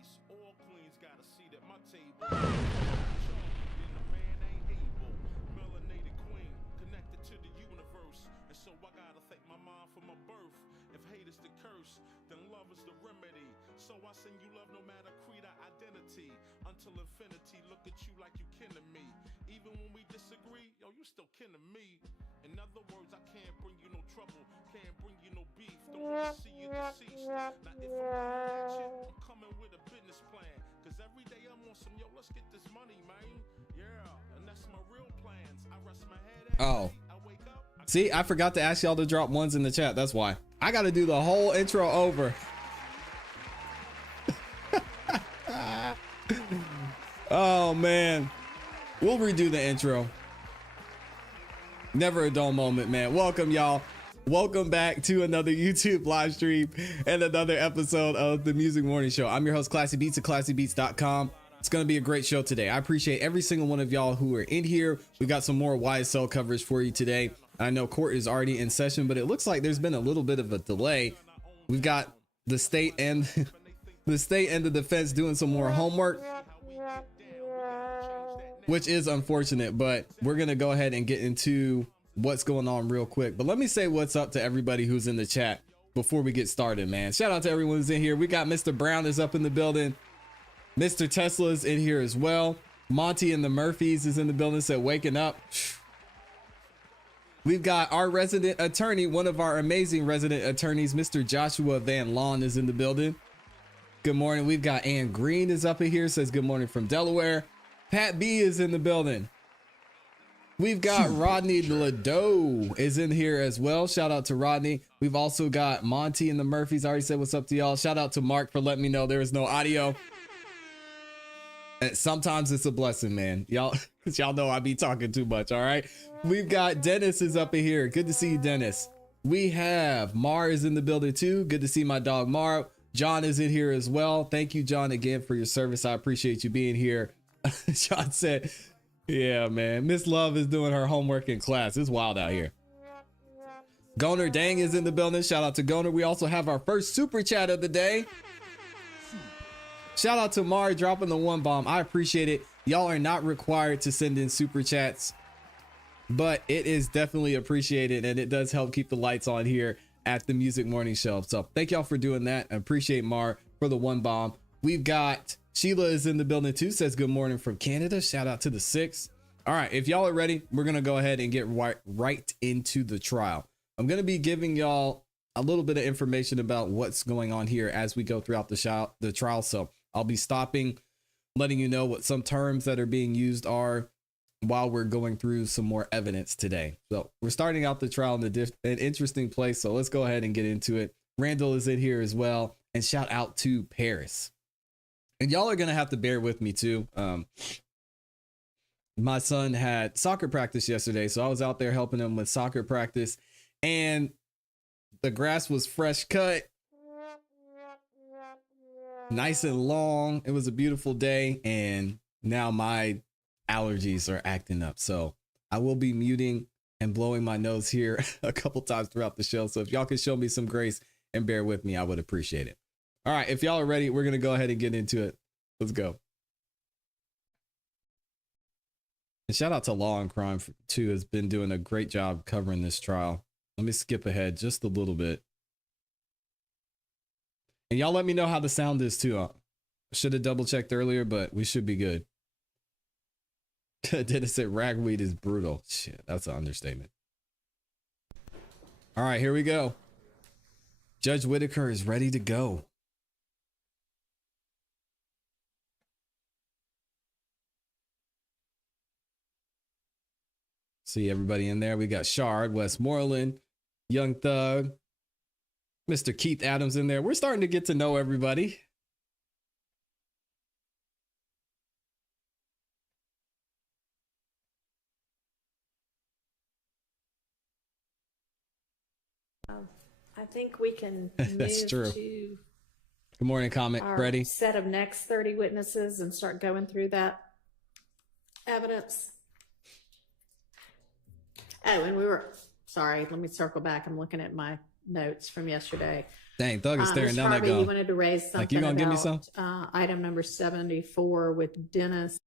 face. All queens gotta seat at my table. Then the man ain't able. Melanated queen, connected to the universe. And so I gotta thank my mom for my birth. If hate is the curse, then love is the remedy. So I send you love no matter creed or identity. Until infinity, look at you like you kin to me. Even when we disagree, yo, you still kin to me. In other words, I can't bring you no trouble, can't bring you no beef. Don't wanna see you deceased. Now if I'm coming at you, I'm coming with a business plan. Cause every day I'm on some, yo, let's get this money, man. Yeah, and that's my real plans. I rest my head at night, I wake up. See, I forgot to ask y'all to drop ones in the chat. That's why. I got to do the whole intro over. Oh, man. We'll redo the intro. Never a dull moment, man. Welcome, y'all. Welcome back to another YouTube live stream and another episode of the Music Morning Show. I'm your host, ClassE Beats at ClassEbeats.com. It's going to be a great show today. I appreciate every single one of y'all who are in here. We got some more YSL coverage for you today. I know court is already in session, but it looks like there's been a little bit of a delay. We've got the state and the state and the defense doing some more homework, which is unfortunate, but we're going to go ahead and get into what's going on real quick. But let me say what's up to everybody who's in the chat before we get started, man. Shout out to everyone who's in here. We got Mr. Brown is up in the building. Mr. Tesla is in here as well. Monty and the Murphys is in the building, said waking up. We've got our resident attorney, one of our amazing resident attorneys, Mr. Joshua Van Lawn is in the building. Good morning. We've got Ann Green is up in here, says good morning from Delaware. Pat B is in the building. We've got Rodney Ladeau is in here as well. Shout out to Rodney. We've also got Monty and the Murphys. I already said what's up to y'all. Shout out to Mark for letting me know there is no audio. And sometimes it's a blessing, man. Y'all know I be talking too much. All right. We've got Dennis is up in here. Good to see you, Dennis. We have Mar is in the building too. Good to see my dog Mar. John is in here as well. Thank you, John, again for your service. I appreciate you being here. John said, yeah, man. Miss Love is doing her homework in class. It's wild out here. Goner Dang is in the building. Shout out to Goner. We also have our first super chat of the day. Shout out to Mari dropping the one bomb. I appreciate it. Y'all are not required to send in super chats, but it is definitely appreciated, and it does help keep the lights on here at the Music Morning Show. So thank y'all for doing that. I appreciate Mar for the one bomb. We've got Sheila is in the building too, says good morning from Canada. Shout out to the 6. All right, if y'all are ready, we're gonna go ahead and get right into the trial. I'm gonna be giving y'all a little bit of information about what's going on here as we go throughout the trial. So I'll be stopping, letting you know what some terms that are being used are while we're going through some more evidence today. So we're starting out the trial in an interesting place. So let's go ahead and get into it. Randall is in here as well. And shout out to Paris. And y'all are going to have to bear with me too. My son had soccer practice yesterday. So I was out there helping him with soccer practice, and the grass was fresh cut. Nice and long. It was a beautiful day, and now my allergies are acting up. So I will be muting and blowing my nose here a couple times throughout the show. So if y'all can show me some grace and bear with me, I would appreciate it. All right, if y'all are ready, we're going to go ahead and get into it. Let's go. And shout out to Law and Crime too, has been doing a great job covering this trial. Let me skip ahead just a little bit. And y'all let me know how the sound is too. I should have double checked earlier, but we should be good. Dennis said ragweed is brutal. Shit, that's an understatement. All right, here we go. Judge Whitaker is ready to go. See everybody in there. We got Shard, Westmoreland, Young Thug, Mr. Keith Adams in there. We're starting to get to know everybody. I think we can That's move true. to Good morning, comment. our Ready? set of next 30 witnesses and start going through that evidence. Oh, and sorry, let me circle back. I'm looking at my notes from yesterday. Dang, Thug is staring Ms. down that Harvey, you gun. wanted to raise something Like, you gonna about give me some? Item number 74 with Dennis.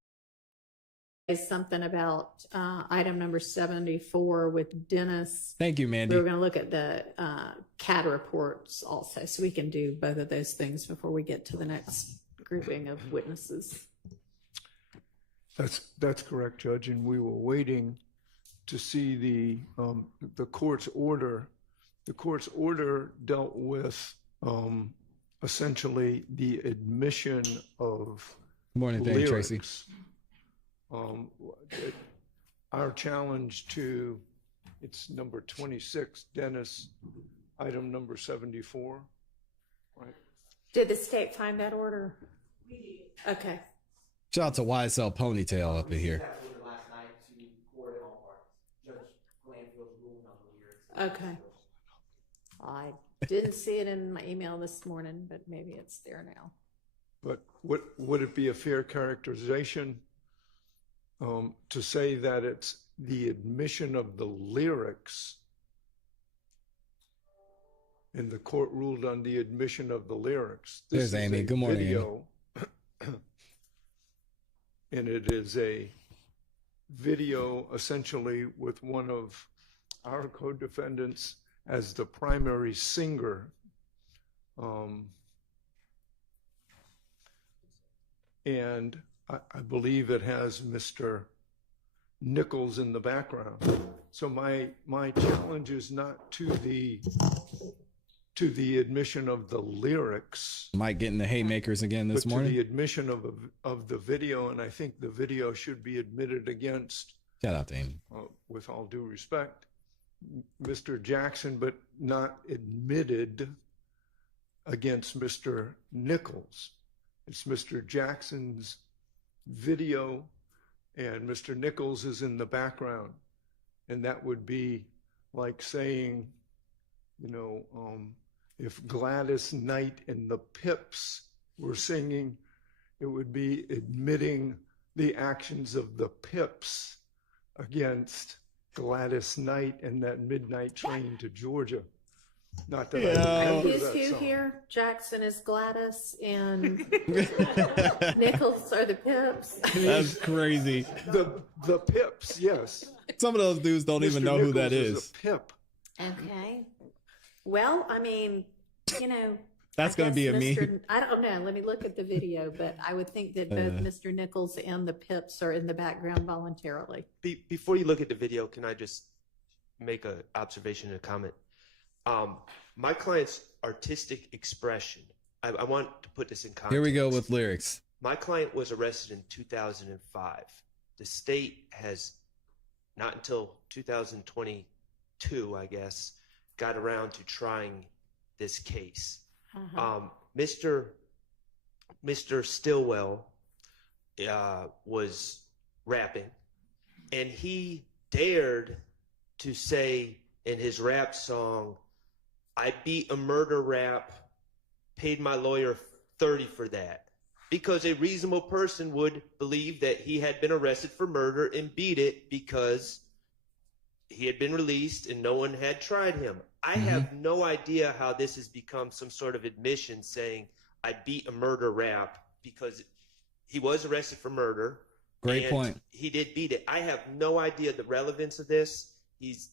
Raise something about item number 74 with Dennis. Thank you, We Mandy. were going to look at the CAD reports also, so we can do both of those things before we get to the next grouping of witnesses. That's correct, Judge, and we were waiting to see the court's order. The court's order dealt with essentially the admission of Good morning, thank you, Tracy. lyrics. Our challenge to, it's number 26, Dennis, item number 74, right? Did the state find that order? Okay. Shout out to YSL Ponytail up in here. Last night to court and all parties. Judge Glanfield's ruling on the lyrics. Okay. I didn't see it in my email this morning, but maybe it's there now. But would it be a fair characterization to say that it's the admission of the lyrics, and the court ruled on the admission of the lyrics? This There's Amy. is a Good morning, video, and it is a video essentially with one of our co-defendants as the primary singer. And I believe it has Mr. Nichols in the background. So my challenge is not to the admission of the lyrics, Mike getting the haymakers again this but to morning. the admission of the video, and I think the video should be admitted against, Shout out to Amy. with all due respect, Mr. Jackson, but not admitted against Mr. Nichols. It's Mr. Jackson's video, and Mr. Nichols is in the background. And that would be like saying, if Gladys Knight and the Pips were singing, it would be admitting the actions of the Pips against Gladys Knight and that midnight train to Georgia. Not that I remember Who's that who song. here? Jackson is Gladys and Nichols are the Pips. That's crazy. The Pips, yes. Some of those dudes don't even know who that Nichols is. a Pip. Okay. Well, I mean, That's going to be a meme. I don't know. Let me look at the video, but I would think that both Mr. Nichols and the Pips are in the background voluntarily. Before you look at the video, can I just make an observation and a comment? My client's artistic expression, I want to put this in context. Here we go with lyrics. My client was arrested in 2005. The state has, not until 2022, I guess, got around to trying this case. Mr. Stillwell was rapping, and he dared to say in his rap song, "I beat a murder rap, paid my lawyer $30 for that," because a reasonable person would believe that he had been arrested for murder and beat it because he had been released and no one had tried him. I have no idea how this has become some sort of admission saying I beat a murder rap, because he was arrested for murder. Great and point. He did beat it. I have no idea the relevance of this. He's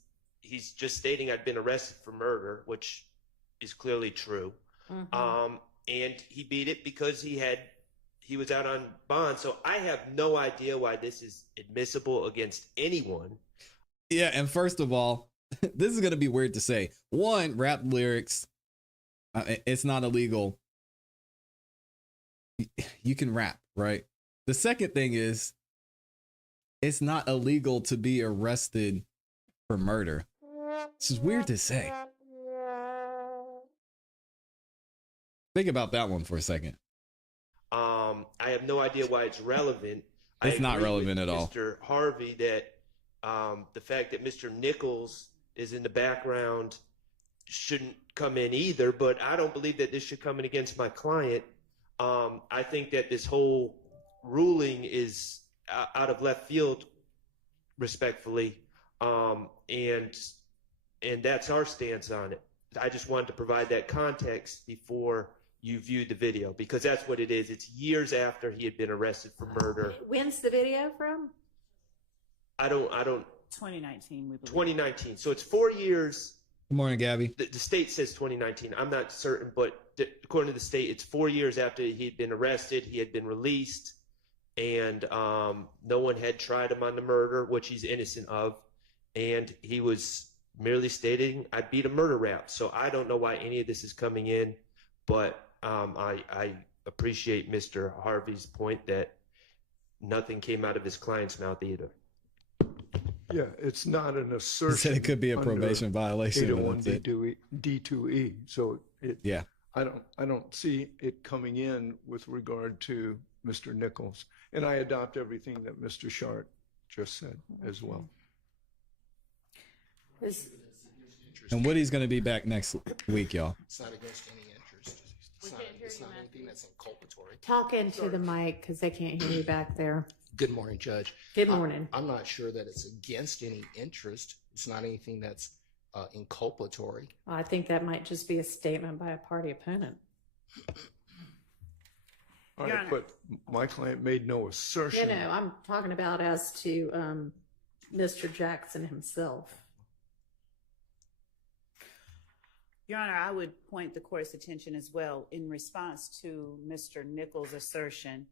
just stating I've been arrested for murder, which is clearly true. And he beat it because he was out on bond. So I have no idea why this is admissible against anyone. Yeah, and first of all, this is going to be weird to say. One, rap lyrics, it's not illegal. You can rap, right? The second thing is, it's not illegal to be arrested for murder. This is weird to say. Think about that one for a second. I have no idea why it's relevant. It's I not agree relevant with at all. Mr. Harvey, that the fact that Mr. Nichols is in the background shouldn't come in either, but I don't believe that this should come in against my client. I think that this whole ruling is out of left field, respectfully, and that's our stance on it. I just wanted to provide that context before you viewed the video, because that's what it is. It's years after he had been arrested for murder. When's the video from? I don't 2019, we believe. 2019. So it's 4 years. Good morning, Gabby. The state says 2019. I'm not certain, but according to the state, it's 4 years after he had been arrested. He had been released, and no one had tried him on the murder, which he's innocent of. And he was merely stating, I beat a murder rap. So I don't know why any of this is coming in, but I appreciate Mr. Harvey's point that nothing came out of his client's mouth either. Yeah, it's not an assertion. He said it could be a probation violation. 801 D2E. So yeah, I don't see it coming in with regard to Mr. Nichols. And I adopt everything that Mr. Shart just said as well. And Woody's going to be back next week, y'all. It's not against any interest. It's not anything that's inculpatory. Talk into the mic because they can't hear you back there. Good morning, Judge. Good morning. I'm not sure that it's against any interest. It's not anything that's inculpatory. I think that might just be a statement by a party opponent. All right, but my client made no assertion. No, I'm talking about as to Mr. Jackson himself. Your Honor, I would point the court's attention as well in response to Mr. Nichols' assertion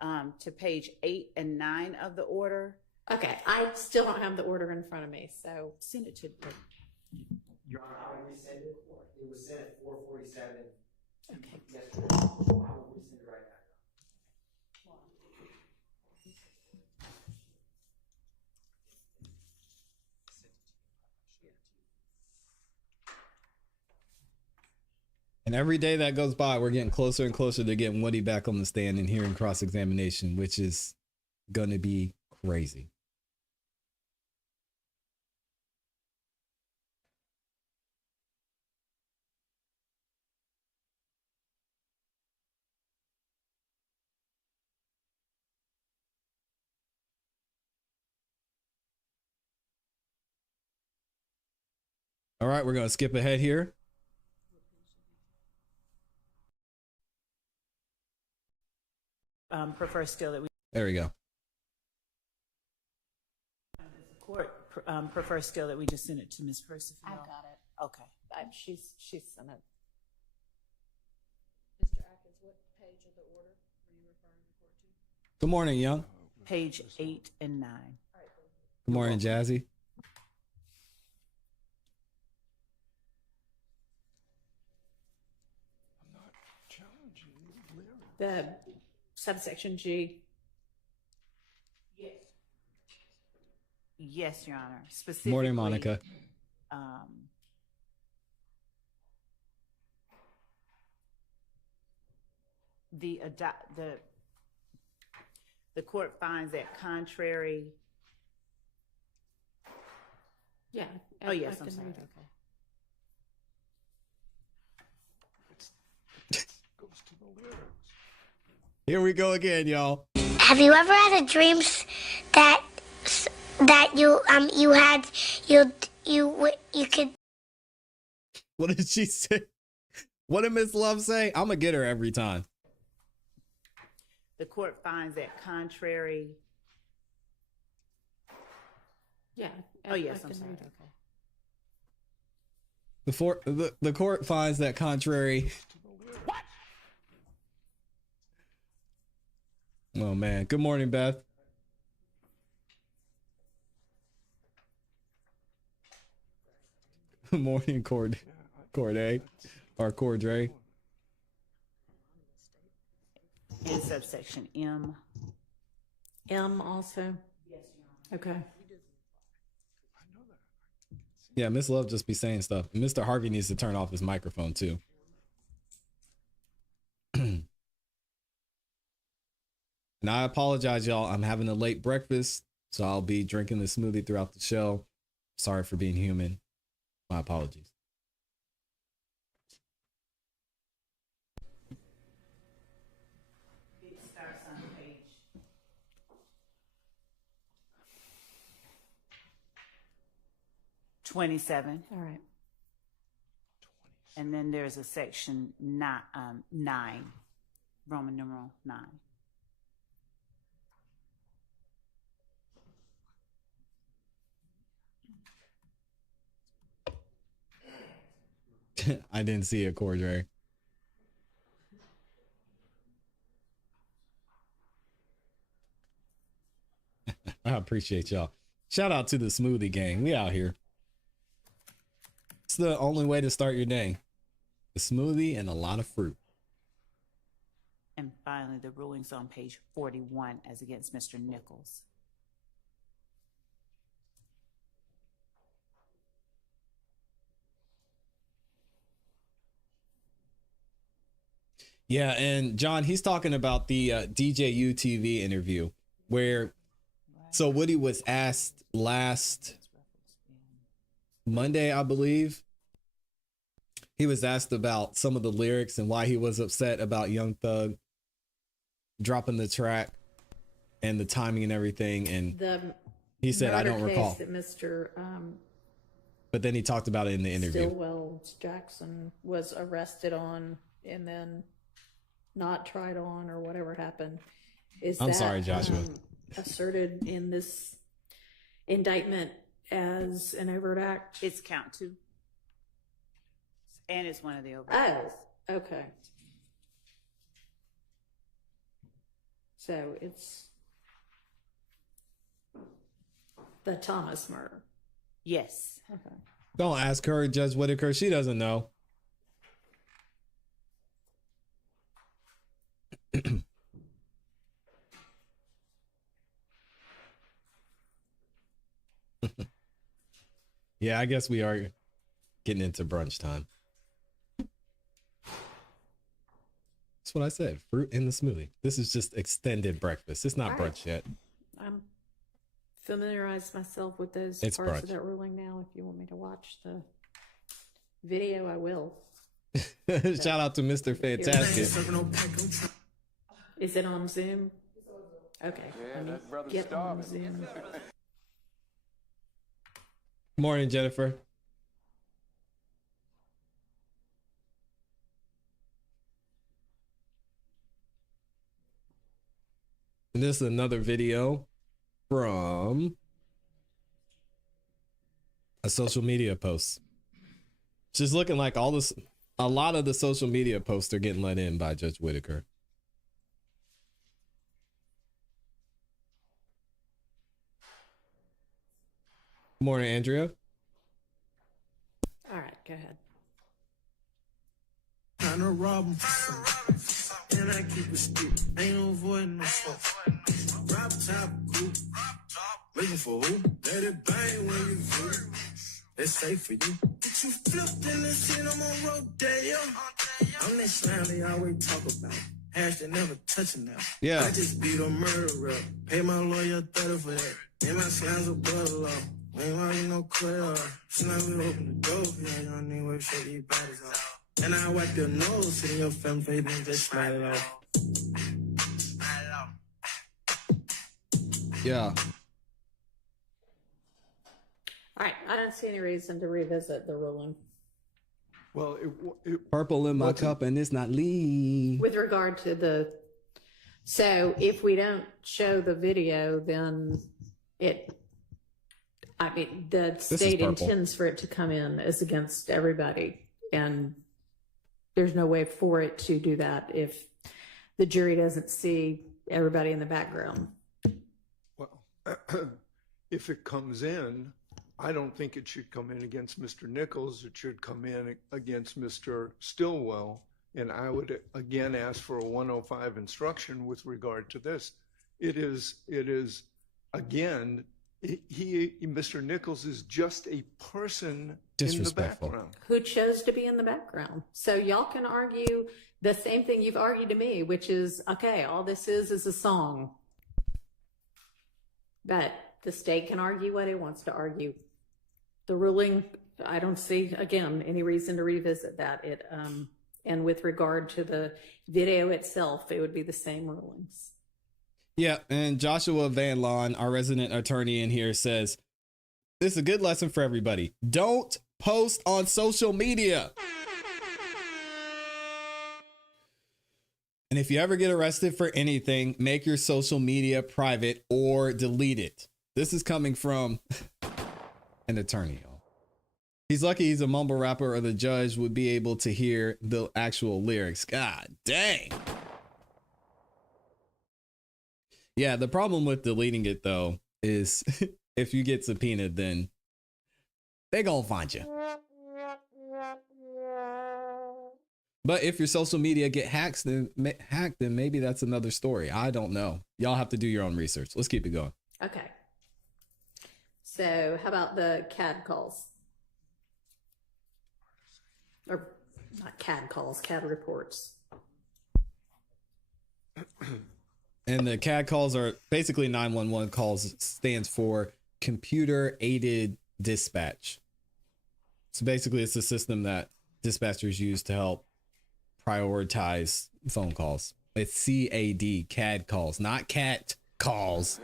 to page 8 and 9 of the order. Okay, I still don't have the order in front of me, so Send it to Your Honor, I would resend it. It was sent at 4:47 okay. yesterday. I will resend it right now. And every day that goes by, we're getting closer and closer to getting Woody back on the stand and hearing cross-examination, which is going to be crazy. All right, we're going to skip ahead here. prefer still that we. There we go. The court prefers still that we just send it to Ms. Percival. I've got it. Okay. She's sent it. Mr. Atkins, what page of the order were you referring the court to? Good morning, Young. Page 8 and 9. Good morning, Jazzy. I'm not challenging you, Larry. The subsection G. Yes, Your Honor. Specifically. Morning, Monica. The court finds that contrary. Yeah. Oh, yes, I'm can sorry. read it. Okay. Goes to the lyrics. Here we go again, y'all. Have you ever had a dream that you could? What did she say? What did Miss Love say? I'm gonna get her every time. The court finds that contrary. Yeah. Oh, yes, I'm can sorry. read it. Okay. The court finds that contrary. What? Oh man. Good morning, Beth. Good morning, Corday or Cordray. In subsection M. M also. Yes, Your Honor. Okay. Yeah, Miss Love just be saying stuff. Mr. Harvey needs to turn off his microphone too. And I apologize, y'all. I'm having a late breakfast, so I'll be drinking the smoothie throughout the show. Sorry for being human. My apologies. It starts on page 27. All right. And then there's a section 9, Roman numeral 9. I didn't see it, Cordray. I appreciate y'all. Shout out to the smoothie gang. We out here. It's the only way to start your day. A smoothie and a lot of fruit. And finally, the rulings on page 41 as against Mr. Nichols. Yeah, and John, he's talking about the DJU TV interview where, so Woody was asked last Monday, I believe. He was asked about some of the lyrics and why he was upset about Young Thug dropping the track and the timing and everything. And he said, I don't recall. That Mr. But then he talked about it in the interview. Stillwell Jackson was arrested on and then not tried on or whatever happened. I'm sorry, Joshua. Asserted in this indictment as an overt act? It's count 2. And it's one of the overt acts. Oh, okay. So it's the Thomas murder. Yes. Okay. Don't ask her, Judge Whitaker. She doesn't know. Yeah, I guess we are getting into brunch time. That's what I said. Fruit in the smoothie. This is just extended breakfast. It's not All right. brunch yet. I'm familiarized myself with those It's parts brunch. of that ruling now. If you want me to watch the video, I will. Shout out to Mr. Fantastic. Is it on Zoom? Okay. Yeah, let me that brother's get on starving. Zoom. Morning, Jennifer. And this is another video from a social media post. Just looking like all this, a lot of the social media posts are getting let in by Judge Whitaker. Morning, Andrea. All right, go ahead. Trying to rob 'em, and I keep it stick. Ain't no avoiding no fuck. Drop top group, waiting for who? Let it bang when you feel. It's safe for you. Get you flipped in the shit, I'm on rodeo. I'm that slime they always talk about. Hash that never touching now. Yeah. I just beat a murder up. Pay my lawyer 30 for that. And my slime's above the law. Ain't lying no clear. Slime will open the door. Yeah, y'all need to shake these bodies off. And I wipe your nose, sit in your family face and just smile it off. Yeah. All right, I don't see any reason to revisit the ruling. Well, Purple in my cup and it's not lean. With regard to the, so if we don't show the video, then the is state purple. intends for it to come in as against everybody. And there's no way for it to do that if the jury doesn't see everybody in the background. Well, if it comes in, I don't think it should come in against Mr. Nichols. It should come in against Mr. Stillwell. And I would again ask for a 105 instruction with regard to this. It is again, Mr. Nichols is just a person in the Disrespectful. background. Who chose to be in the background. So y'all can argue the same thing you've argued to me, which is, okay, all this is a song. But the state can argue what it wants to argue. The ruling, I don't see, again, any reason to revisit that. And with regard to the video itself, it would be the same rulings. Yeah, and Joshua Van Lawn, our resident attorney in here, says, this is a good lesson for everybody. Don't post on social media. And if you ever get arrested for anything, make your social media private or delete it. This is coming from an attorney, y'all. He's lucky he's a mumble rapper or the judge would be able to hear the actual lyrics. God dang. Yeah, the problem with deleting it, though, is if you get subpoenaed, then they gonna find you. But if your social media get hacked, then maybe that's another story. I don't know. Y'all have to do your own research. Let's keep it going. Okay. So how about the CAD calls? Or not CAD calls, CAD reports. And the CAD calls are basically 911 calls, stands for computer aided dispatch. So basically it's a system that dispatchers use to help prioritize phone calls. It's CAD calls, not cat calls.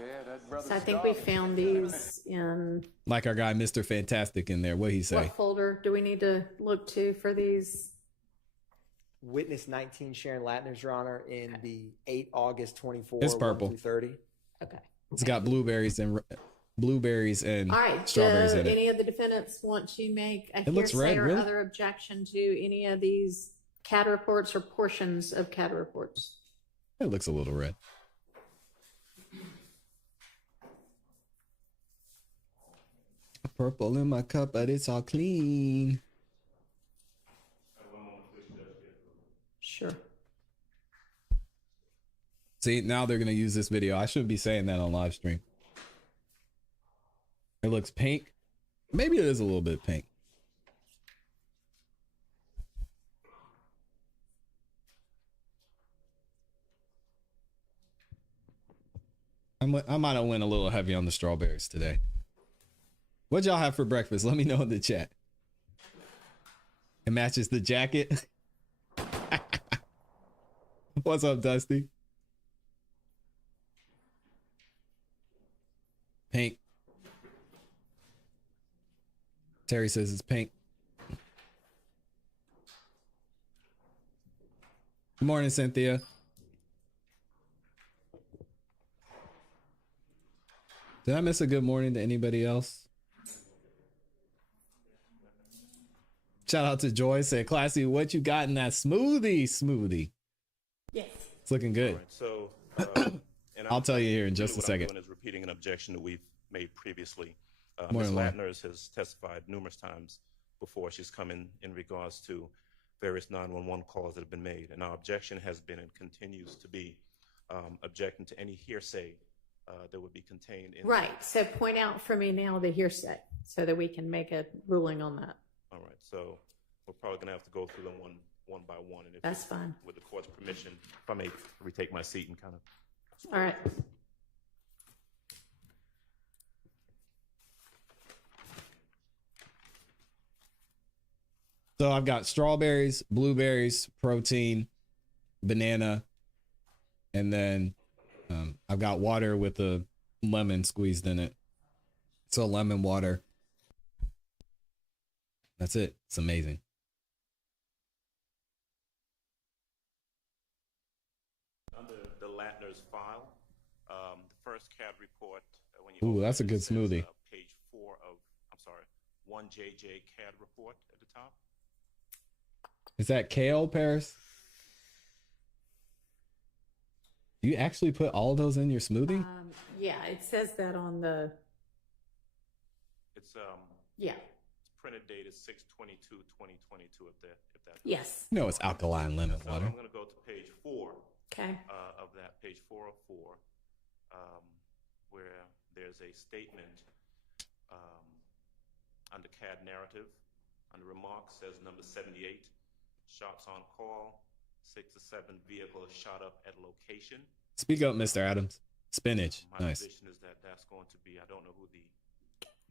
So I think we found these in Like our guy, Mr. Fantastic in there. What'd he say? what folder do we need to look to for these? Witness 19, Sharon Latner's, Your Honor, in the 8 August 24. It's purple. 1 through 30. Okay. It's got blueberries and All right. strawberries Do in it. any of the defendants want to make a It looks hearsay red, or really? other objection to any of these CAD reports or portions of CAD reports? It looks a little red. Purple in my cup, but it's all clean. Sure. See, now they're going to use this video. I shouldn't be saying that on live stream. It looks pink. Maybe it is a little bit pink. I might have went a little heavy on the strawberries today. What'd y'all have for breakfast? Let me know in the chat. It matches the jacket. What's up, Dusty? Pink. Terry says it's pink. Good morning, Cynthia. Did I miss a good morning to anybody else? Shout out to Joy. Said, "ClassE, what you got in that smoothie? Yes. It's looking good." Right, so, and I'll tell you here in just a what second. I'm doing is repeating an objection that we've made previously. More Ms. than one. Latner has testified numerous times before. She's come in regards to various 911 calls that have been made, and our objection has been and continues to be objecting to any hearsay that would be contained in. Right. So point out for me now the hearsay so that we can make a ruling on that. All right, so we're probably going to have to go through them one by one. And if That's fine. With the court's permission, if I may retake my seat and kind of. All right. So I've got strawberries, blueberries, protein, banana, and then I've got water with a lemon squeezed in it. So lemon water. That's it. It's amazing. Under the Latner's file, the first CAD report, when you Ooh, open that's a it, good it says, smoothie. Page 4 of, 1JJ CAD report at the top. Is that kale, Paris? You actually put all those in your smoothie? Yeah, it says that on the. It's Yeah. It's printed date is 6/22/2022. If that. Yes. No, it's alkaline lemon So water. I'm going to go to page 4. Okay. Of that, page 404, where there's a statement under CAD narrative, under remarks, says number 78, shots on call, 6 to 7 vehicles shot up at location. Speak up, Mr. Adams. Spinach. My Nice. position is that that's going to be, I don't know who the,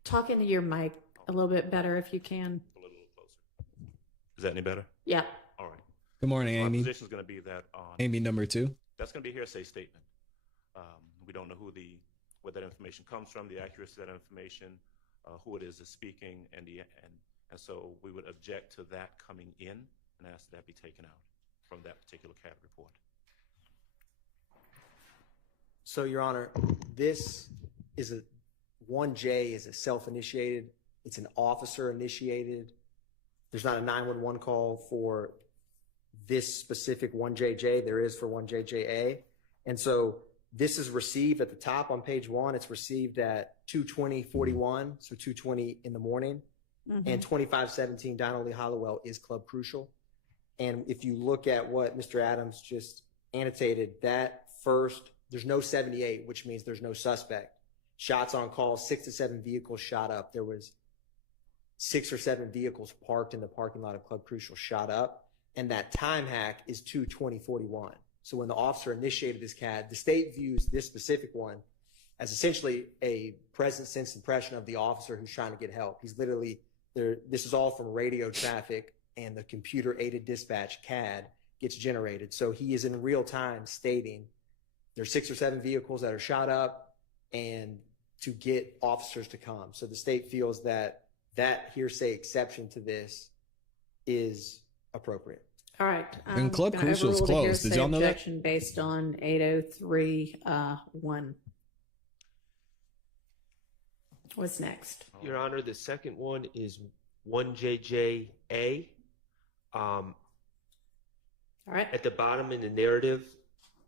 Talk into your mic a little bit better if you can. a little closer. Is that any better? Yeah. All right. Good morning, My Amy. position is going to be that on Amy number 2. that's going to be a hearsay statement. We don't know where that information comes from, the accuracy of that information, who it is that's speaking, and so we would object to that coming in and ask that be taken out from that particular CAD report. So, Your Honor, this is 1J is a self-initiated. It's an officer-initiated. There's not a 911 call for this specific 1JJ. There is for 1JJA. And so this is received at the top on page 1. It's received at 2:20:41, so 2:20 in the morning. And 2517 Donald Lee Hollowell is Club Crucial. And if you look at what Mr. Adams just annotated, that first, there's no 78, which means there's no suspect. Shots on call, 6 to 7 vehicles shot up. There was 6 or 7 vehicles parked in the parking lot of Club Crucial shot up. And that time hack is 2:20:41. So when the officer initiated this CAD, the state views this specific one as essentially a present sense impression of the officer who's trying to get help. He's literally there. This is all from radio traffic, and the computer aided dispatch CAD gets generated. So he is in real time stating there's 6 or 7 vehicles that are shot up and to get officers to come. So the state feels that that hearsay exception to this is appropriate. All right. And Club Crucial is closed. Did y'all know that? Objection based on 803(1). What's next? Your Honor, the second one is 1JJA. All right. At the bottom in the narrative,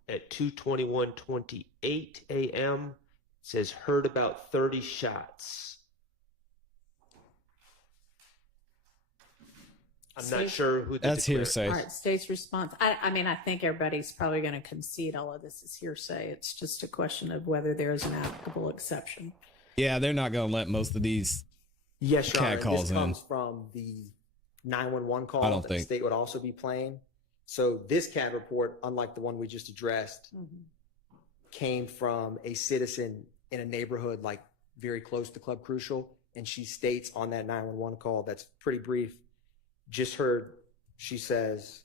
at 2:21:28 a.m., it says heard about 30 shots. I'm not sure who that's hearsay. All right, state's response. I mean, I think everybody's probably going to concede all of this is hearsay. It's just a question of whether there is an applicable exception. Yeah, they're not going to let most of these Yes, Your Honor. CAD calls This in. comes from the 911 call I don't that think. the state would also be playing. So this CAD report, unlike the one we just addressed, came from a citizen in a neighborhood like very close to Club Crucial, and she states on that 911 call that's pretty brief. Just heard, she says,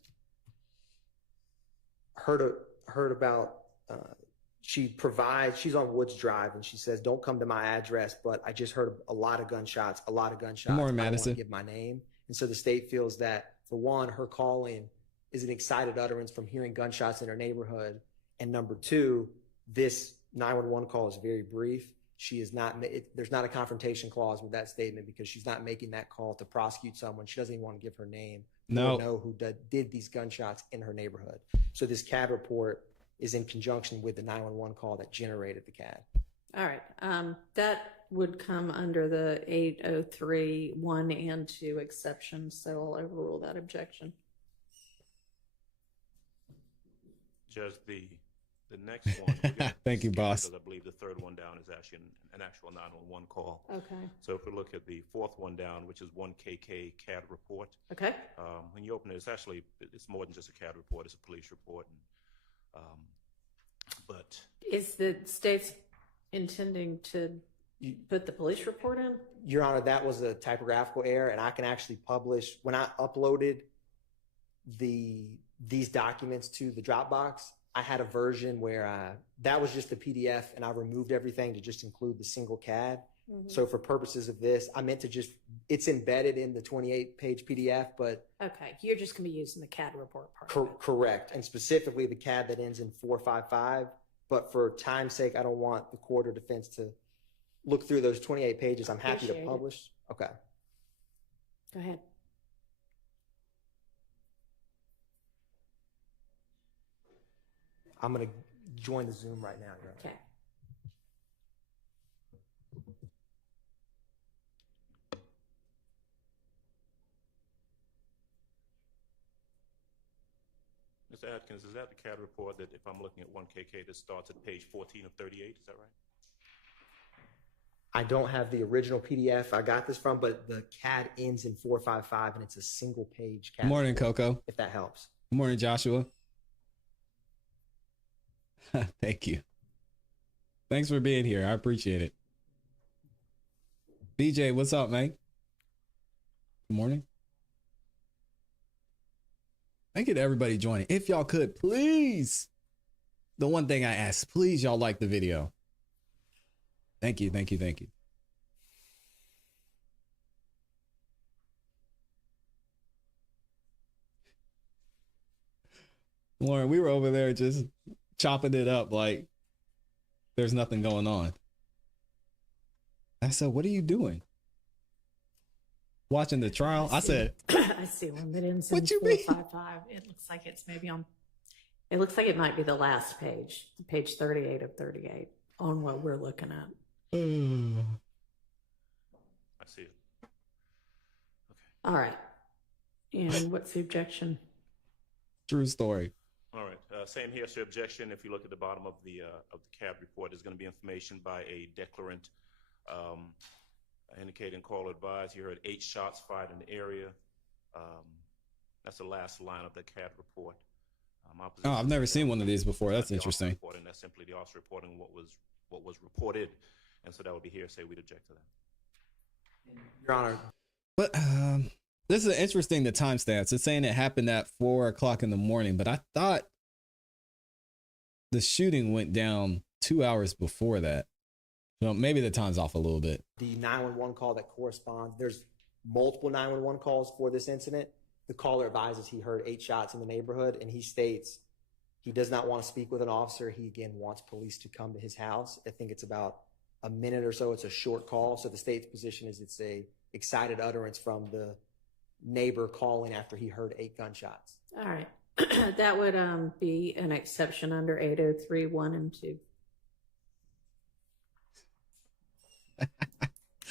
heard about, she's on Woods Drive, and she says, don't come to my address, but I just heard a lot of gunshots. Good morning, I don't want Madison. to give my name. And so the state feels that, for one, her calling is an excited utterance from hearing gunshots in her neighborhood. And number two, this 911 call is very brief. She is not, there's not a confrontation clause with that statement because she's not making that call to prosecute someone. She doesn't even want to give her name. No. Or know who did these gunshots in her neighborhood. So this CAD report is in conjunction with the 911 call that generated the CAD. All right. That would come under the 803(1) and 2 exceptions, so I'll overrule that objection. Judge, the next one. we're gonna Thank you, skip boss. Because I believe the third one down is actually an actual 911 call. Okay. So if we look at the fourth one down, which is 1KK CAD report. Okay. When you open it, it's more than just a CAD report. It's a police report. But Is the state intending to put the police report in? Your Honor, that was a typographical error, and I can actually publish, when I uploaded these documents to the Dropbox, I had a version where that was just a PDF, and I removed everything to just include the single CAD. So for purposes of this, I meant to just, it's embedded in the 28-page PDF, but Okay, you're just going to be using the CAD report part. of it. correct. And specifically the CAD that ends in 455. But for time's sake, I don't want the court or defense to look through those 28 pages. I'm happy to Appreciate it. publish. Okay. Go ahead. I'm going to join the Zoom right now, Your Honor. Okay. Mr. Atkins, is that the CAD report that if I'm looking at 1KK that starts at page 14 of 38? Is that right? I don't have the original PDF I got this from, but the CAD ends in 455, and it's a single page CAD. Good morning, report, Coco. if that helps. Good morning, Joshua. Thank you. Thanks for being here. I appreciate it. BJ, what's up, man? Good morning. Thank you to everybody joining. If y'all could, please. The one thing I ask, please, y'all like the video. Thank you, thank you, thank you. Lauren, we were over there just chopping it up like there's nothing going on. I said, what are you doing? Watching the trial? I said, I see one that ends in What you mean? 455. It looks like it's maybe on, it looks like it might be the last page, page 38 of 38 on what we're looking at. I see it. All right. And what's the objection? true story. All right. Same hearsay objection. If you look at the bottom of the CAB report, there's going to be information by a declarant indicating call advised. You heard 8 shots fired in the area. That's the last line of the CAB report. Oh, I've never seen one of these before. That's interesting. And that's simply the officer reporting what was reported, and so that would be hearsay. We'd object to that. Your Honor. But this is interesting, the timestamps. It's saying it happened at 4 o'clock in the morning, but I thought the shooting went down 2 hours before that. So maybe the time's off a little bit. The 911 call that corresponds, there's multiple 911 calls for this incident. The caller advises he heard 8 shots in the neighborhood, and he states he does not want to speak with an officer. He, again, wants police to come to his house. I think it's about a minute or so. It's a short call. So the state's position is it's a excited utterance from the neighbor calling after he heard 8 gunshots. All right. That would be an exception under 803(1) and 2.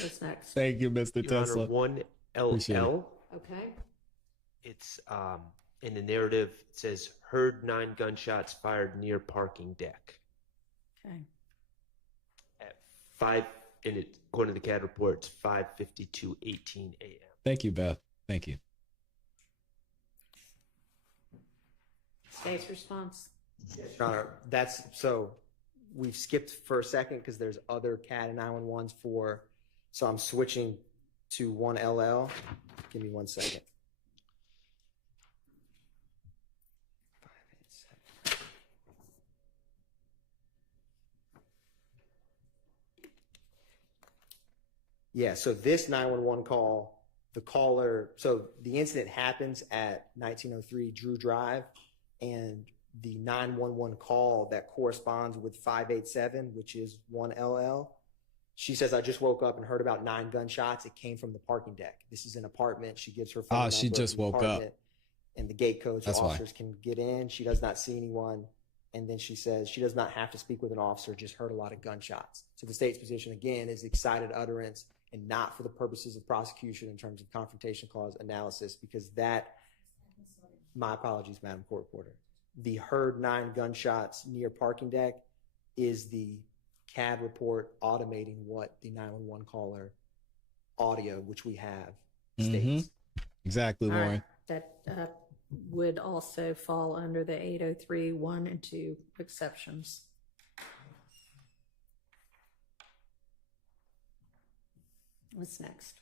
What's next? Thank you, Mr. Your Tesla. Honor, 1LL. Okay. It's in the narrative. It says heard 9 gunshots fired near parking deck Okay. at 5. And it, according to the CAD report, it's 5:52:18 a.m. Thank you, Beth. Thank you. State's response. Your Honor, that's so we've skipped for a second because there's other CAD and 911s for. So I'm switching to 1LL. Give me 1 second. 587. Yeah, so this 911 call, the caller, so the incident happens at 1903 Drew Drive, and the 911 call that corresponds with 587, which is 1LL, she says, I just woke up and heard about 9 gunshots. It came from the parking deck. This is an apartment. She gives her phone number. She just woke up. And the gate code so That's why. officers can get in. She does not see anyone. And then she says she does not have to speak with an officer, just heard a lot of gunshots. So the state's position, again, is excited utterance and not for the purposes of prosecution in terms of confrontation clause analysis, because that, my apologies, Madam Court Reporter, the heard 9 gunshots near parking deck is the CAD report automating what the 911 caller audio, which we have, states. Exactly, All Lauren. right. That would also fall under the 803(1) and 2 exceptions. What's next?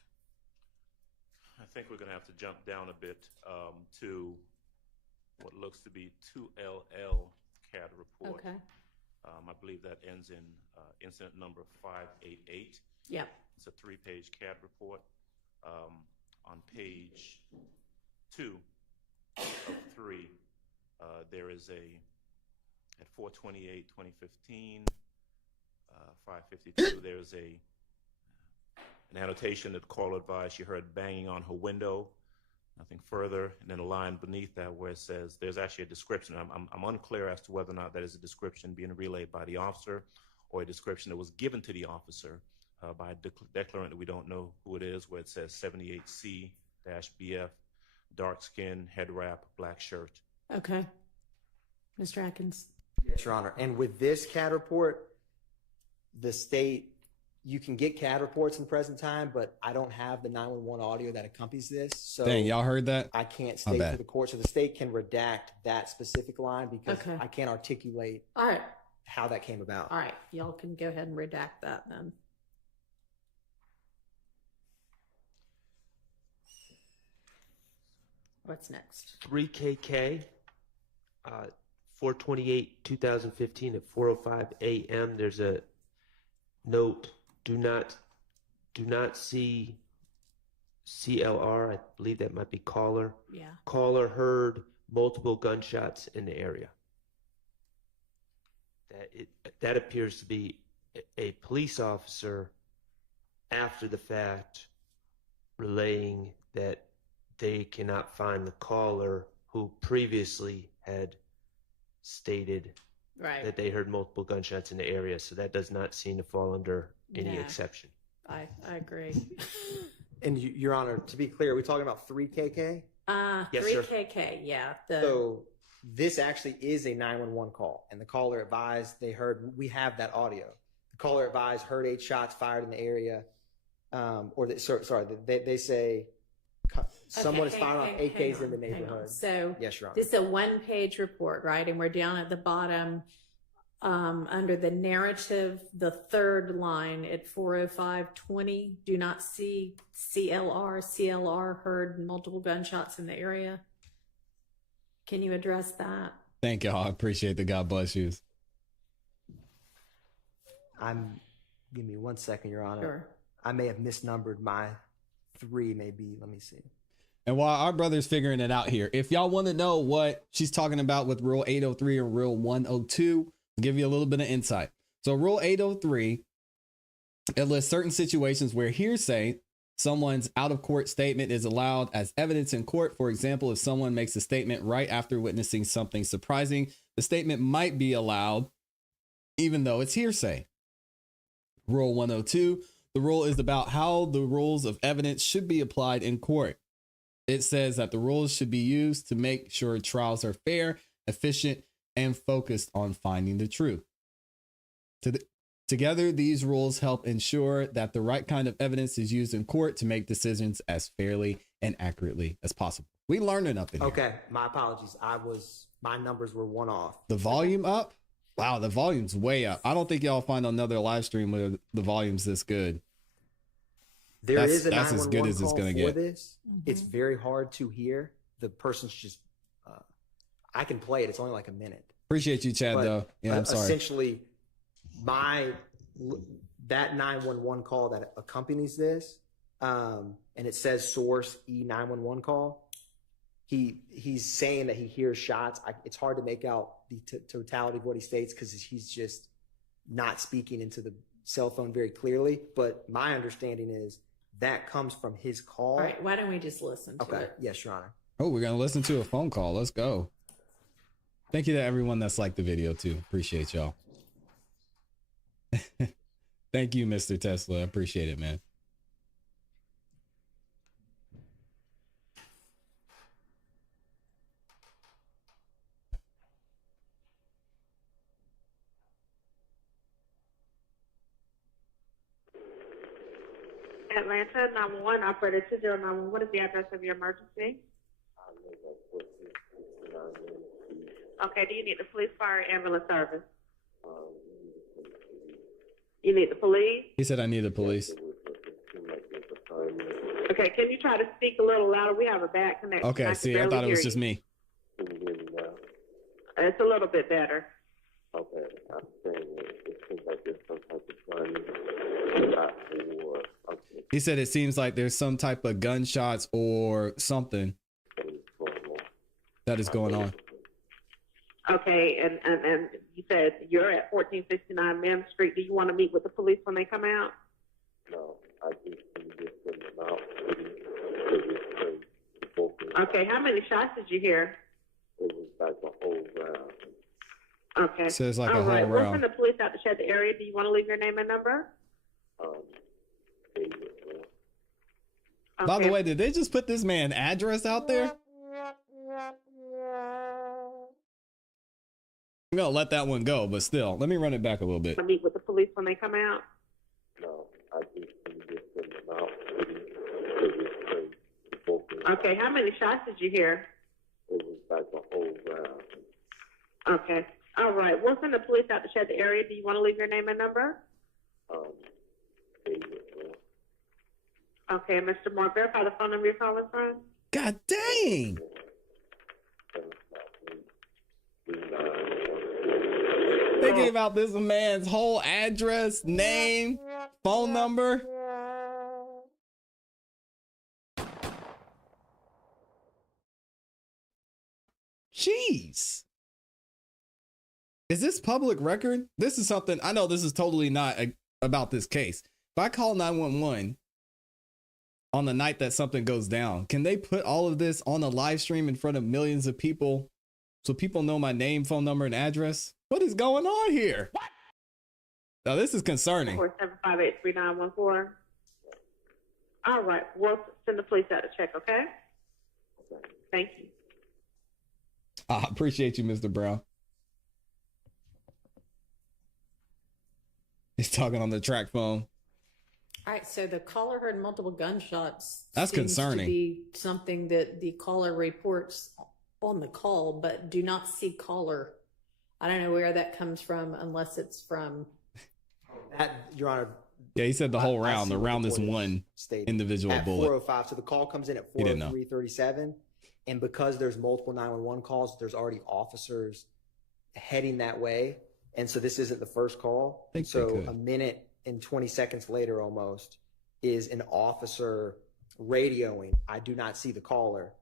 I think we're going to have to jump down a bit to what looks to be 2LL CAD report. Okay. I believe that ends in incident number 588. Yep. It's a 3-page CAD report. On page 2 of 3, there is at 4/28/2015, 5:52, there's an annotation that caller advised she heard banging on her window. Nothing further. And then a line beneath that where it says there's actually a description. I'm unclear as to whether or not that is a description being relayed by the officer or a description that was given to the officer by a declarant that we don't know who it is, where it says 78C-BF, dark skin, head wrap, black shirt. Okay. Mr. Atkins. Yes, Your Honor. And with this CAD report, the state, you can get CAD reports in the present time, but I don't have the 911 audio that accompanies this. So Dang, y'all heard that? I can't state to the court. So the state can redact that specific line because I can't articulate All right. how that came about. All right. Y'all can go ahead and redact that then. What's next? 3KK, 4/28/2015 at 4:05 a.m. There's a note: do not see CLR. I believe that might be caller. Yeah. Caller heard multiple gunshots in the area. that appears to be a police officer after the fact relaying that they cannot find the caller who previously had stated that they heard multiple gunshots in the area. So that does not seem to fall under any exception. I agree. And Your Honor, to be clear, are we talking about 3KK? Yes, 3KK, yeah. So this actually is a 911 call, and the caller advised we have that audio. The caller advised heard 8 shots fired in the area, they say someone is firing off AKs in the neighborhood. So yes, Your Honor. This is a 1-page report, right? And we're down at the bottom under the narrative, the third line at 40520. Do not see CLR heard multiple gunshots in the area. Can you address that? Thank y'all. I appreciate the God bless yous. Give me 1 second, Your Honor. Sure. I may have misnumbered my 3, maybe. Let me see. And while our brother's figuring it out here, if y'all want to know what she's talking about with Rule 803 or Rule 102, I'll give you a little bit of insight. So Rule 803, it lists certain situations where hearsay, someone's out-of-court statement, is allowed as evidence in court. For example, if someone makes a statement right after witnessing something surprising, the statement might be allowed even though it's hearsay. Rule 102, the rule is about how the rules of evidence should be applied in court. It says that the rules should be used to make sure trials are fair, efficient, and focused on finding the truth. Together, these rules help ensure that the right kind of evidence is used in court to make decisions as fairly and accurately as possible. We learning up in here. Okay, my apologies. My numbers were one off. The volume up? Wow, the volume's way up. I don't think y'all find another live stream where the volume's this good. That's a 911 as good as it's call gonna for get. this. It's very hard to hear. The person's just, I can play it. It's only like a minute. Appreciate you, Chad, though. Yeah, I'm sorry. Essentially, that 911 call that accompanies this, and it says source E911 call. He's saying that he hears shots. It's hard to make out the totality of what he states because he's just not speaking into the cell phone very clearly. But my understanding is that comes from his call. All right, why don't we just listen to it? Yes, Your Honor. Oh, we're going to listen to a phone call. Let's go. Thank you to everyone that's liked the video, too. Appreciate y'all. Thank you, Mr. Tesla. I appreciate it, man. Atlanta 911 operator 2091. What is the address of your emergency? Okay, do you need the police, fire, ambulance service? You need the police? He said I need the police. Okay, can you try to speak a little louder? We have a bad connection. Okay, see, I thought it was just me. It's a little bit better. Okay, I'm saying it seems like there's some type of gunshot or something. He said it seems like there's some type of gunshots or something that is going on. Okay, and you said you're at 1469 Mims Street. Do you want to meet with the police when they come out? No, I just send them out. Okay, how many shots did you hear? It was like a whole round. Okay. So it's like a All whole right, we'll round. send the police out to check the area. Do you want to leave your name and number? By the way, did they just put this man's address out there? I'm gonna let that one go, but still, let me run it back a little bit. Meet with the police when they come out? No, I just send them out. Okay, how many shots did you hear? It was like a whole round. Okay. All right, we'll send the police out to check the area. Do you want to leave your name and number? Okay, Mr. Moore, verify the phone number you're calling from. God dang! They gave out this man's whole address, name, phone number. Jeez. Is this public record? This is something, I know this is totally not about this case. If I call 911 on the night that something goes down, can they put all of this on a live stream in front of millions of people so people know my name, phone number, and address? What is going on here? What? Now, this is concerning. 475-83914. All right, we'll send the police out to check, okay? Thank you. I appreciate you, Mr. Brown. He's talking on the track phone. All right, so the caller heard multiple gunshots. That's seems concerning. To be something that the caller reports on the call, but do not see caller. I don't know where that comes from, unless it's from. That, Your Honor. Yeah, he said the whole round, around this one individual at bullet. 4:05. So the call comes in at 4:03:37, and because there's multiple 911 calls, there's already officers heading that way, and so this isn't the first call. So a minute and 20 seconds later, almost, is an officer radioing, "I do not see the caller.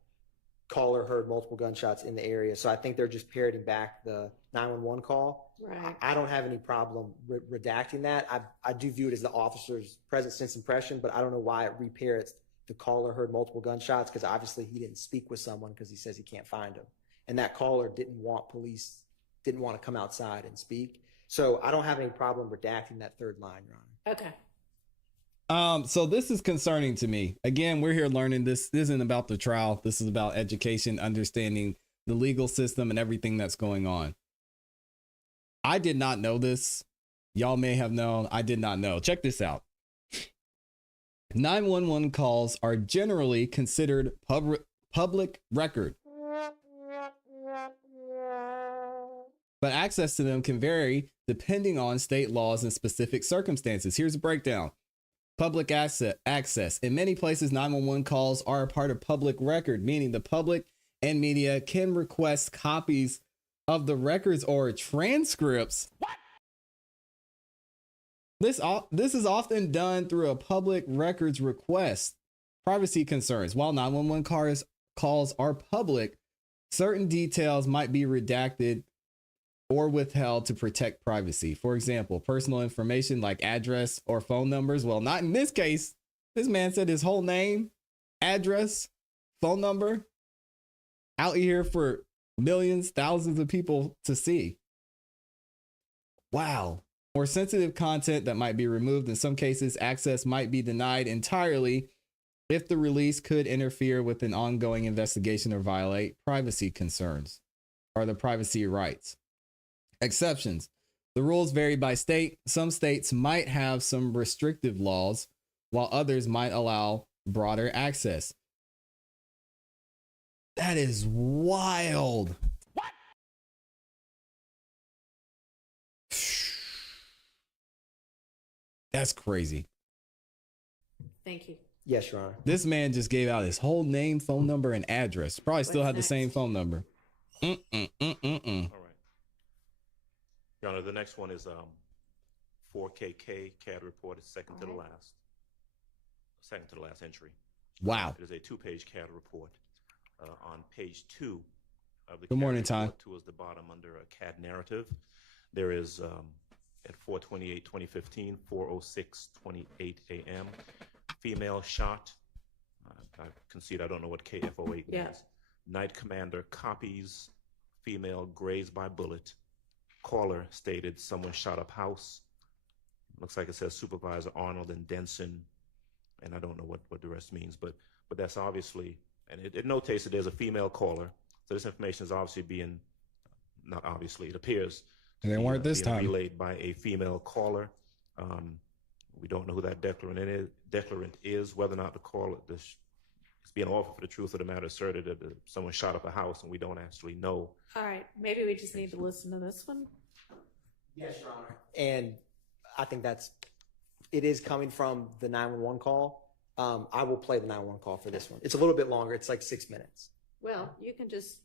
Caller heard multiple gunshots in the area." So I think they're just parroting back the 911 call. Right. I don't have any problem redacting that. I do view it as the officer's present sense impression, but I don't know why it reparrots the caller heard multiple gunshots, because obviously he didn't speak with someone because he says he can't find him. And that caller didn't want to come outside and speak. So I don't have any problem redacting that third line, Your Honor. Okay. So this is concerning to me. Again, we're here learning. This isn't about the trial. This is about education, understanding the legal system and everything that's going on. I did not know this. Y'all may have known. I did not know. Check this out. 911 calls are generally considered public record, but access to them can vary depending on state laws and specific circumstances. Here's a breakdown. Public access. In many places, 911 calls are a part of public record, meaning the public and media can request copies of the records or transcripts. What? This is often done through a public records request. Privacy concerns. While 911 calls are public, certain details might be redacted or withheld to protect privacy. For example, personal information like address or phone numbers. Well, not in this case. This man said his whole name, address, phone number out here for millions, thousands of people to see. Wow. Or sensitive content that might be removed. In some cases, access might be denied entirely if the release could interfere with an ongoing investigation or violate privacy concerns or the privacy rights. Exceptions. The rules vary by state. Some states might have some restrictive laws, while others might allow broader access. That is wild. What? That's crazy. Thank you. Yes, Your Honor. This man just gave out his whole name, phone number, and address. Probably still had the same phone number. All right. Your Honor, the next one is 4KK CAD report. It's second to the last entry. Wow. It is a 2-page CAD report. On page 2 of the Good morning, CAD report, Ty. towards the bottom under a CAD narrative, there is at 4/28/2015, 4:06:28 a.m. female shot. I concede I don't know what KFO8 means. Yeah. Night commander copies female grazed by bullet. Caller stated someone shot up house. Looks like it says Supervisor Arnold and Denson, and I don't know what the rest means, but that's obviously, and it notates that there's a female caller. So this information is obviously being, not obviously, it appears And they weren't this being time. relayed by a female caller. We don't know who that declarant is, whether or not the caller is being offered for the truth of the matter asserted that someone shot up a house, and we don't actually know. All right, maybe we just need to listen to this one. Yes, Your Honor. And I think it is coming from the 911 call. I will play the 911 call for this one. It's a little bit longer. It's like 6 minutes. Well, you can just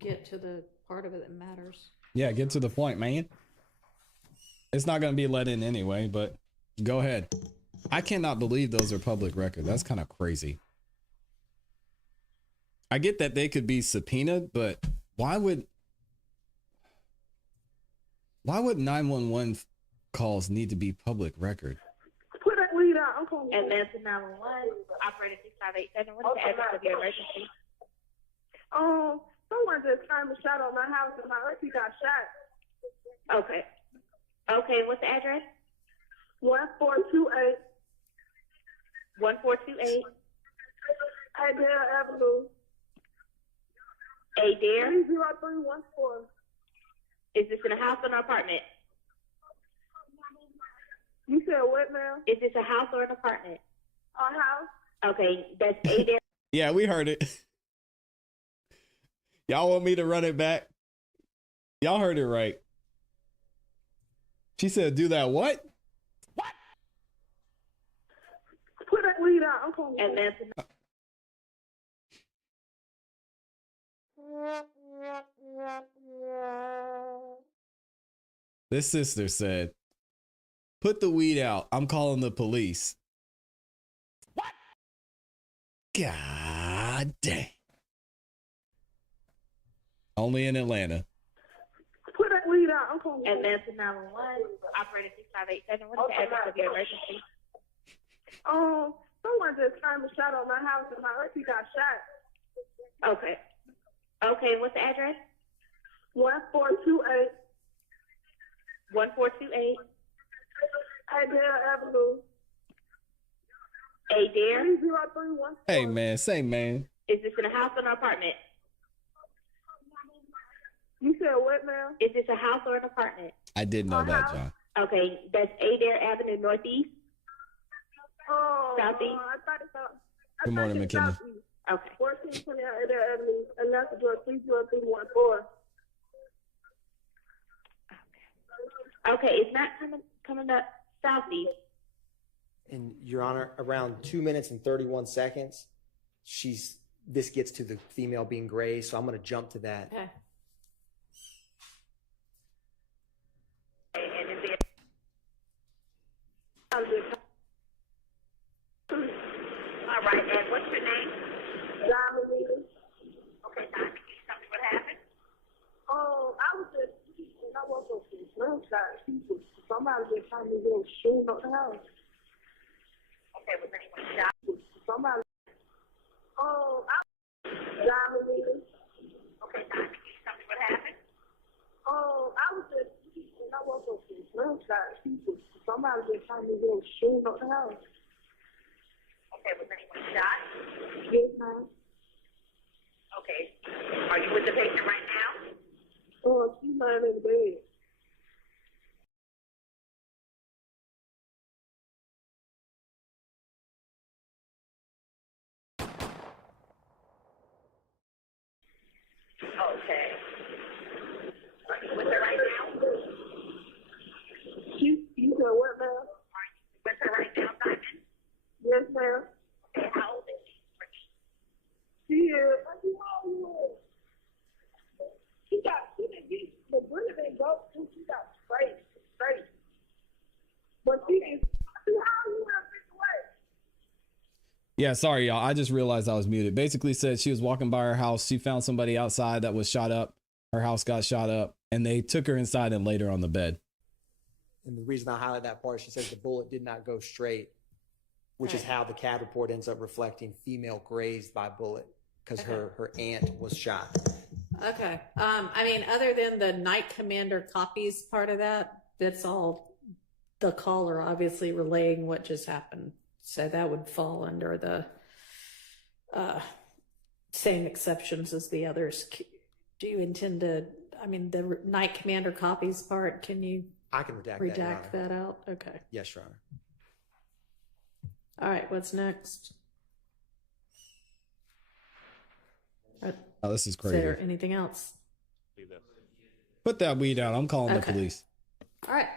get to the part of it that matters. Yeah, get to the point, man. It's not going to be let in anyway, but go ahead. I cannot believe those are public record. That's kind of crazy. I get that they could be subpoenaed, but why would... Why would 911 calls need to be public record? Put that weed out. I'm calling. Atlanta 911, operator 6587. What is the address of your emergency? Someone just turned a shot on my house and my auntie got shot. Okay. Okay, what's the address? 1428. 1428. Adair Avenue. Adair? 30314. Is this in a house or an apartment? You said what, ma'am? Is this a house or an apartment? A house. Okay, that's Adair. Yeah, we heard it. Y'all want me to run it back? Y'all heard it right. She said, do that what? What? Put that weed out. I'm calling. Atlanta. This sister said, put the weed out. I'm calling the police. What? God dang. Only in Atlanta. Put that weed out. I'm calling. Atlanta 911, operator 6587. What is the address of your emergency? Someone just turned a shot on my house and my auntie got shot. Okay. Okay, what's the address? 1428. 1428. Adair Avenue. Adair? 30314. Hey, man. Say, man. Is this in a house or an apartment? You said what, ma'am? Is this a house or an apartment? I did know that, John. Okay, that's Adair Avenue Northeast? Southeast? I thought it was. Good morning, McKinley. Okay. 1420 Adair Avenue, Atlanta, Georgia, 30314. Okay, it's not coming up southeast. And Your Honor, around 2 minutes and 31 seconds, this gets to the female being gray, so I'm going to jump to that. Okay. All right, and what's your name? Diamond. Okay, Diamond, can you tell me what happened? I was just, I woke up to gunshot. Somebody just trying to go shooting up the house. Okay, was anyone shot? Somebody. Diamond. Okay, Diamond, can you tell me what happened? I was just, I woke up to gunshot. Somebody just trying to go shooting up the house. Okay, was anyone shot? Yes, ma'am. Okay. Are you with the patient right now? She's lying in bed. Okay. Are you with her right now? You said what, ma'am? Are you with her right now, Diamond? Yes, ma'am. Okay, how old is she? She is. She didn't get the bullet didn't go through. She got straight. But she didn't. How you went this way? Yeah, sorry, y'all. I just realized I was muted. Basically said she was walking by her house. She found somebody outside that was shot up. Her house got shot up, and they took her inside and laid her on the bed. And the reason I highlight that part, she says the bullet did not go straight, which is how the CAD report ends up reflecting female grazed by bullet because her aunt was shot. Okay. I mean, other than the night commander copies part of that, that's all the caller obviously relaying what just happened. So that would fall under the same exceptions as the others. Do you intend to, I mean, the night commander copies part, can you I can redact that out? Okay. Yes, Your Honor. All right, what's next? Oh, this is crazy. Is there anything else? Put that weed out. I'm calling the Okay. police. All right.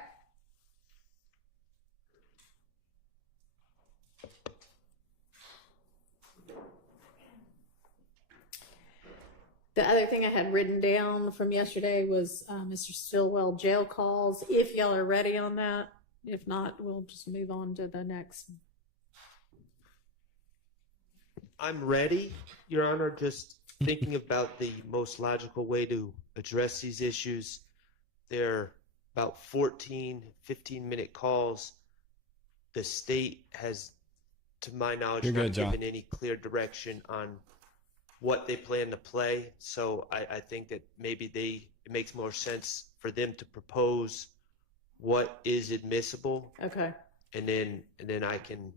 The other thing I had written down from yesterday was Mr. Stillwell jail calls. If y'all are ready on that. If not, we'll just move on to the next. I'm ready, Your Honor, just thinking about the most logical way to address these issues. There are about 14, 15-minute calls. The state has, to my knowledge, You're not good, John. given any clear direction on what they plan to play. So I think that maybe it makes more sense for them to propose what is admissible, Okay. and then I can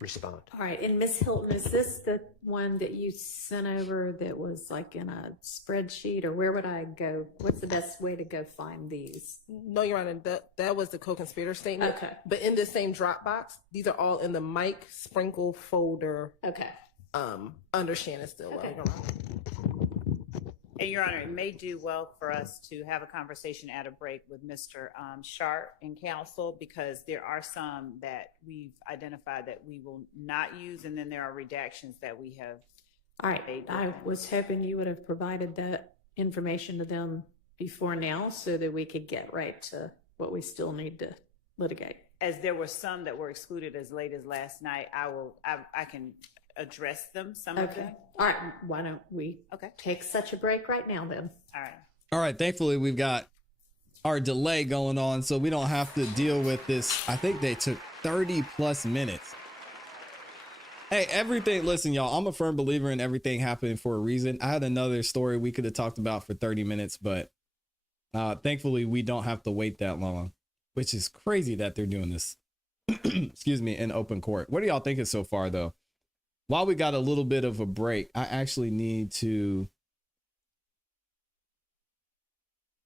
respond. All right. And Ms. Hilton, is this the one that you sent over that was like in a spreadsheet, or where would I go? What's the best way to go find these? No, Your Honor, that was the co-conspirator statement. Okay. But in this same Dropbox, these are all in the Mike Sprinkle folder. Okay. Under Shannon Stillwell. Okay. Your Honor. And Your Honor, it may do well for us to have a conversation at a break with Mr. Sharp and counsel, because there are some that we've identified that we will not use, and then there are redactions that we have. All right. I was hoping you would have provided that information to them before now so that we could get right to what we still need to litigate. As there were some that were excluded as late as last night, I can address them, some of them. All right. Why don't we take such a break right now then? All right. All right. Thankfully, we've got our delay going on, so we don't have to deal with this. I think they took 30 plus minutes. Hey, everything. Listen, y'all, I'm a firm believer in everything happening for a reason. I had another story we could have talked about for 30 minutes, but thankfully, we don't have to wait that long, which is crazy that they're doing this, excuse me, in open court. What are y'all thinking so far, though? While we got a little bit of a break, I actually need to,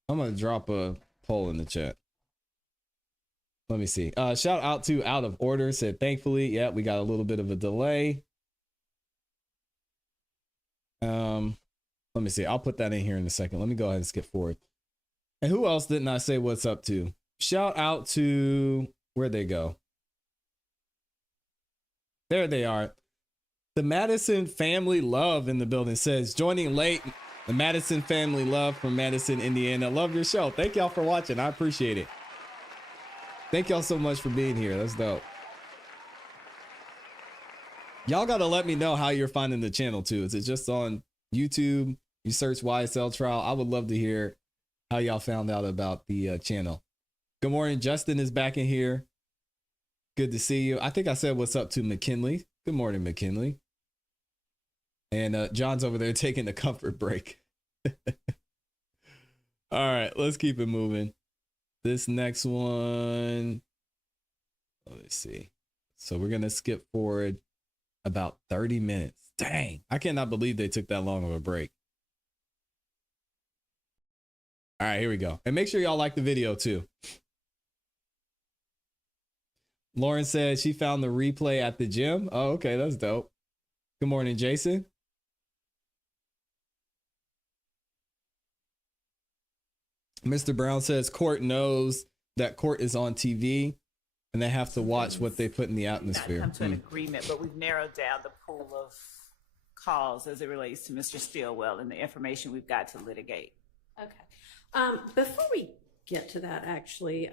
I'm going to drop a poll in the chat. Let me see. Shout out to Out of Order, said thankfully, yeah, we got a little bit of a delay. Let me see. I'll put that in here in a second. Let me go ahead and skip forward. And who else didn't I say what's up to? Shout out to, where'd they go? There they are. The Madison Family Love in the building says, joining late, the Madison Family Love from Madison, Indiana. Love your show. Thank y'all for watching. I appreciate it. Thank y'all so much for being here. That's dope. Y'all got to let me know how you're finding the channel too. Is it just on YouTube? You search YSL trial. I would love to hear how y'all found out about the channel. Good morning. Justin is back in here. Good to see you. I think I said what's up to McKinley. Good morning, McKinley. And John's over there taking a comfort break. All right, let's keep it moving. This next one, let me see. So we're going to skip forward about 30 minutes. Dang, I cannot believe they took that long of a break. All right, here we go. And make sure y'all like the video too. Lauren said she found the replay at the gym. Oh, okay, that's dope. Good morning, Jason. Mr. Brown says court knows that court is on TV and they have to watch what they put in the atmosphere. Come to an agreement, but we've narrowed down the pool of calls as it relates to Mr. Stillwell and the information we've got to litigate. Okay. Before we get to that, actually,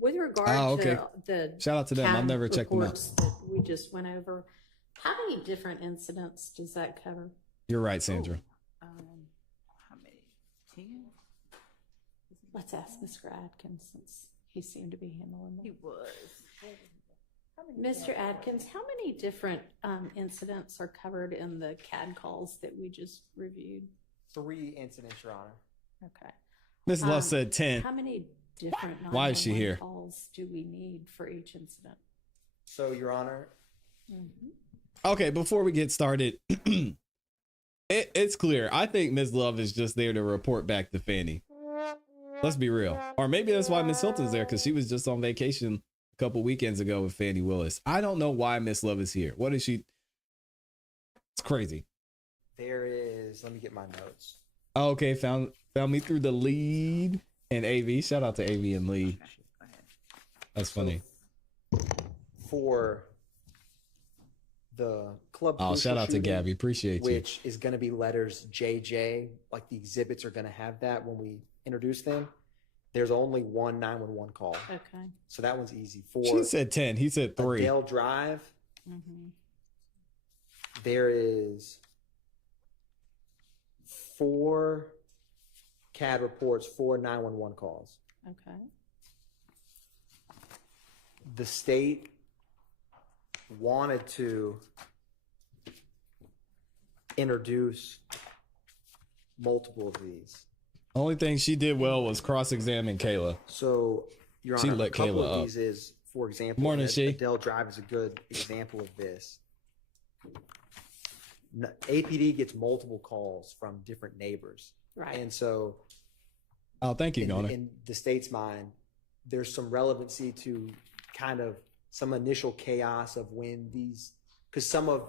with regard to the shout out to them. I've never checked them out. That we just went over, how many different incidents does that cover? You're right, Sandra. How many? 10? Let's ask Mr. Adkins, since he seemed to be handling that. He was. Mr. Adkins, how many different incidents are covered in the CAD calls that we just reviewed? 3 incidents, Your Honor. Okay. Miss Love said 10. How many different Why is she here? calls do we need for each incident? So, Your Honor. Okay, before we get started, it's clear. I think Ms. Love is just there to report back to Fanny. Let's be real. Or maybe that's why Miss Hilton's there, because she was just on vacation a couple weekends ago with Fannie Willis. I don't know why Miss Love is here. What is she? It's crazy. There is, let me get my notes. Oh, okay, found me through the lead and AV. Shout out to AV and Lee. That's funny. For the club. Oh, shout out to Gabby. Appreciate you. Which is going to be letters JJ. Like the exhibits are going to have that when we introduce them. There's only one 911 call. Okay. So that one's easy. For She said 10. He said 3. Adele Drive. There is 4 CAD reports, 4 911 calls. Okay. the state wanted to introduce multiple of these. Only thing she did well was cross-examine Kayla. So, Your She Honor, let a couple Kayla of up. these is, for example, Morning, she. Adele Drive is a good example of this. APD gets multiple calls from different neighbors. Right. And so Oh, thank you, Gunnar. in the state's mind, there's some relevancy to kind of some initial chaos of when these, because some of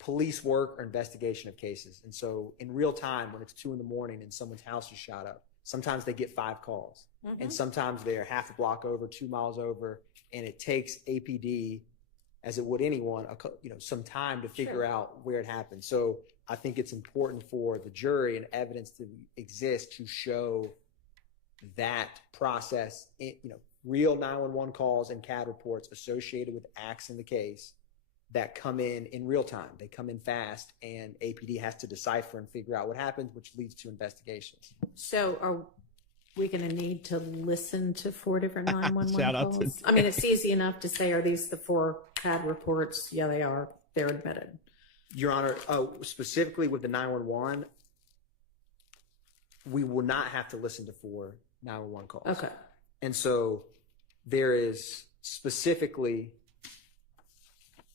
police work or investigation of cases. And so in real time, when it's 2 a.m. and someone's house is shot up, sometimes they get 5 calls. Mhm. And sometimes they're half a block over, 2 miles over, and it takes APD, as it would anyone, some time to figure out where it happened. So I think it's important for the jury and evidence to exist to show that process, real 911 calls and CAD reports associated with acts in the case that come in real time. They come in fast, and APD has to decipher and figure out what happened, which leads to investigations. So are we going to need to listen to 4 different 911 Shout out calls? to- I mean, it's easy enough to say, are these the 4 CAD reports? Yeah, they are. They're admitted. Your Honor, specifically with the 911, we will not have to listen to 4 911 calls. Okay. And so there is specifically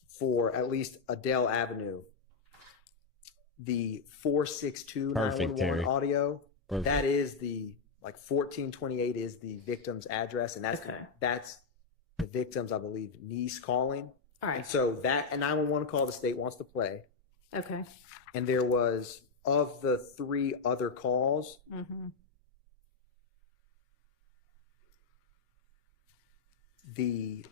for at least Adele Avenue, the 462 Perfect, 911 Terry. audio, Perfect. that is the, 1428 is the victim's address, and that's that's the victim's, I believe, niece calling. All right. And so that a 911 call the state wants to play. Okay. And there was, of the 3 other calls, Mm-hmm. the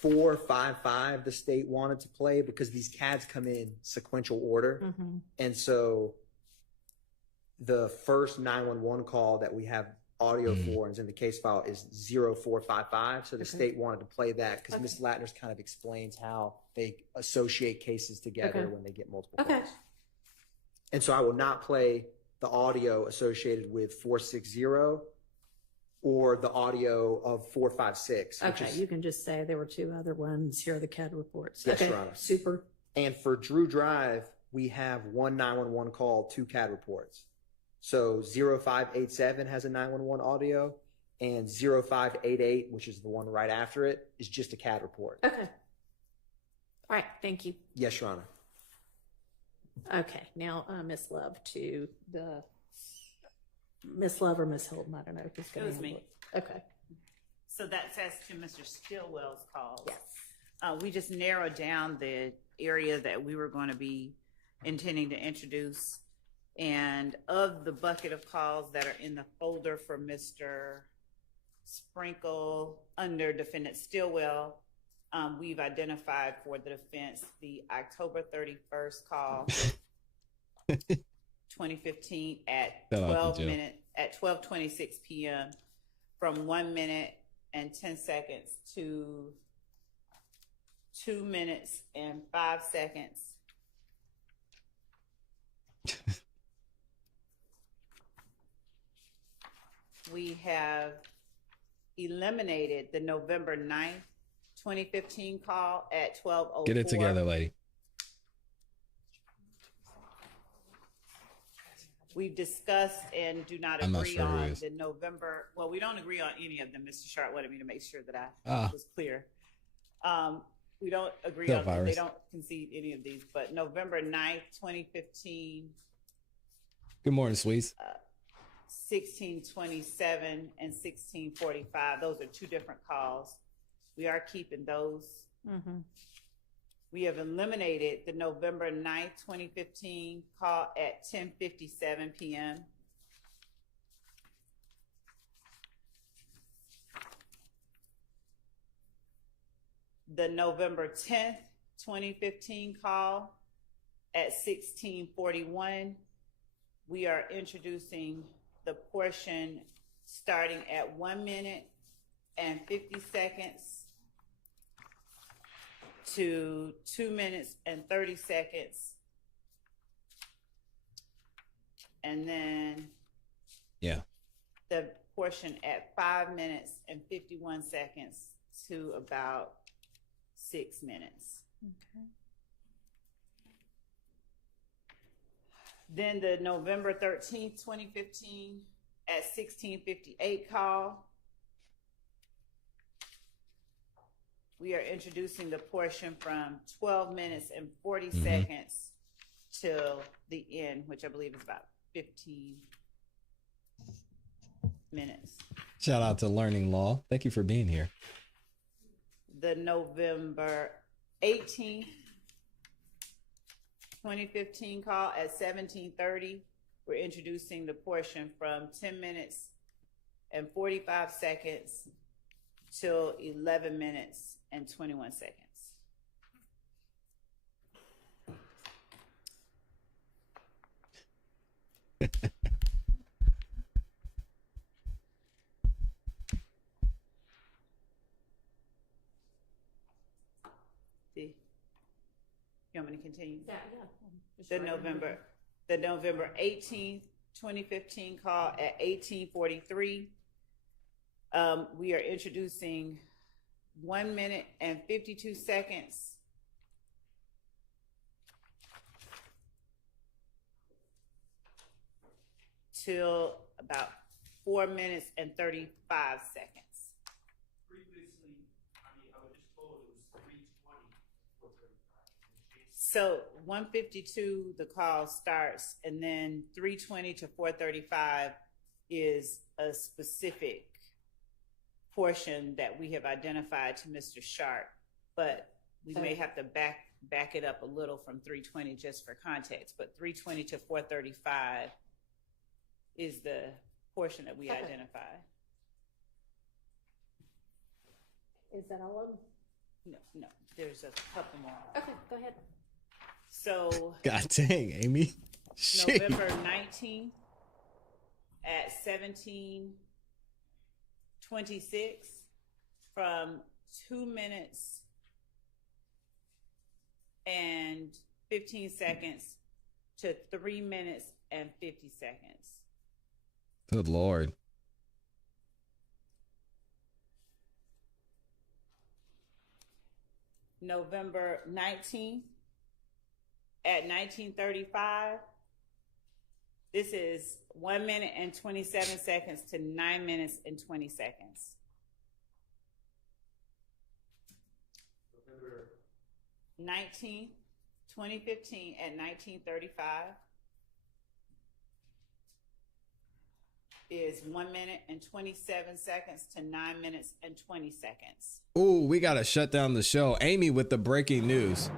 455 the state wanted to play because these CADs come in sequential order. Mm-hmm. And so the first 911 call that we have audio for and is in the case file is 0455. So the state wanted to play that because Ms. Latner's kind of explains how they associate cases together when they get multiple calls. And so I will not play the audio associated with 460 or the audio of 456. which Okay, is- you can just say there were 2 other ones. Here are the CAD reports. Yes, okay. Your Honor. Super. And for Drew Drive, we have 1 911 call, 2 CAD reports. So 0587 has a 911 audio, and 0588, which is the one right after it, is just a CAD report. Okay. All right. Thank you. Yes, Your Honor. Okay. Now, Miss Love to the Miss Love or Miss Holden. I don't know who's going It to was me. Okay. So that says to Mr. Stillwell's calls. Yes. We just narrowed down the area that we were going to be intending to introduce. And of the bucket of calls that are in the folder for Mr. Sprinkle under defendant Stillwell, we've identified for the defense the October 31st call, 2015 at Shout out 12 to Jill. minutes at 12:26 p.m. from 1 minute and 10 seconds to 2 minutes and 5 seconds. We have eliminated the November 9th, 2015 call at 12:04. Get it together, lady. We've discussed and do not I'm not agree sure who it on is. the November, well, we don't agree on any of them. Mr. Sharp wanted me to make sure that I Ah. was clear. We don't agree Still on, virus. they don't concede any of these, but November 9th, 2015, Good morning, Sweets. 1627 and 1645, those are 2 different calls. We are keeping those. Mm-hmm. We have eliminated the November 9th, 2015 call at 10:57 p.m. The November 10th, 2015 call at 16:41. We are introducing the portion starting at 1 minute and 50 seconds to 2 minutes and 30 seconds. And then Yeah. the portion at 5 minutes and 51 seconds to about 6 minutes. Okay. Then the November 13th, 2015 at 16:58 call. We are introducing the portion from 12 minutes and 40 seconds till the end, which I believe is about 15 minutes. Shout out to Learning Law. Thank you for being here. The November 18th, 2015 call at 17:30. We're introducing the portion from 10 minutes and 45 seconds till 11 minutes and 21 seconds. You want me to continue? Yeah. The November 18th, 2015 call at 18:43. We are introducing 1 minute and 52 seconds till about 4 minutes and 35 seconds. So 1:52, the call starts, and then 3:20 to 4:35 is a specific portion that we have identified to Mr. Sharp, but we may have to back it up a little from 3:20 just for context. But 3:20 to 4:35 is the portion that we identified. Is that all of them? No, there's a couple more. Okay, go ahead. So God dang, Amy. Shit. November 19th at 17:26 from 2 minutes and 15 seconds to 3 minutes and 50 seconds. Good Lord. November 19th at 19:35. This is 1 minute and 27 seconds to 9 minutes and 20 seconds. November 19th, 2015 at 19:35 is 1 minute and 27 seconds to 9 minutes and 20 seconds. Ooh, we got to shut down the show. Amy with the breaking news.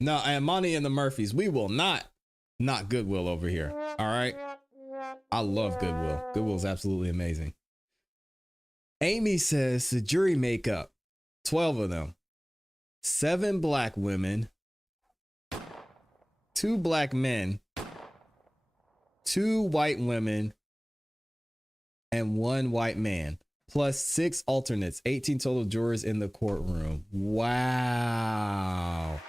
No, and Monty and the Murphys, we will not Goodwill over here. All right. I love Goodwill. Goodwill's absolutely amazing. Amy says the jury makeup, 12 of them, 7 black women, 2 black men, 2 white women, and 1 white man, plus 6 alternates, 18 total jurors in the courtroom. Wow.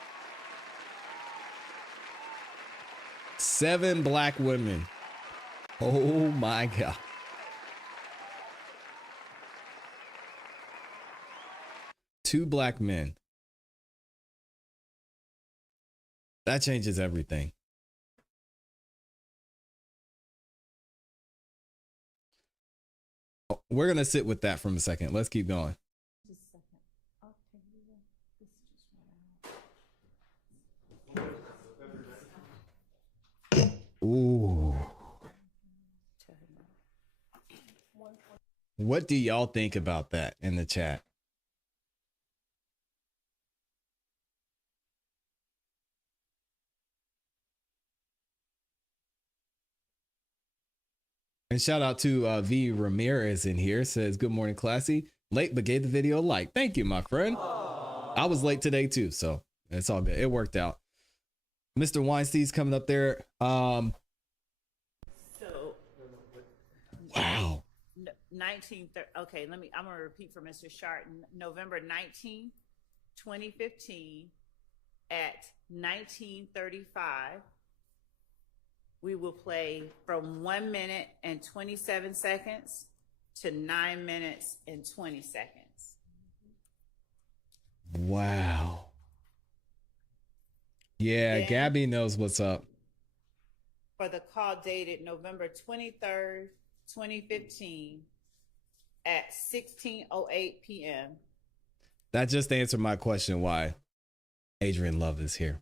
7 black women. Oh my God. Two black men. That changes everything. Oh, we're going to sit with that for a second. Let's keep going. Ooh. What do y'all think about that in the chat? And shout out to V Ramirez in here. Says, good morning, ClassE. Late, but gave the video a like. Thank you, my friend. I was late today too, so it's all good. It worked out. Mr. Weinstein's coming up there. So wow. 19. Okay, I'm gonna repeat for Mr. Sharp. November 19th, 2015, at 19:35, we will play from 1 minute and 27 seconds to 9 minutes and 20 seconds. Wow. Yeah, Then, Gabby knows what's up. for the call dated November 23rd, 2015 at 16:08 p.m. That just answered my question why Adrian Love is here.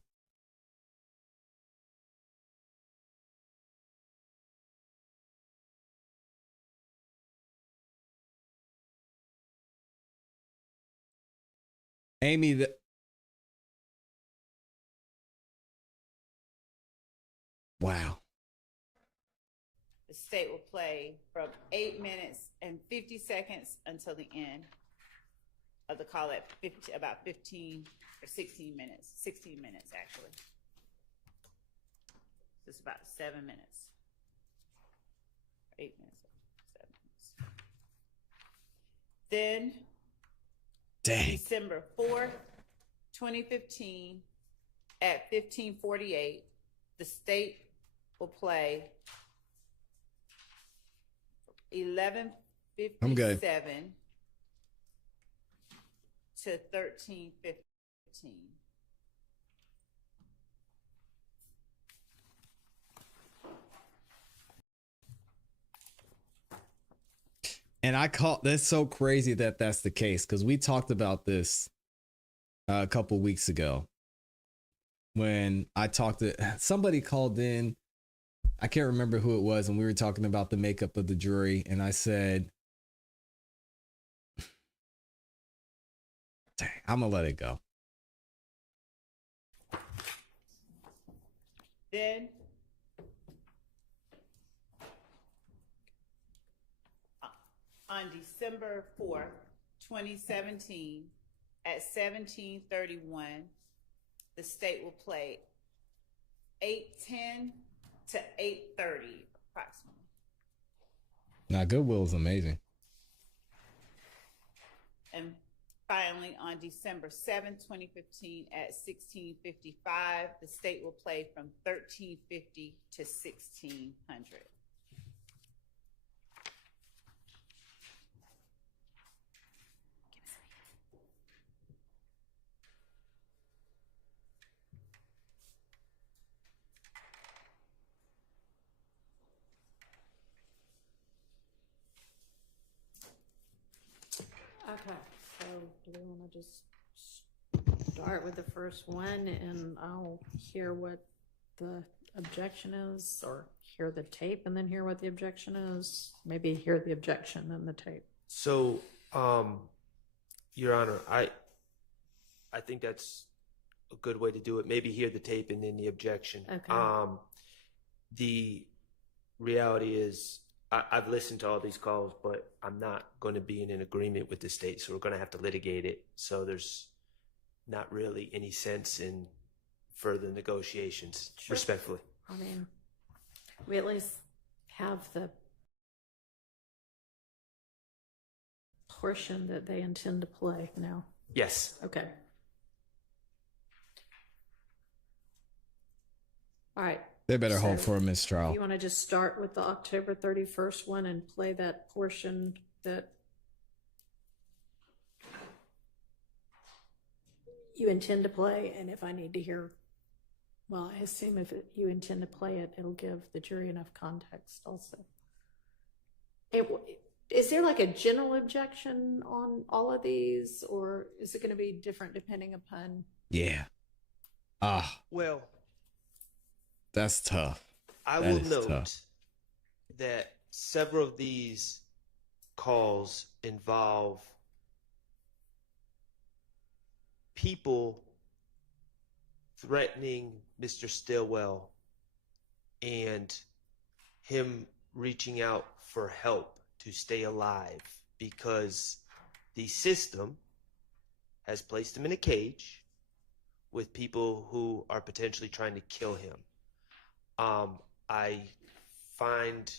Amy, wow. The state will play from 8 minutes and 50 seconds until the end of the call at about 15 or 16 minutes. 16 minutes, actually. It's about 7 minutes. 8 minutes, 7 minutes. Then, dang, December 4th, 2015 at 15:48, the state will play 11:57 to 13:15. And I caught that's so crazy that that's the case because we talked about this a couple weeks ago when I talked to somebody called in. I can't remember who it was, and we were talking about the makeup of the jury, and I said, dang, I'm gonna let it go. Then on December 4th, 2017 at 17:31, the state will play 8:10 to 8:30 approximately. Now, Goodwill is amazing. And finally, on December 7th, 2015 at 16:55, the state will play from 13:50 to 1600. Okay, so do we want to just start with the first one and I'll hear what the objection is, or hear the tape and then hear what the objection is? Maybe hear the objection and the tape. So, Your Honor, I think that's a good way to do it. Maybe hear the tape and then the objection. Okay. The reality is, I've listened to all these calls, but I'm not going to be in an agreement with the state, so we're going to have to litigate it. So there's not really any sense in further negotiations, Sure. respectfully. I mean, we at least have the portion that they intend to play now. Yes. Okay. All right. They better hold for a mistrial. You want to just start with the October 31st one and play that portion that you intend to play, and if I need to hear, well, I assume if you intend to play it, it'll give the jury enough context also. Is there like a general objection on all of these, or is it going to be different depending upon? Yeah. Well, that's tough. I That will is note tough. that several of these calls involve people threatening Mr. Stillwell and him reaching out for help to stay alive because the system has placed him in a cage with people who are potentially trying to kill him. I find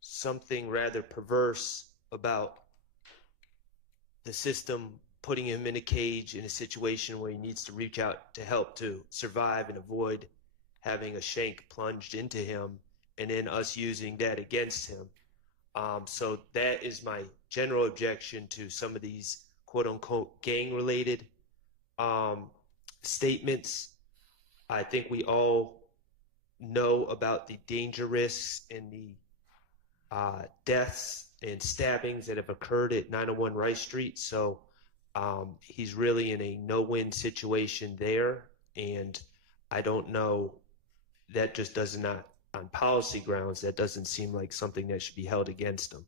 something rather perverse about the system putting him in a cage in a situation where he needs to reach out to help to survive and avoid having a shank plunged into him, and then us using that against him. So that is my general objection to some of these quote unquote gang related statements. I think we all know about the danger risks and the deaths and stabbings that have occurred at 901 Rice Street. So he's really in a no-win situation there. And I don't know, that just does not, on policy grounds, that doesn't seem like something that should be held against him.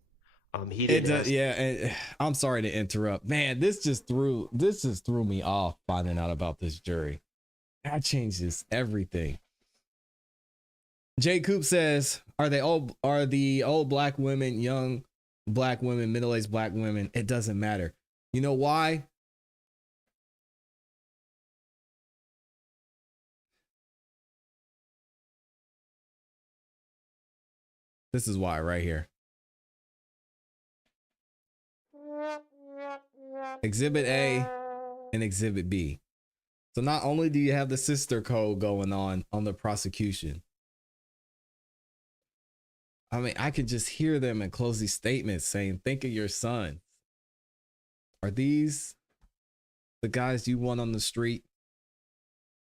He didn't ask. Yeah, and I'm sorry to interrupt. Man, this just threw me off finding out about this jury. That changes everything. Jay Coop says, are the old black women, young black women, middle-aged black women? It doesn't matter. You know why? This is why right here. Exhibit A and Exhibit B. So not only do you have the sister code going on the prosecution, I mean, I could just hear them in closing statements saying, think of your sons. Are these the guys you want on the street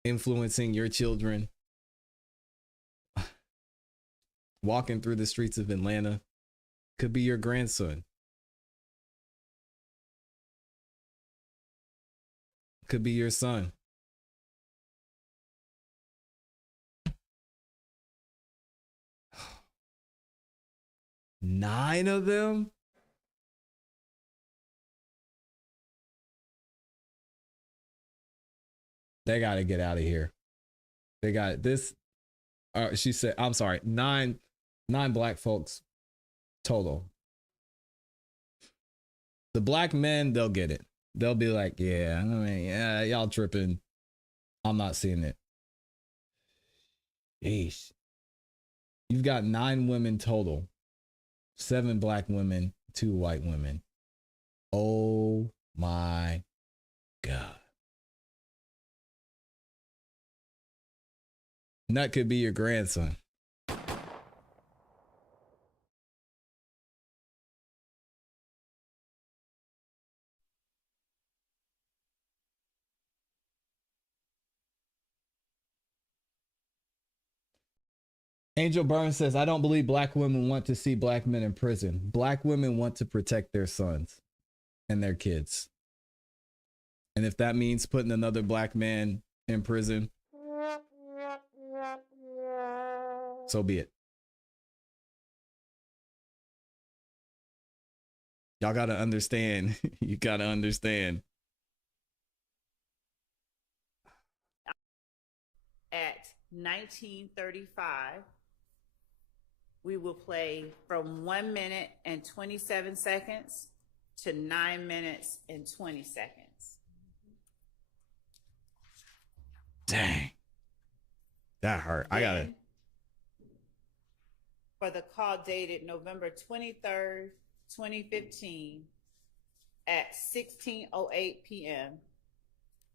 influencing your children? Walking through the streets of Atlanta could be your grandson. Could be your son. Nine of them? They got to get out of here. They got this. She said, I'm sorry, nine black folks total. The black men, they'll get it. They'll be like, yeah, I mean, yeah, y'all tripping. I'm not seeing it. Yeesh. You've got 9 women total. 7 black women, 2 white women. Oh my God. And that could be your grandson. Angel Burns says, I don't believe black women want to see black men in prison. Black women want to protect their sons and their kids. And if that means putting another black man in prison, so be it. Y'all got to understand. You got to understand. At 19:35, we will play from 1 minute and 27 seconds to 9 minutes and 20 seconds. Dang. That hurt. I got it. For the call dated November 23rd, 2015 at 16:08 p.m.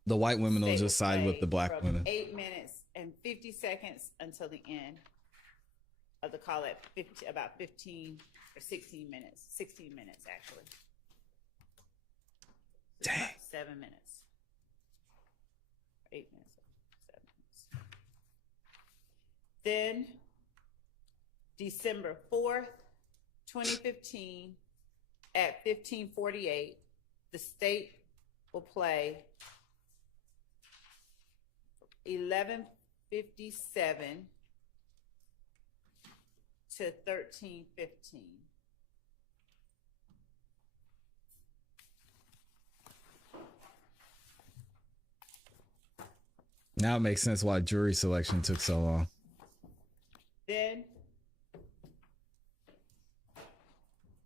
The white women will just side with the black women. 8 minutes and 50 seconds until the end of the call at about 15 or 16 minutes. 16 minutes, actually. So dang. 7 minutes. 8 minutes. 7 minutes. Then, December 4th, 2015, at 15:48, the state will play 11:57 to 13:15. Now it makes sense why jury selection took so long. Then,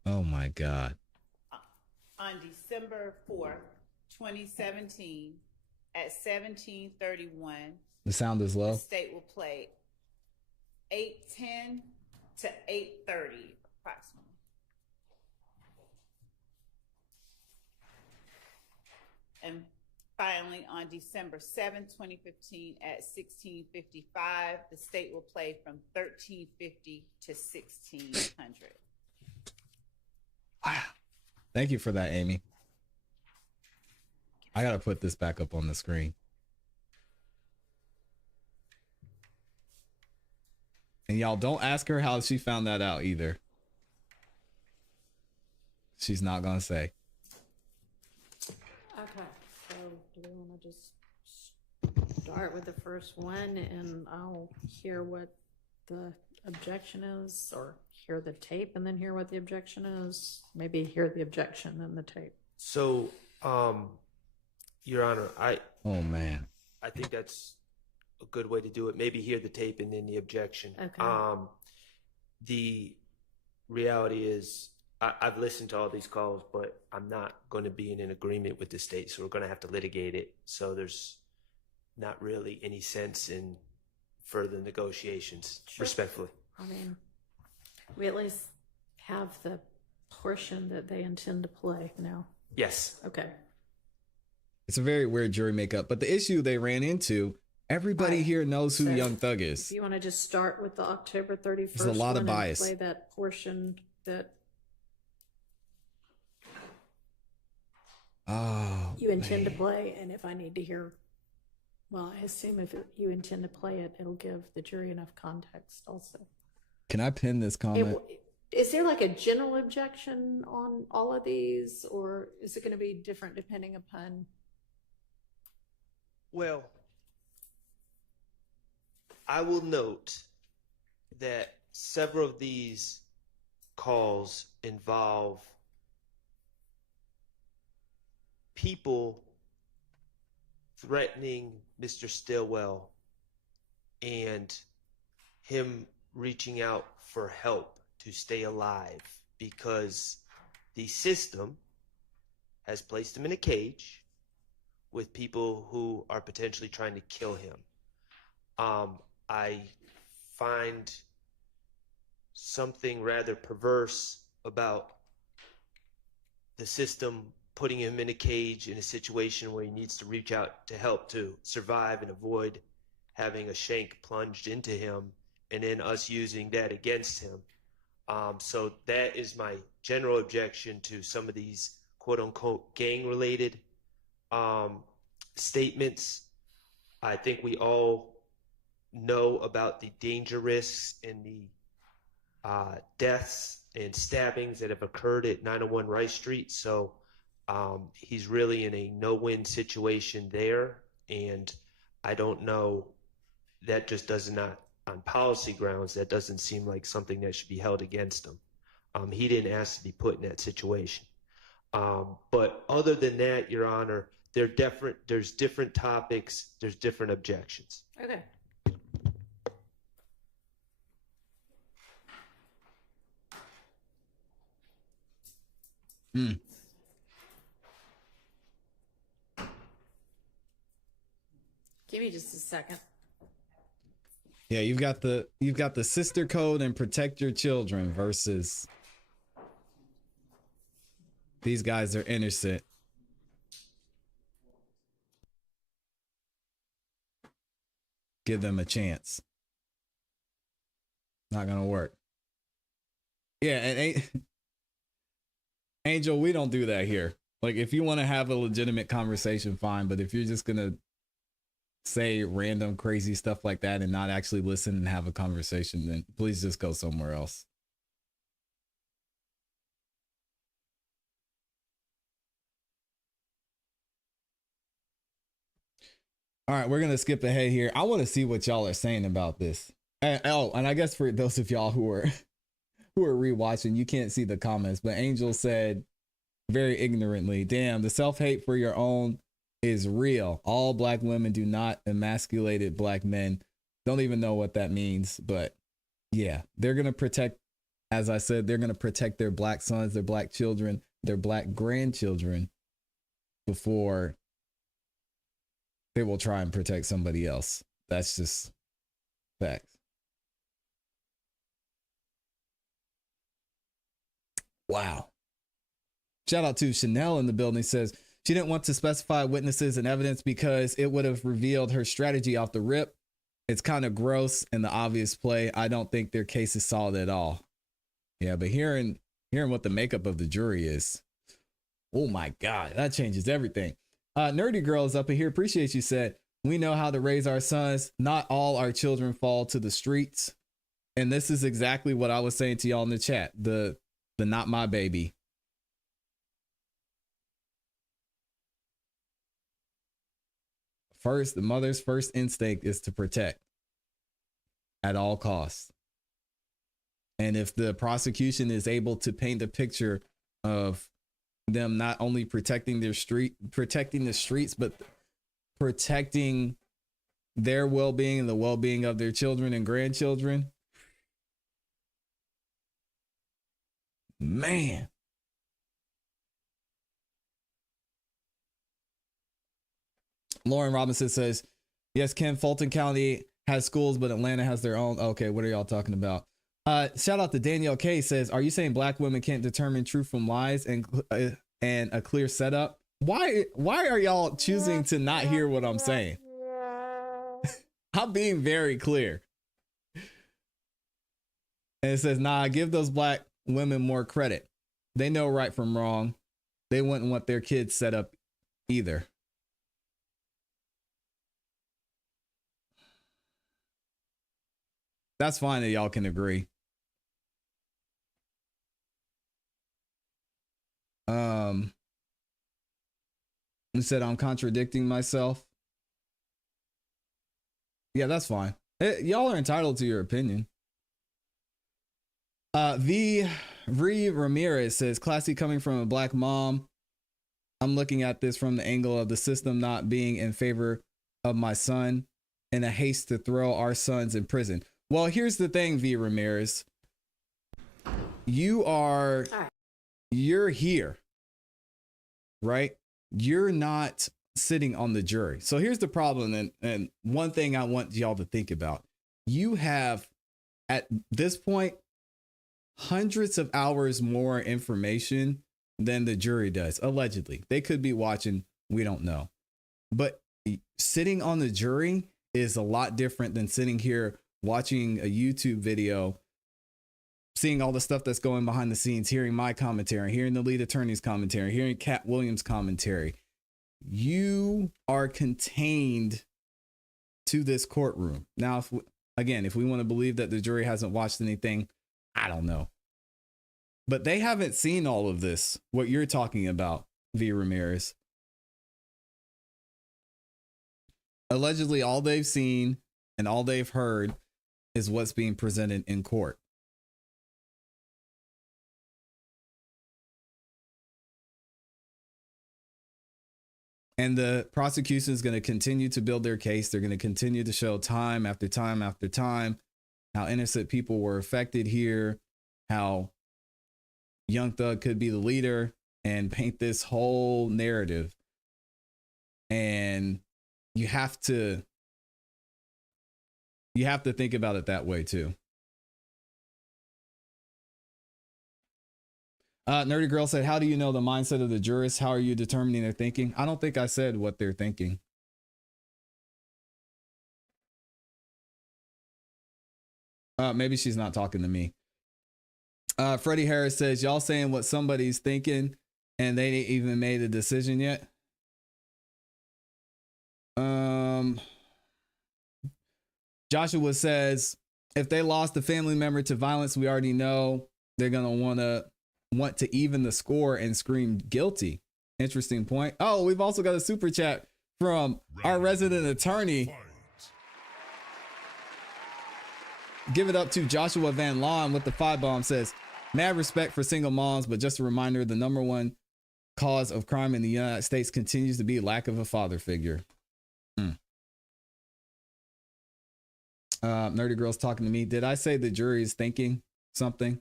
oh my God. on December 4th, 2017, at 17:31, The sound is low. the state will play 8:10 to 8:30, approximately. And finally, on December 7th, 2015 at 16:55, the state will play from 1350 to 1600. Thank you for that, Amy. I gotta put this back up on the screen. And y'all don't ask her how she found that out either. She's not gonna say. Okay, so do we want to just start with the first one and I'll hear what the objection is, or hear the tape and then hear what the objection is? Maybe hear the objection and the tape. So, Your Honor, oh man, I think that's a good way to do it. Maybe hear the tape and then the objection. Okay. The reality is, I've listened to all these calls, but I'm not going to be in an agreement with the state, so we're going to have to litigate it. So there's not really any sense in further negotiations, respectfully. I mean, we at least have the portion that they intend to play now. Yes. Okay. It's a very weird jury makeup, but the issue they ran into, everybody here knows who So, Young Thug is. If you want to just start with the October 31st There's a lot of one and bias. play that portion that you intend to play, and if I need to hear, well, I assume if you intend to play it, it'll give the jury enough context also. Can I pin this comment? Is there like a general objection on all of these, or is it going to be different depending upon? Well, I will note that several of these calls involve people threatening Mr. Stillwell and him reaching out for help to stay alive because the system has placed him in a cage with people who are potentially trying to kill him. I find something rather perverse about the system putting him in a cage in a situation where he needs to reach out to help to survive and avoid having a shank plunged into him, and then us using that against him. So that is my general objection to some of these quote unquote gang related statements. I think we all know about the danger risks and the deaths and stabbings that have occurred at 901 Rice Street. So he's really in a no-win situation there. And I don't know, that just does not, on policy grounds, that doesn't seem like something that should be held against him. He didn't ask to be put in that situation. But other than that, Your Honor, there's different topics, there's different objections. Okay. Give me just a second. Yeah, you've got the sister code and protect your children versus these guys are innocent. Give them a chance. Not gonna work. Yeah, and Angel, we don't do that here. Like, if you want to have a legitimate conversation, fine. But if you're just gonna say random crazy stuff like that and not actually listen and have a conversation, then please just go somewhere else. All right, we're gonna skip ahead here. I want to see what y'all are saying about this. And I guess for those of y'all who are rewatching, you can't see the comments, but Angel said very ignorantly, "Damn, the self-hate for your own is real. All black women do not emasculated black men." Don't even know what that means, but yeah, they're gonna protect. As I said, they're gonna protect their black sons, their black children, their black grandchildren before they will try and protect somebody else. That's just facts. Wow. Shout out to Chanel in the building. Says She didn't want to specify witnesses and evidence because it would have revealed her strategy off the rip. It's kind of gross and the obvious play. I don't think their case is solid at all. Yeah, but hearing what the makeup of the jury is, oh my God, that changes everything. Nerdy Girl is up in here. Appreciate you said, we know how to raise our sons. Not all our children fall to the streets. And this is exactly what I was saying to y'all in the chat. The not my baby. First, the mother's first instinct is to protect at all costs. And if the prosecution is able to paint a picture of them not only protecting the streets, but protecting their well-being and the well-being of their children and grandchildren, man. Lauren Robinson says, yes, Ken, Fulton County has schools, but Atlanta has their own. Okay, what are y'all talking about? Shout out to Danielle K says, are you saying black women can't determine truth from lies and a clear setup? Why are y'all choosing to not hear what I'm saying? I'm being very clear. And it says, nah, give those black women more credit. They know right from wrong. They wouldn't want their kids set up either. That's fine that y'all can agree. You said I'm contradicting myself. Yeah, that's fine. Y'all are entitled to your opinion. V Ramirez says, ClassE coming from a black mom. I'm looking at this from the angle of the system not being in favor of my son in a haste to throw our sons in prison. Well, here's the thing, V Ramirez. You're here, right? You're not sitting on the jury. So here's the problem. And one thing I want y'all to think about. You have, at this point, hundreds of hours more information than the jury does, allegedly. They could be watching. We don't know. But sitting on the jury is a lot different than sitting here watching a YouTube video, seeing all the stuff that's going behind the scenes, hearing my commentary, hearing the lead attorney's commentary, hearing Cat Williams' commentary. You are contained to this courtroom. Now, if we want to believe that the jury hasn't watched anything, I don't know. But they haven't seen all of this, what you're talking about, V. Ramirez. Allegedly, all they've seen and all they've heard is what's being presented in court. And the prosecution is going to continue to build their case. They're going to continue to show time after time after time how innocent people were affected here, how Young Thug could be the leader, and paint this whole narrative. And you have to think about it that way too. Nerdy Girl said, how do you know the mindset of the jurists? How are you determining their thinking? I don't think I said what they're thinking. Maybe she's not talking to me. Freddie Harris says, y'all saying what somebody's thinking and they ain't even made a decision yet. Joshua says, if they lost a family member to violence, we already know they're going to want to even the score and scream guilty. Interesting point. Oh, we've also got a super chat from our resident attorney. Give it up to Joshua Van Lawn with the 5-bomb. Says, mad respect for single moms, but just a reminder, the number one cause of crime in the United States continues to be lack of a father figure. Nerdy Girl's talking to me. Did I say the jury is thinking something?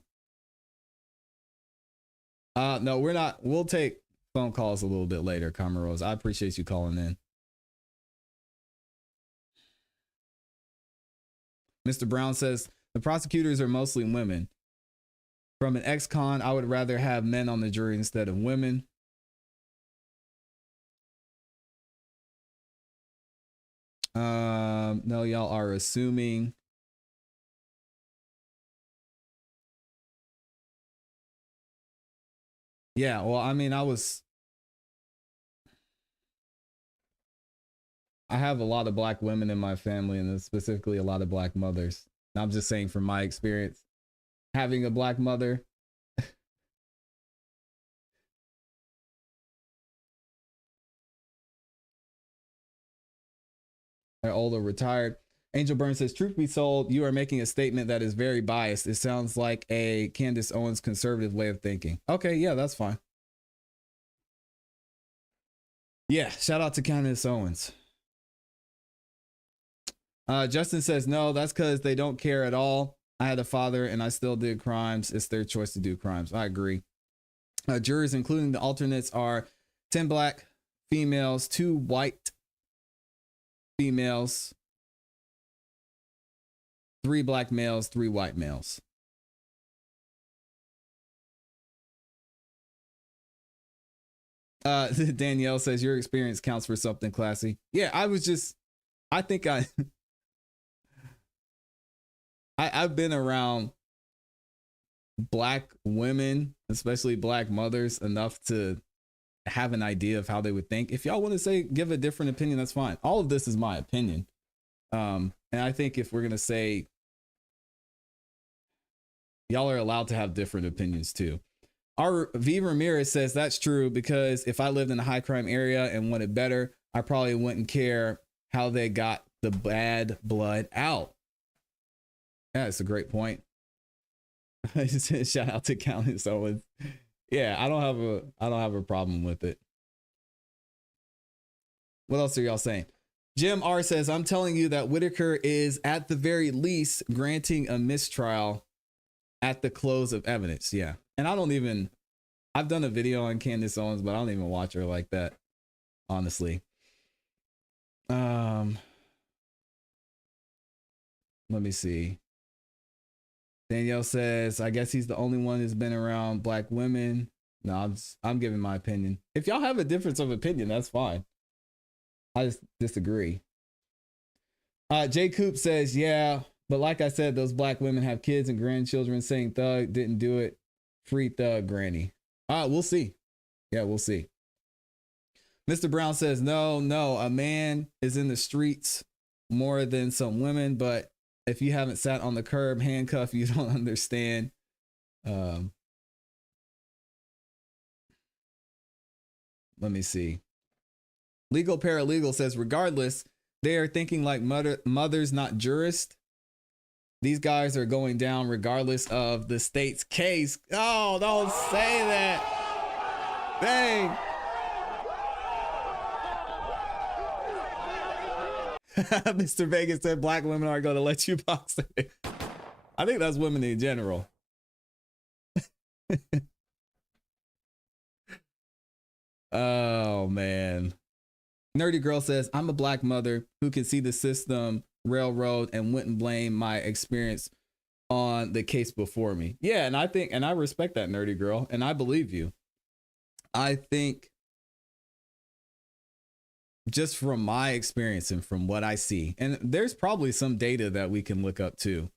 No, we're not. We'll take phone calls a little bit later, Camaros. I appreciate you calling in. Mr. Brown says, the prosecutors are mostly women. From an ex-con, I would rather have men on the jury instead of women. No, y'all are assuming. Yeah, well, I mean, I have a lot of black women in my family, and specifically a lot of black mothers. And I'm just saying from my experience, having a black mother. They're old or retired. Angel Burns says, truth be told, you are making a statement that is very biased. It sounds like a Candace Owens conservative way of thinking. Okay, yeah, that's fine. Yeah, shout out to Candace Owens. Justin says, no, that's because they don't care at all. I had a father and I still did crimes. It's their choice to do crimes. I agree. Jurors, including the alternates, are 10 black females, 2 white females, 3 black males, 3 white males. Danielle says your experience counts for something, ClassE. Yeah, I think I've been around black women, especially black mothers, enough to have an idea of how they would think. If y'all want to give a different opinion, that's fine. All of this is my opinion. And I think if we're going to say y'all are allowed to have different opinions too. Our V Ramirez says that's true because if I lived in a high crime area and wanted better, I probably wouldn't care how they got the bad blood out. Yeah, that's a great point. Shout out to Countess Owens. Yeah, I don't have a problem with it. What else are y'all saying? Jim R says, I'm telling you that Whitaker is at the very least granting a mistrial at the close of evidence. Yeah. And I've done a video on Candace Owens, but I don't even watch her like that, honestly. Let me see. Danielle says, I guess he's the only one who's been around black women. No, I'm giving my opinion. If y'all have a difference of opinion, that's fine. I just disagree. Jay Coop says, yeah, but like I said, those black women have kids and grandchildren. Saying Thug didn't do it. Free Thug Granny. We'll see. Yeah, we'll see. Mr. Brown says, no, a man is in the streets more than some women, but if you haven't sat on the curb handcuffed, you don't understand. Let me see. Legal Paralegal says, regardless, they are thinking like mothers, not jurists. These guys are going down regardless of the state's case. Oh, don't say that. Dang. Mr. Vegas said black women aren't going to let you box. I think that's women in general. Oh, man. Nerdy Girl says, I'm a black mother who can see the system railroad and wouldn't blame my experience on the case before me. Yeah, and I respect that, Nerdy Girl, and I believe you. I think just from my experience and from what I see, and there's probably some data that we can look up too.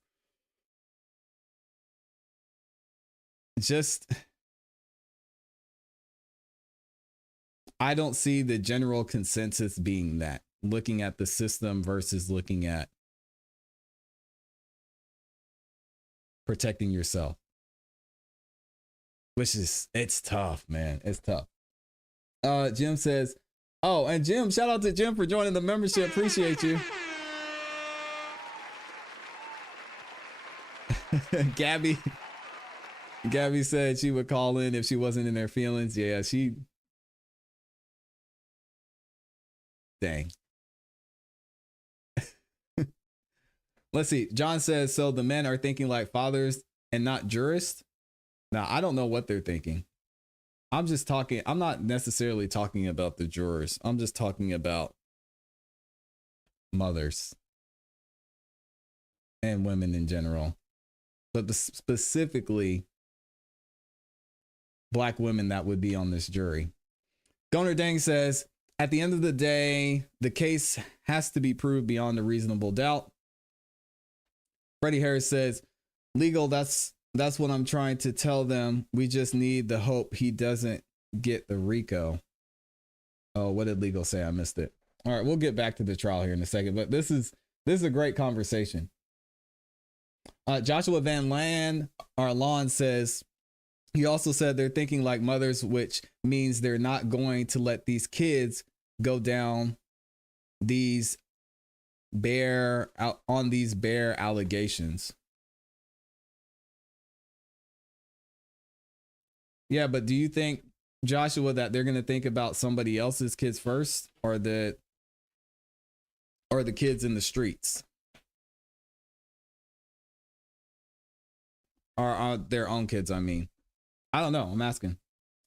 I don't see the general consensus being that, looking at the system versus looking at protecting yourself, it's tough, man. It's tough. Jim says, oh, and Jim, shout out to Jim for joining the membership. Appreciate you. Gabby said she would call in if she wasn't in her feelings. Yeah, dang. Let's see. John says, so the men are thinking like fathers and not jurists. Now, I don't know what they're thinking. I'm not necessarily talking about the jurors. I'm just talking about mothers and women in general, but specifically black women that would be on this jury. Gunnar Dang says, At the end of the day, the case has to be proved beyond a reasonable doubt. Freddie Harris says, legal, that's what I'm trying to tell them. We just need the hope he doesn't get the RICO. Oh, what did legal say? I missed it. All right, we'll get back to the trial here in a second, but this is a great conversation. Joshua Van Lawn says, he also said they're thinking like mothers, which means they're not going to let these kids go down these bare allegations. Yeah, but do you think, Joshua, that they're going to think about somebody else's kids first, or the kids in the streets, or their own kids? I mean, I don't know.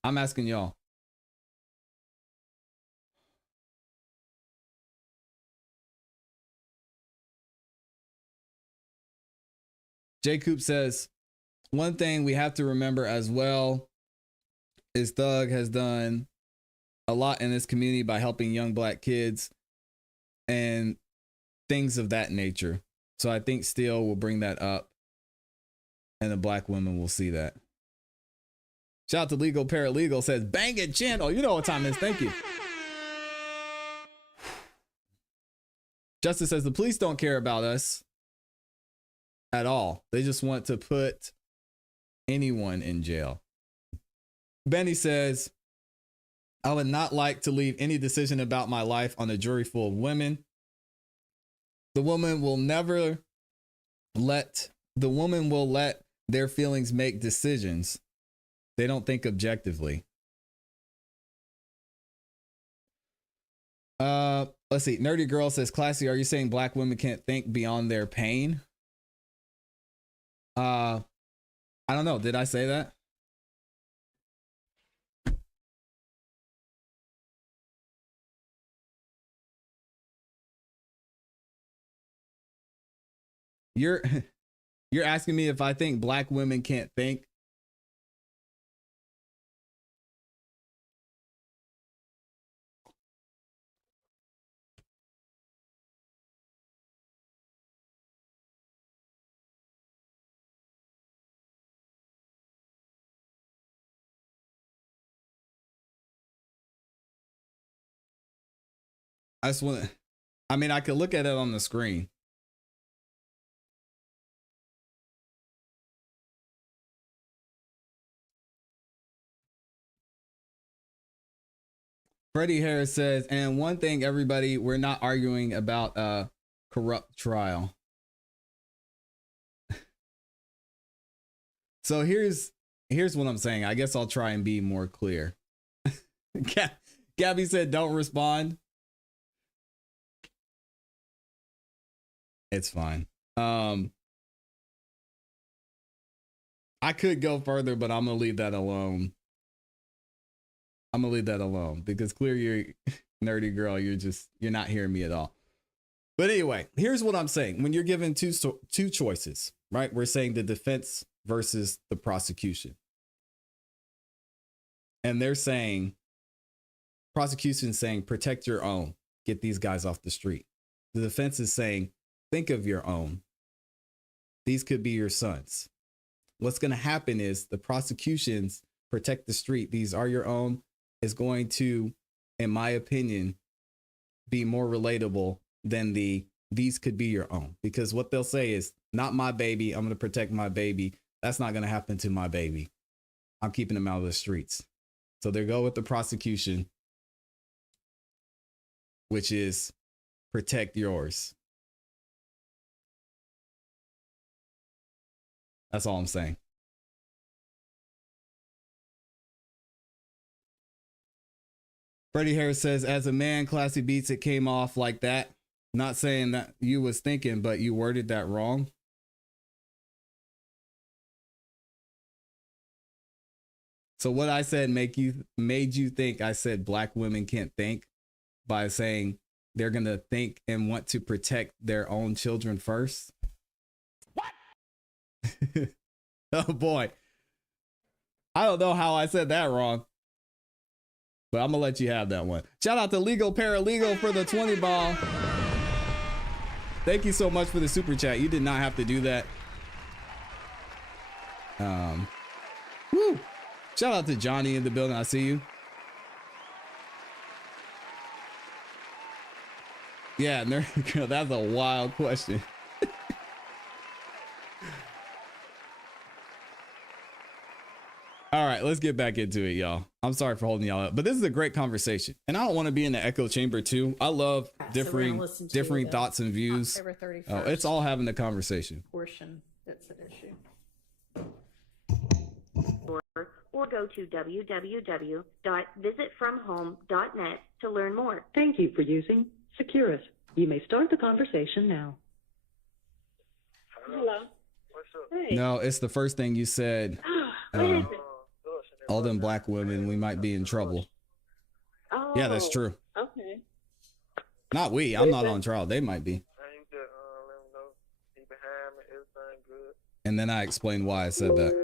I'm asking y'all. J. Coop says, one thing we have to remember as well is Thug has done a lot in this community by helping young black kids and things of that nature. So I think Steele will bring that up, and the black women will see that. Shout out to Legal Paralegal, says, bang it, chin. Oh, you know what time it is. Thank you. Justice says, the police don't care about us at all. They just want to put anyone in jail. Benny says, I would not like to leave any decision about my life on a jury full of women. The woman will let their feelings make decisions. They don't think objectively. Let's see. Nerdy Girl says, ClassE, are you saying black women can't think beyond their pain? I don't know. Did I say that? You're asking me if I think black women can't think? I just want to, I mean, I could look at it on the screen. Freddie Harris says, and one thing, everybody, we're not arguing about a corrupt trial. So here's what I'm saying. I guess I'll try and be more clear. Gabby said, don't respond. It's fine. I could go further, but I'm gonna leave that alone. Because clearly, you're nerdy girl. You're not hearing me at all. But anyway, here's what I'm saying. When you're given two choices, right? We're saying the defense versus the prosecution. And they're saying, prosecution saying, protect your own, get these guys off the street. The defense is saying, think of your own. These could be your sons. What's going to happen is the prosecution's protect the street, these are your own, is going to, in my opinion, be more relatable than these could be your own. Because what they'll say is, not my baby, I'm going to protect my baby. That's not going to happen to my baby. I'm keeping them out of the streets. So they go with the prosecution, which is protect yours. That's all I'm saying. Freddie Harris says, as a man, ClassE beats it came off like that. Not saying that you was thinking, but you worded that wrong. So what I said made you think I said black women can't think by saying they're going to think and want to protect their own children first? What? Oh boy. I don't know how I said that wrong. But I'm gonna let you have that one. Shout out to Legal Paralegal for the 20 ball. Thank you so much for the super chat. You did not have to do that. Woo. Shout out to Johnny in the building. I see you. Yeah, that's a wild question. All right, let's get back into it, y'all. I'm sorry for holding y'all up, but this is a great conversation. And I don't want to be in the echo chamber too. I love differing thoughts and views. October 31st. Oh, it's all having a conversation. Portion that's an issue. Or go to www.visitfromhome.net to learn more. Thank you for using Securus. You may start the conversation now. Hello. What's up? Hey. No, it's the first thing you said. What is it? All them black women, we might be in trouble. Oh. Yeah, that's true. Okay. Not we. I'm not on trial. They might be. And then I explained why I said that.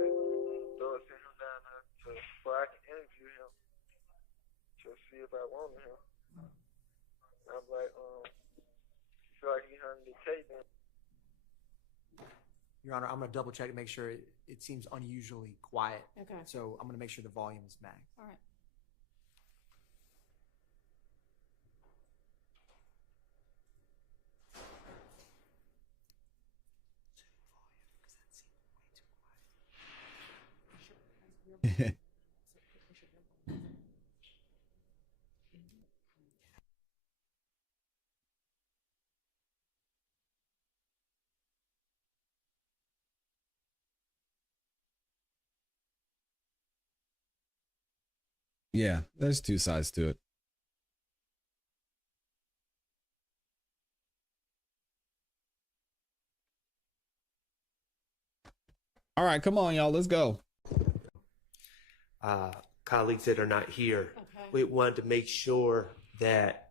Your Honor, I'm going to double check to make sure it seems unusually quiet. Okay. So I'm going to make sure the volume is maxed. All right. Yeah, there's two sides to it. All right, come on, y'all. Let's go. Colleagues that are not here, we wanted to make sure that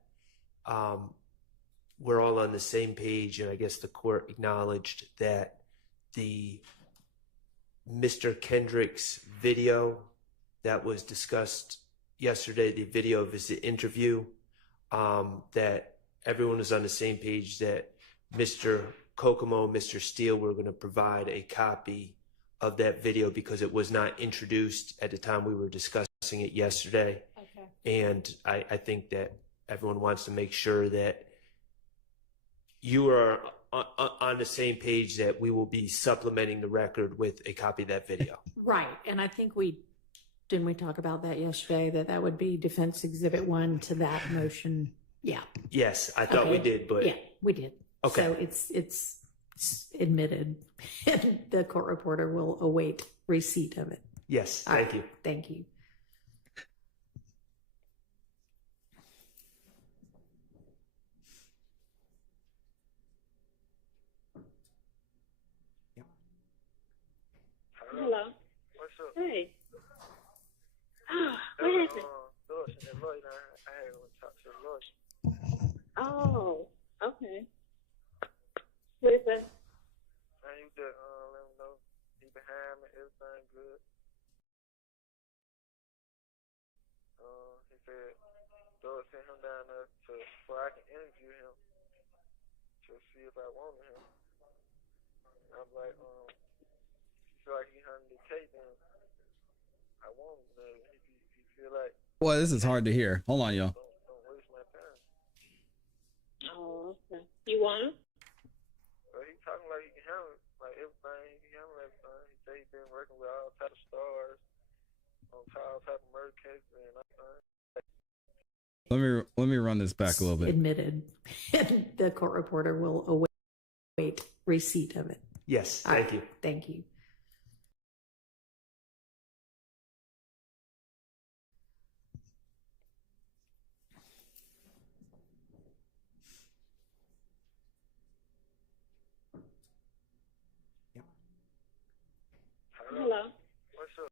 we're all on the same page, and I guess the court acknowledged that the Mr. Kendrick's video that was discussed yesterday, the video of his interview, that everyone was on the same page that Mr. Kokomo and Mr. Steele were going to provide a copy of that video because it was not introduced at the time we were discussing it yesterday. Okay. And I think that everyone wants to make sure that you are on the same page that we will be supplementing the record with a copy of that video. Right. And I think didn't we talk about that yesterday, that would be Defense Exhibit 1 to that motion? Yeah. Yes, I thought we did, but yeah, we did. Okay. So it's admitted, and the court reporter will await receipt of it. Yes, All thank right, you. Thank you. Hello. What's up? Hey. What is it? I had to talk to the lawyer. Oh, okay. What is that? I need to let him know he behind me, everything good. He said, Lord sent him down there so I can interview him to see if I wanted him. I'm like, you feel like he hunted the tape, then I want him to. If you feel like. Boy, this is hard to hear. Hold on, y'all. Don't waste my time. Oh, okay. You want him? Well, he talking like he can handle it, like everything. He can handle everything. He say he been working with all type of stars on all type of murder cases and everything. Let me run this back a little bit. Admitted, and the court reporter will await receipt of it. Yes, All thank right, you. Thank you. Hello. What's up?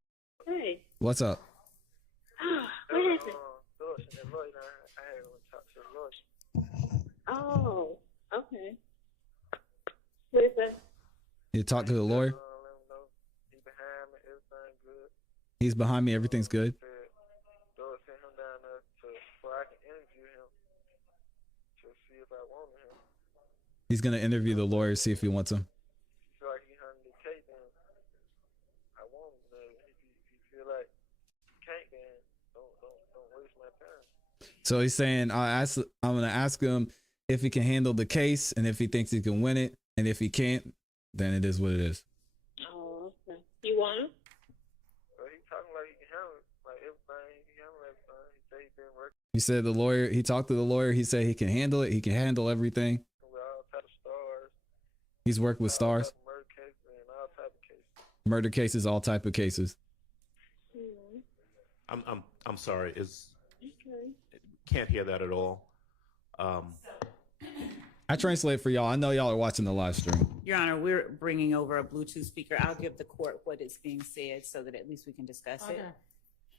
Hey. What's up? What is it? Lord sent that lawyer down. I had to talk to the lawyer. Oh, okay. What is that? You talk to the lawyer? Let him know he behind me, everything good. He's behind me. Everything's good. Lord sent him down there He's gonna interview the lawyer, see if he wants him. Feel like he handled the case, then I want him. Then if you feel like you can't, then don't waste my time. So he's saying I'm gonna ask him if he can handle the case and if he thinks he can win it, and if he can't, then it is what it is. Oh, okay. You want him? Well, he talking like he can handle it, like everything. He can handle everything. He say he been working He said the lawyer. He talked to the lawyer. He said he can handle it. He can handle everything. with all type of stars, He's worked with stars, type of murder cases, and all type of cases. murder cases, all type of cases. I'm sorry. Okay. Can't hear that at all. I translate for y'all. I know y'all are watching the live stream. Your Honor, we're bringing over a Bluetooth speaker. I'll give the court what is being said so that at least we can discuss it.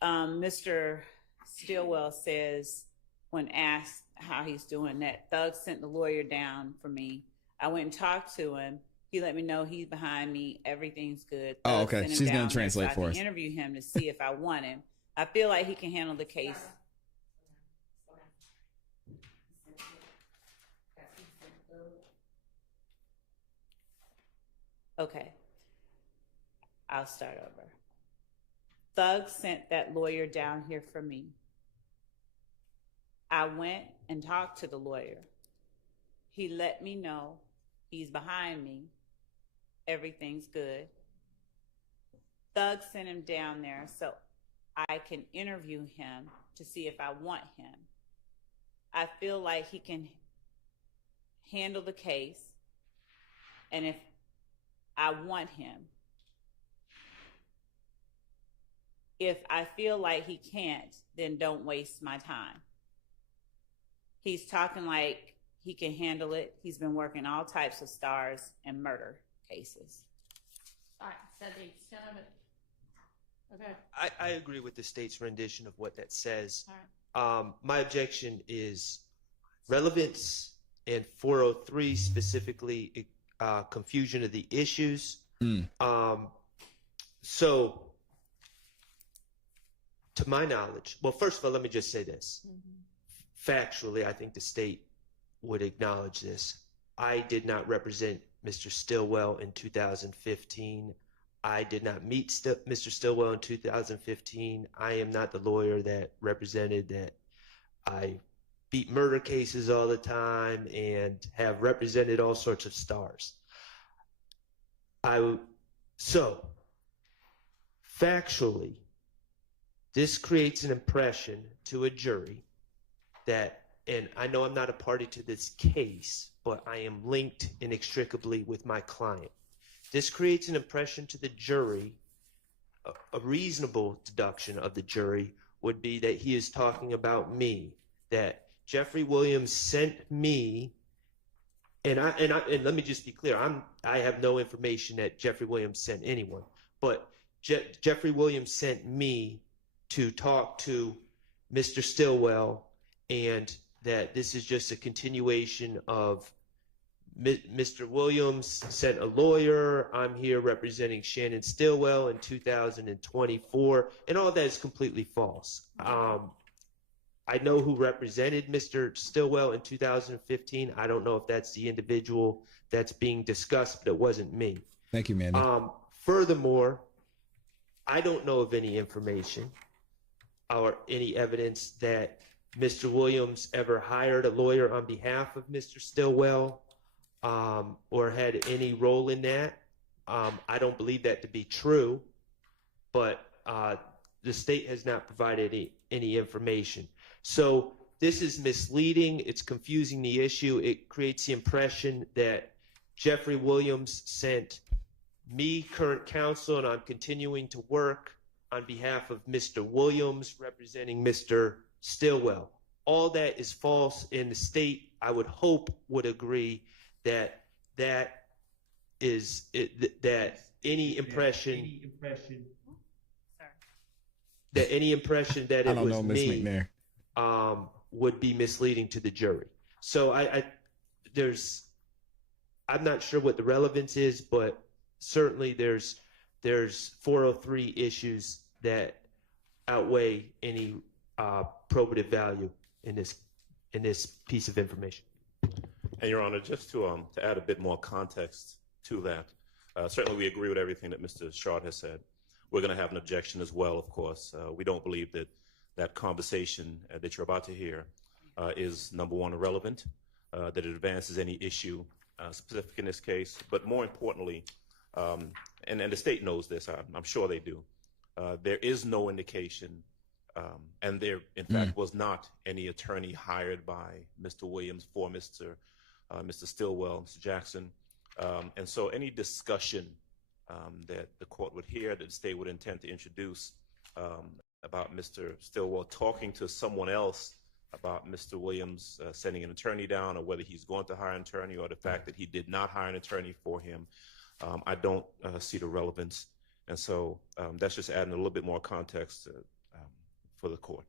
Mr. Stillwell says, when asked how he's doing, that Thug sent the lawyer down for me. I went and talked to him. He let me know he's behind me. Everything's good. Oh, Thug okay. sent him She's gonna down there translate so for I us. can interview him to see if I want him. I feel like he can handle the case. Okay. I'll start over. Thug sent that lawyer down here for me. I went and talked to the lawyer. He let me know he's behind me. Everything's good. Thug sent him down there so I can interview him to see if I want him. I feel like he can handle the case, and if I want him. If I feel like he can't, then don't waste my time. He's talking like he can handle it. He's been working all types of stars and murder cases. All right, so the extent of it. Okay. I agree with the state's rendition of what that says. All right. My objection is relevance and 403 specifically, confusion of the issues. So, to my knowledge, well, first of all, let me just say this. Factually, I think the state would acknowledge this. I did not represent Mr. Stillwell in 2015. I did not meet Mr. Stillwell in 2015. I am not the lawyer that represented that. I beat murder cases all the time and have represented all sorts of stars. So, factually, this creates an impression to a jury that, and I know I'm not a party to this case, but I am linked inextricably with my client. This creates an impression to the jury. A reasonable deduction of the jury would be that he is talking about me, that Jeffrey Williams sent me, and let me just be clear, I have no information that Jeffrey Williams sent anyone, but Jeffrey Williams sent me to talk to Mr. Stillwell, and that this is just a continuation of Mr. Williams sent a lawyer. I'm here representing Shannon Stillwell in 2024, and all that is completely false. I know who represented Mr. Stillwell in 2015. I don't know if that's the individual that's being discussed, but it wasn't me. Thank you, Mandy. Furthermore, I don't know of any information or any evidence that Mr. Williams ever hired a lawyer on behalf of Mr. Stillwell or had any role in that. I don't believe that to be true, but the state has not provided any information. So this is misleading. It's confusing the issue. It creates the impression that Jeffrey Williams sent me, current counsel, and I'm continuing to work on behalf of Mr. Williams representing Mr. Stillwell. All that is false, and the state, I would hope, would agree that that is that any impression that it was me would be misleading to the jury. So I'm not sure what the relevance is, but certainly there's 403 issues that outweigh any probative value in this piece of information. And Your Honor, just to add a bit more context to that, certainly we agree with everything that Mr. Shard has said. We're going to have an objection as well, of course. We don't believe that that conversation that you're about to hear is, number one, irrelevant, that it advances any issue specific in this case, but more importantly, and the state knows this, I'm sure they do, there is no indication, and there, in fact, was not any attorney hired by Mr. Williams for Mr. Stillwell, Mr. Jackson. And so any discussion that the court would hear, that the state would intend to introduce about Mr. Stillwell talking to someone else about Mr. Williams sending an attorney down, or whether he's going to hire an attorney, or the fact that he did not hire an attorney for him, I don't see the relevance. And so that's just adding a little bit more context for the court.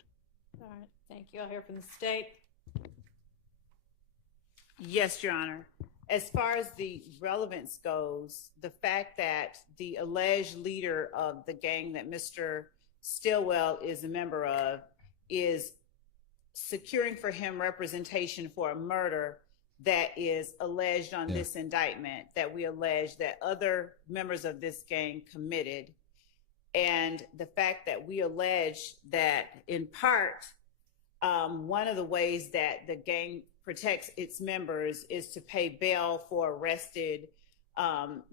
All right, thank you. I'll hear from the state. Yes, Your Honor. As far as the relevance goes, the fact that the alleged leader of the gang that Mr. Stillwell is a member of is securing for him representation for a murder that is alleged on this indictment, that we allege that other members of this gang committed. And the fact that we allege that, in part, one of the ways that the gang protects its members is to pay bail for arrested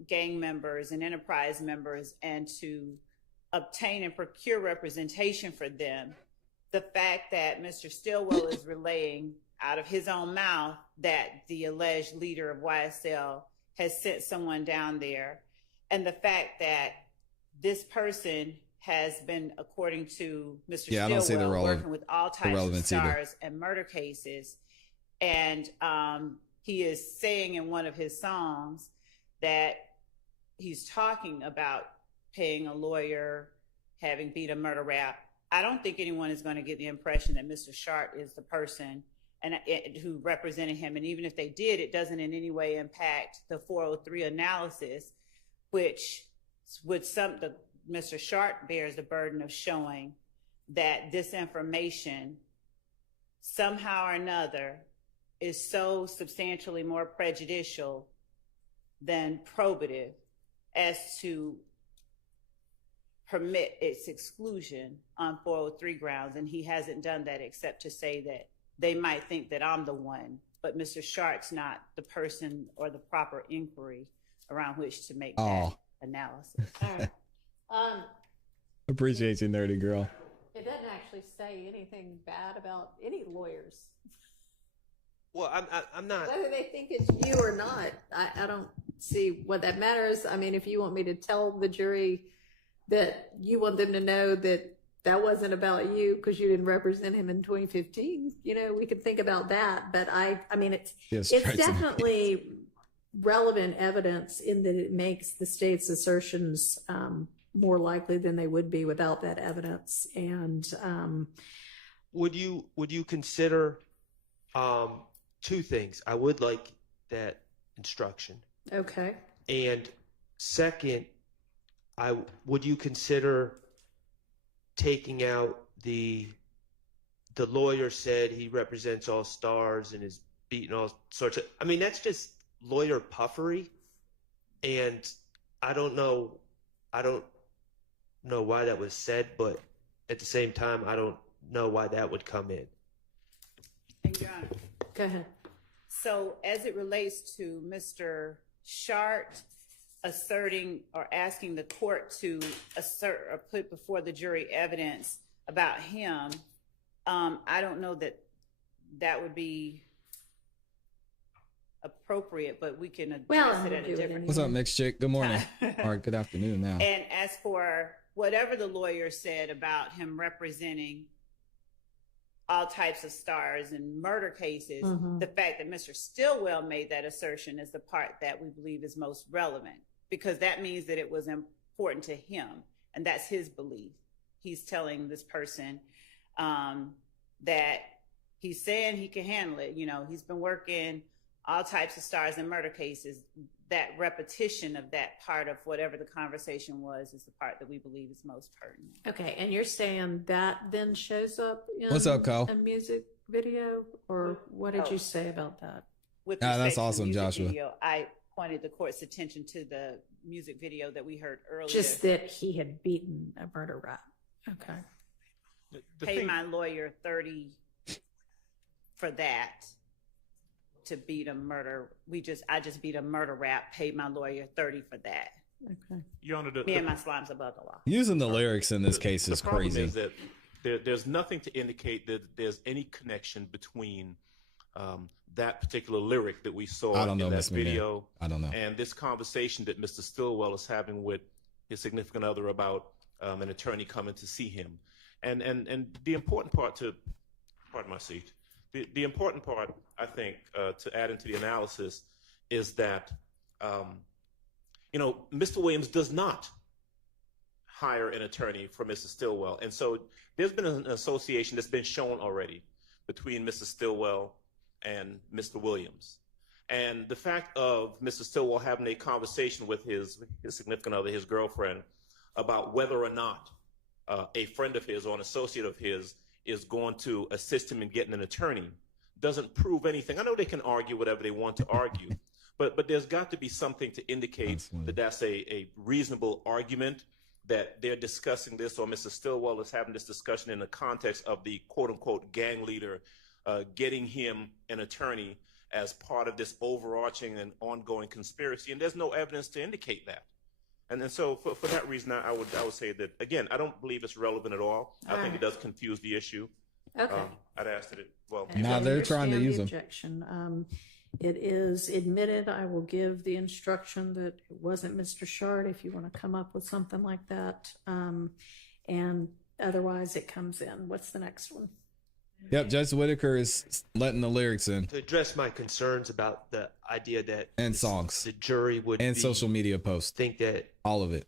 gang members and enterprise members, and to obtain and procure representation for them. The fact that Mr. Stillwell is relaying out of his own mouth that the alleged leader of YSL has sent someone down there, and the fact that this person has been, according to Mr. Stillwell, working with all types of stars and murder cases. And he is saying in one of his songs that he's talking about paying a lawyer, having beat a murder rap. I don't think anyone is going to get the impression that Mr. Sharp is the person who represented him. And even if they did, it doesn't in any way impact the 403 analysis, which would Mr. Sharp bears the burden of showing that this information somehow or another is so substantially more prejudicial than probative as to permit its exclusion on 403 grounds. And he hasn't done that except to say that they might think that I'm the one, but Mr. Sharp's not the person or the proper inquiry around which to make that analysis. All right. Appreciate you, nerdy girl. It doesn't actually say anything bad about any lawyers. Well, I'm not. Whether they think it's you or not, I don't see what that matters. I mean, if you want me to tell the jury that you want them to know that that wasn't about you because you didn't represent him in 2015, we could think about that. But I mean, it's definitely relevant evidence in that it makes the state's assertions more likely than they would be without that evidence. And would you consider two things? I would like that instruction. Okay. And second, would you consider taking out the lawyer said he represents all stars and is beating all sorts of, I mean, that's just lawyer puffery. And I don't know why that was said, but at the same time, I don't know why that would come in. Hey, John. Go ahead. So as it relates to Mr. Sharp asserting or asking the court to assert or put before the jury evidence about him, I don't know that would be appropriate, but we can address it at a different time. What's up, mixed chick? Good morning. Or good afternoon now. And as for whatever the lawyer said about him representing all types of stars and murder cases, the fact that Mr. Stillwell made that assertion is the part that we believe is most relevant, because that means that it was important to him, and that's his belief. He's telling this person that he's saying he can handle it. He's been working all types of stars and murder cases. That repetition of that part of whatever the conversation was is the part that we believe is most pertinent. Okay, and you're saying that then shows up in What's up, Kyle? a music video, or what did you say about that? with Ah, respect that's to the awesome, music Joshua. video, I pointed the court's attention to the music video that we heard earlier. Just that he had beaten a murder rap. Okay. Pay my lawyer $30 for that to beat a murder. I just beat a murder rap. Paid my lawyer $30 for that. Okay. Your Honor, Me and my slime's above the law. Using the lyrics in this case is the problem crazy. is that there's nothing to indicate that there's any connection between that particular lyric that we saw I don't know, in that Miss McMahon. video I don't know. and this conversation that Mr. Stillwell is having with his significant other about an attorney coming to see him. And the important part to, pardon my seat, the important part, I think, to add into the analysis is that, Mr. Williams does not hire an attorney for Mr. Stillwell. And so there's been an association that's been shown already between Mr. Stillwell and Mr. Williams. And the fact of Mr. Stillwell having a conversation with his significant other, his girlfriend, about whether or not a friend of his or an associate of his is going to assist him in getting an attorney doesn't prove anything. I know they can argue whatever they want to argue, but there's got to be something to indicate that that's a reasonable argument that they're discussing this, or Mr. Stillwell is having this discussion in the context of the quote-unquote gang leader getting him an attorney as part of this overarching and ongoing conspiracy, and there's no evidence to indicate that. And then so for that reason, I would say that, again, I don't believe it's relevant at all. I think it does confuse the issue. Okay. I'd ask that it, well. Now they're trying to Understand use the them. objection. It is admitted. I will give the instruction that it wasn't Mr. Shard if you want to come up with something like that. And otherwise it comes in. What's the next one? Yep, Judge Whitaker is letting the lyrics in. To address my concerns about the idea that And songs. the jury would And social media posts. think that all of it.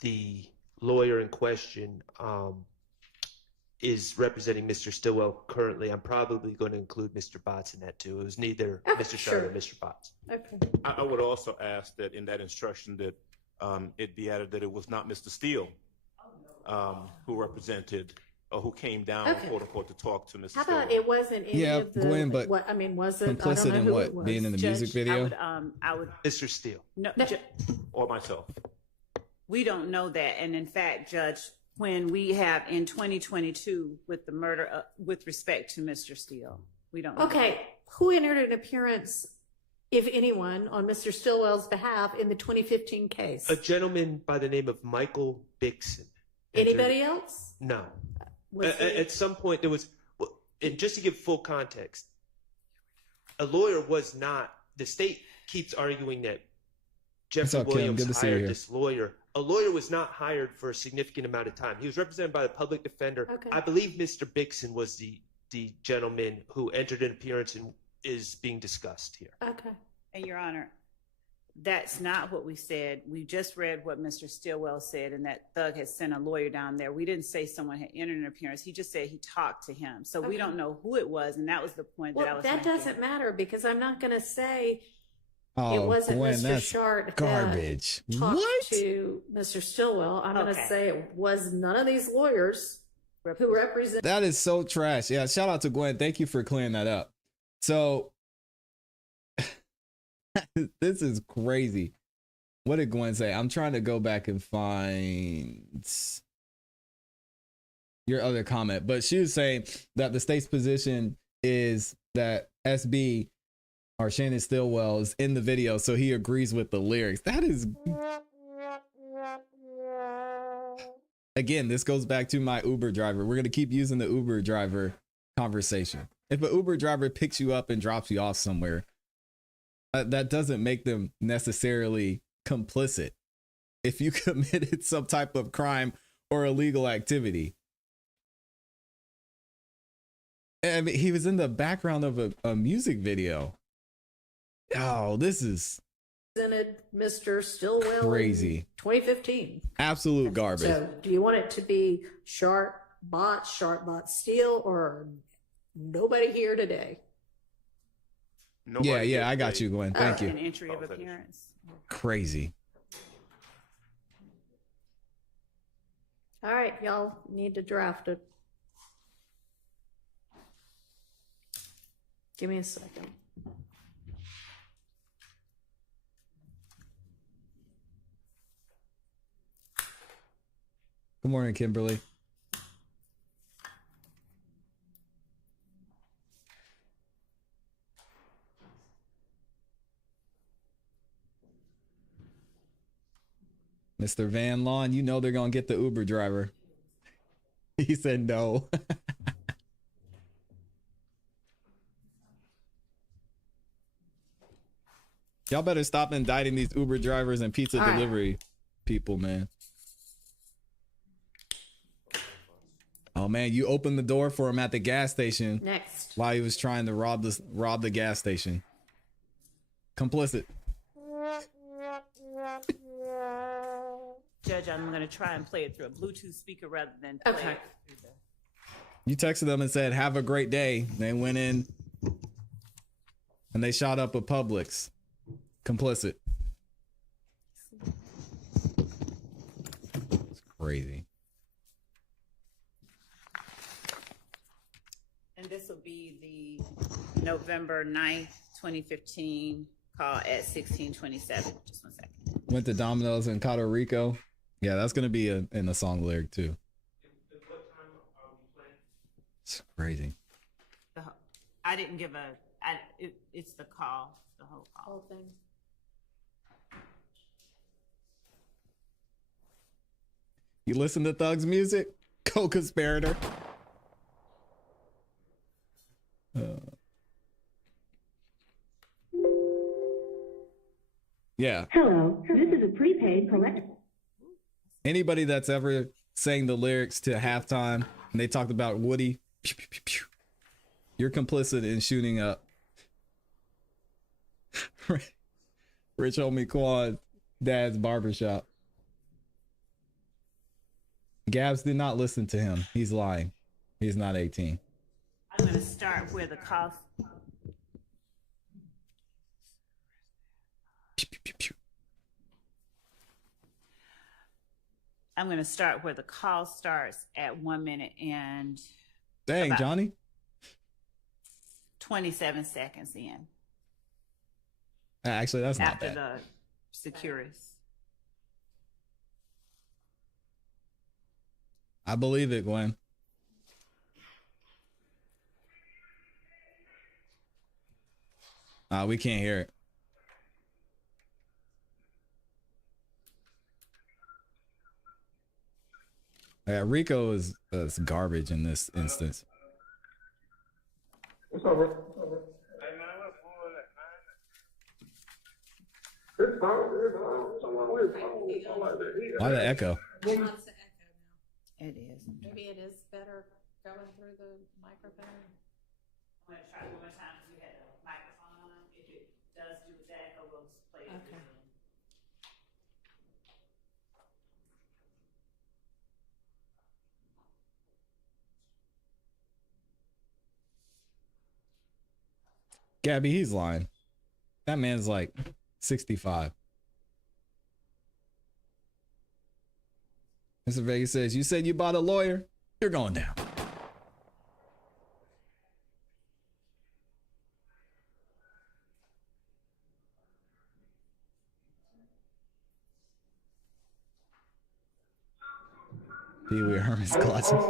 The lawyer in question is representing Mr. Stillwell currently. I'm probably going to include Mr. Botts in that too. It was neither Mr. Shard or Mr. Botts. Okay. I would also ask that in that instruction that it be added that it was not Mr. Steele who represented or who came down, quote unquote, to talk to Mr. How Stillwell. about it wasn't any of the, Gwen, but what, I mean, was it? complicit I don't know in who what? it was. Being in the music video? I would. Mr. Steele. No. Or myself. We don't know that. And in fact, Judge, when we have in 2022 with the murder, with respect to Mr. Steele, we don't know. Okay. Who entered an appearance, if anyone, on Mr. Stillwell's behalf in the 2015 case? A gentleman by the name of Michael Bixson. Anybody else? No. Was At some point there was, and just to give full context, a lawyer was not, the state keeps arguing that Jeffrey What's up, Kim? Williams Good to see you hired here. this lawyer. A lawyer was not hired for a significant amount of time. He was represented by the public defender. Okay. I believe Mr. Bixson was the gentleman who entered an appearance and is being discussed here. Okay. And Your Honor, that's not what we said. We just read what Mr. Stillwell said, and that Thug had sent a lawyer down there. We didn't say someone had entered an appearance. He just said he talked to him. So we Okay. don't know who it was, and that was the point that I Well, was that making. doesn't matter because I'm not going to say Oh, it wasn't Gwen, Mr. that's Shard garbage. that talked What? to Mr. Stillwell. I'm going Okay. to say it was none of these lawyers who represent. That is so trash. Yeah, shout out to Gwen. Thank you for clearing that up. So this is crazy. What did Gwen say? I'm trying to go back and find your other comment, but she was saying that the state's position is that SB or Shannon Stillwell is in the video, so he agrees with the lyrics. That is, again, this goes back to my Uber driver. We're going to keep using the Uber driver conversation. If an Uber driver picks you up and drops you off somewhere, that doesn't make them necessarily complicit if you committed some type of crime or illegal activity. I mean, he was in the background of a music video. Oh, this is Presented Mr. Stillwell crazy. in 2015. Absolute garbage. So do you want it to be Sharp Bot Steele, or nobody here today? Yeah, I got you, Gwen. Thank An you. entry of appearance. Crazy. All right, y'all need to draft it. Give me a second. Good morning, Kimberly. Mr. Van Lawn, you know they're gonna get the Uber driver. He said no. Y'all better stop indicting these Uber drivers and pizza delivery people, man. Oh man, you opened the door for him at the gas station. Next. While he was trying to rob the gas station. Complicit. Judge, I'm going to try and play it through a Bluetooth speaker rather than play it through the... You texted them and said, "Have a great day." They went in and they shot up a Publix. Complicit. It's crazy. And this will be the November 9th, 2015 call at 1627. Just 1 second. Went to Domino's in Puerto Rico. Yeah, that's going to be in the song lyric too. It's crazy. I didn't give it's the call, the whole call. Whole thing. You listen to Thug's music? Co-conspirator. Yeah. Hello, this is a prepaid collect. Anybody that's ever sang the lyrics to Halftime and they talked about Woody, pew, pew, pew, pew, you're complicit in shooting up Rich Homie Quad's dad's barbershop. Gabs did not listen to him. He's lying. He's not 18. I'm going to start where the call... I'm going to start where the call starts at 1 minute and... Dang, Johnny. 27 seconds in. Actually, that's not bad. After the Securus. I believe it, Gwen. We can't hear it. Yeah, Rico is garbage in this instance. What's up, bro? Why the echo? It's the echo now. It is. Maybe it is better going through the microphone. I'm going to try one more time because we had a microphone on. If it does do the echo, we'll just play it. Okay. Gabby, he's lying. That man's like 65. Mr. Vegas says, "You said you bought a lawyer? You're going down." Pee Wee Herman's glasses.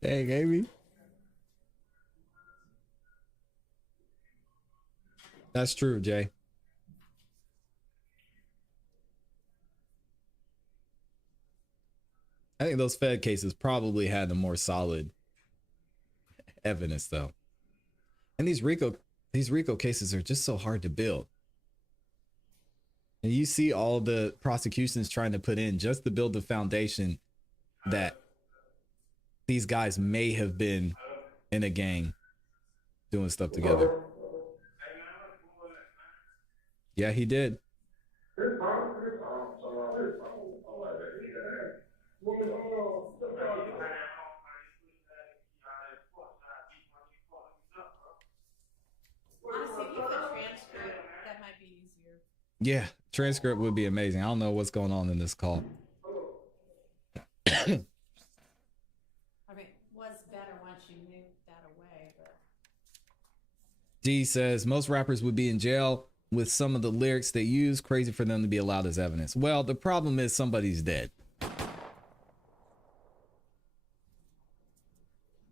Dang, Amy. That's true, Jay. I think those Fed cases probably had the more solid evidence, though. And these RICO cases are just so hard to build. And you see all the prosecutions trying to put in just to build the foundation that these guys may have been in a gang doing stuff together. Yeah, he did. Honestly, if you put transcript, that might be easier. Yeah, transcript would be amazing. I don't know what's going on in this call. I mean, it was better once you moved that away, but D says most rappers would be in jail with some of the lyrics they use. Crazy for them to be allowed as evidence. Well, the problem is somebody's dead.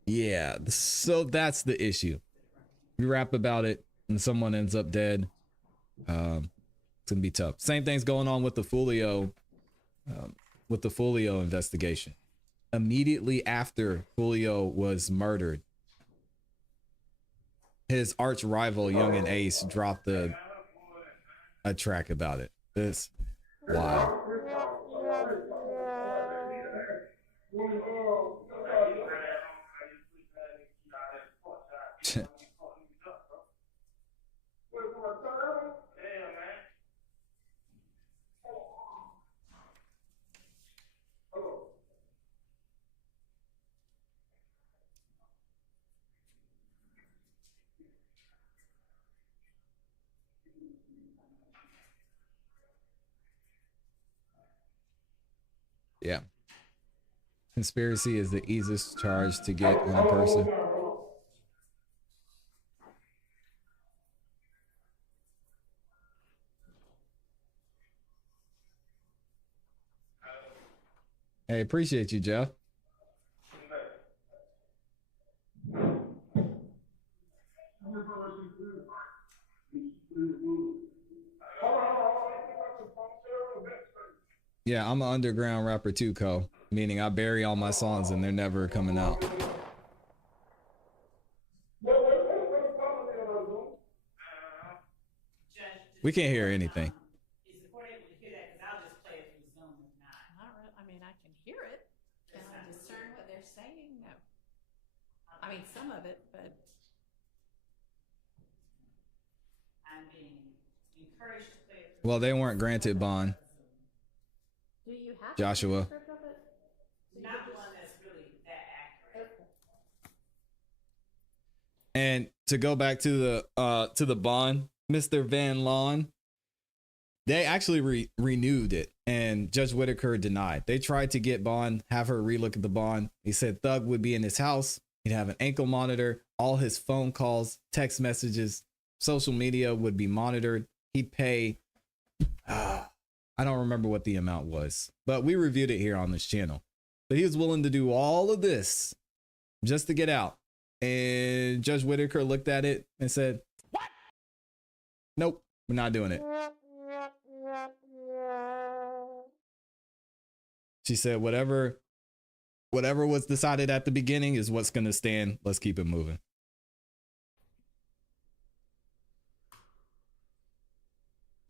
Yeah, so that's the issue. You rap about it and someone ends up dead. It's gonna be tough. Same thing's going on with the Fulio investigation. Immediately after Fulio was murdered, his arch rival Young and Ace dropped a track about it. It's wild. Yeah. Conspiracy is the easiest charge to get on a person. Hey, appreciate you, Jeff. Yeah, I'm an underground rapper too, Co. Meaning I bury all my songs and they're never coming out. We can't hear anything. Is the court able to hear that? Because I'll just play it through Zoom if not. Not really. I mean, I can hear it. Can I discern what they're saying? No. I mean, some of it, but I'm being encouraged to play it. Well, they weren't granted bond. do you have Joshua. a transcript of it? Not one that's really that accurate. And to go back to the bond, Mr. Van Lawn, they actually renewed it, and Judge Whitaker denied. They tried to get bond, have her relook at the bond. He said Thug would be in his house. He'd have an ankle monitor. All his phone calls, text messages, social media would be monitored. He'd pay, I don't remember what the amount was, but we reviewed it here on this channel. But he was willing to do all of this just to get out. And Judge Whitaker looked at it and said, "What? Nope, we're not doing it." She said, whatever was decided at the beginning is what's going to stand. Let's keep it moving.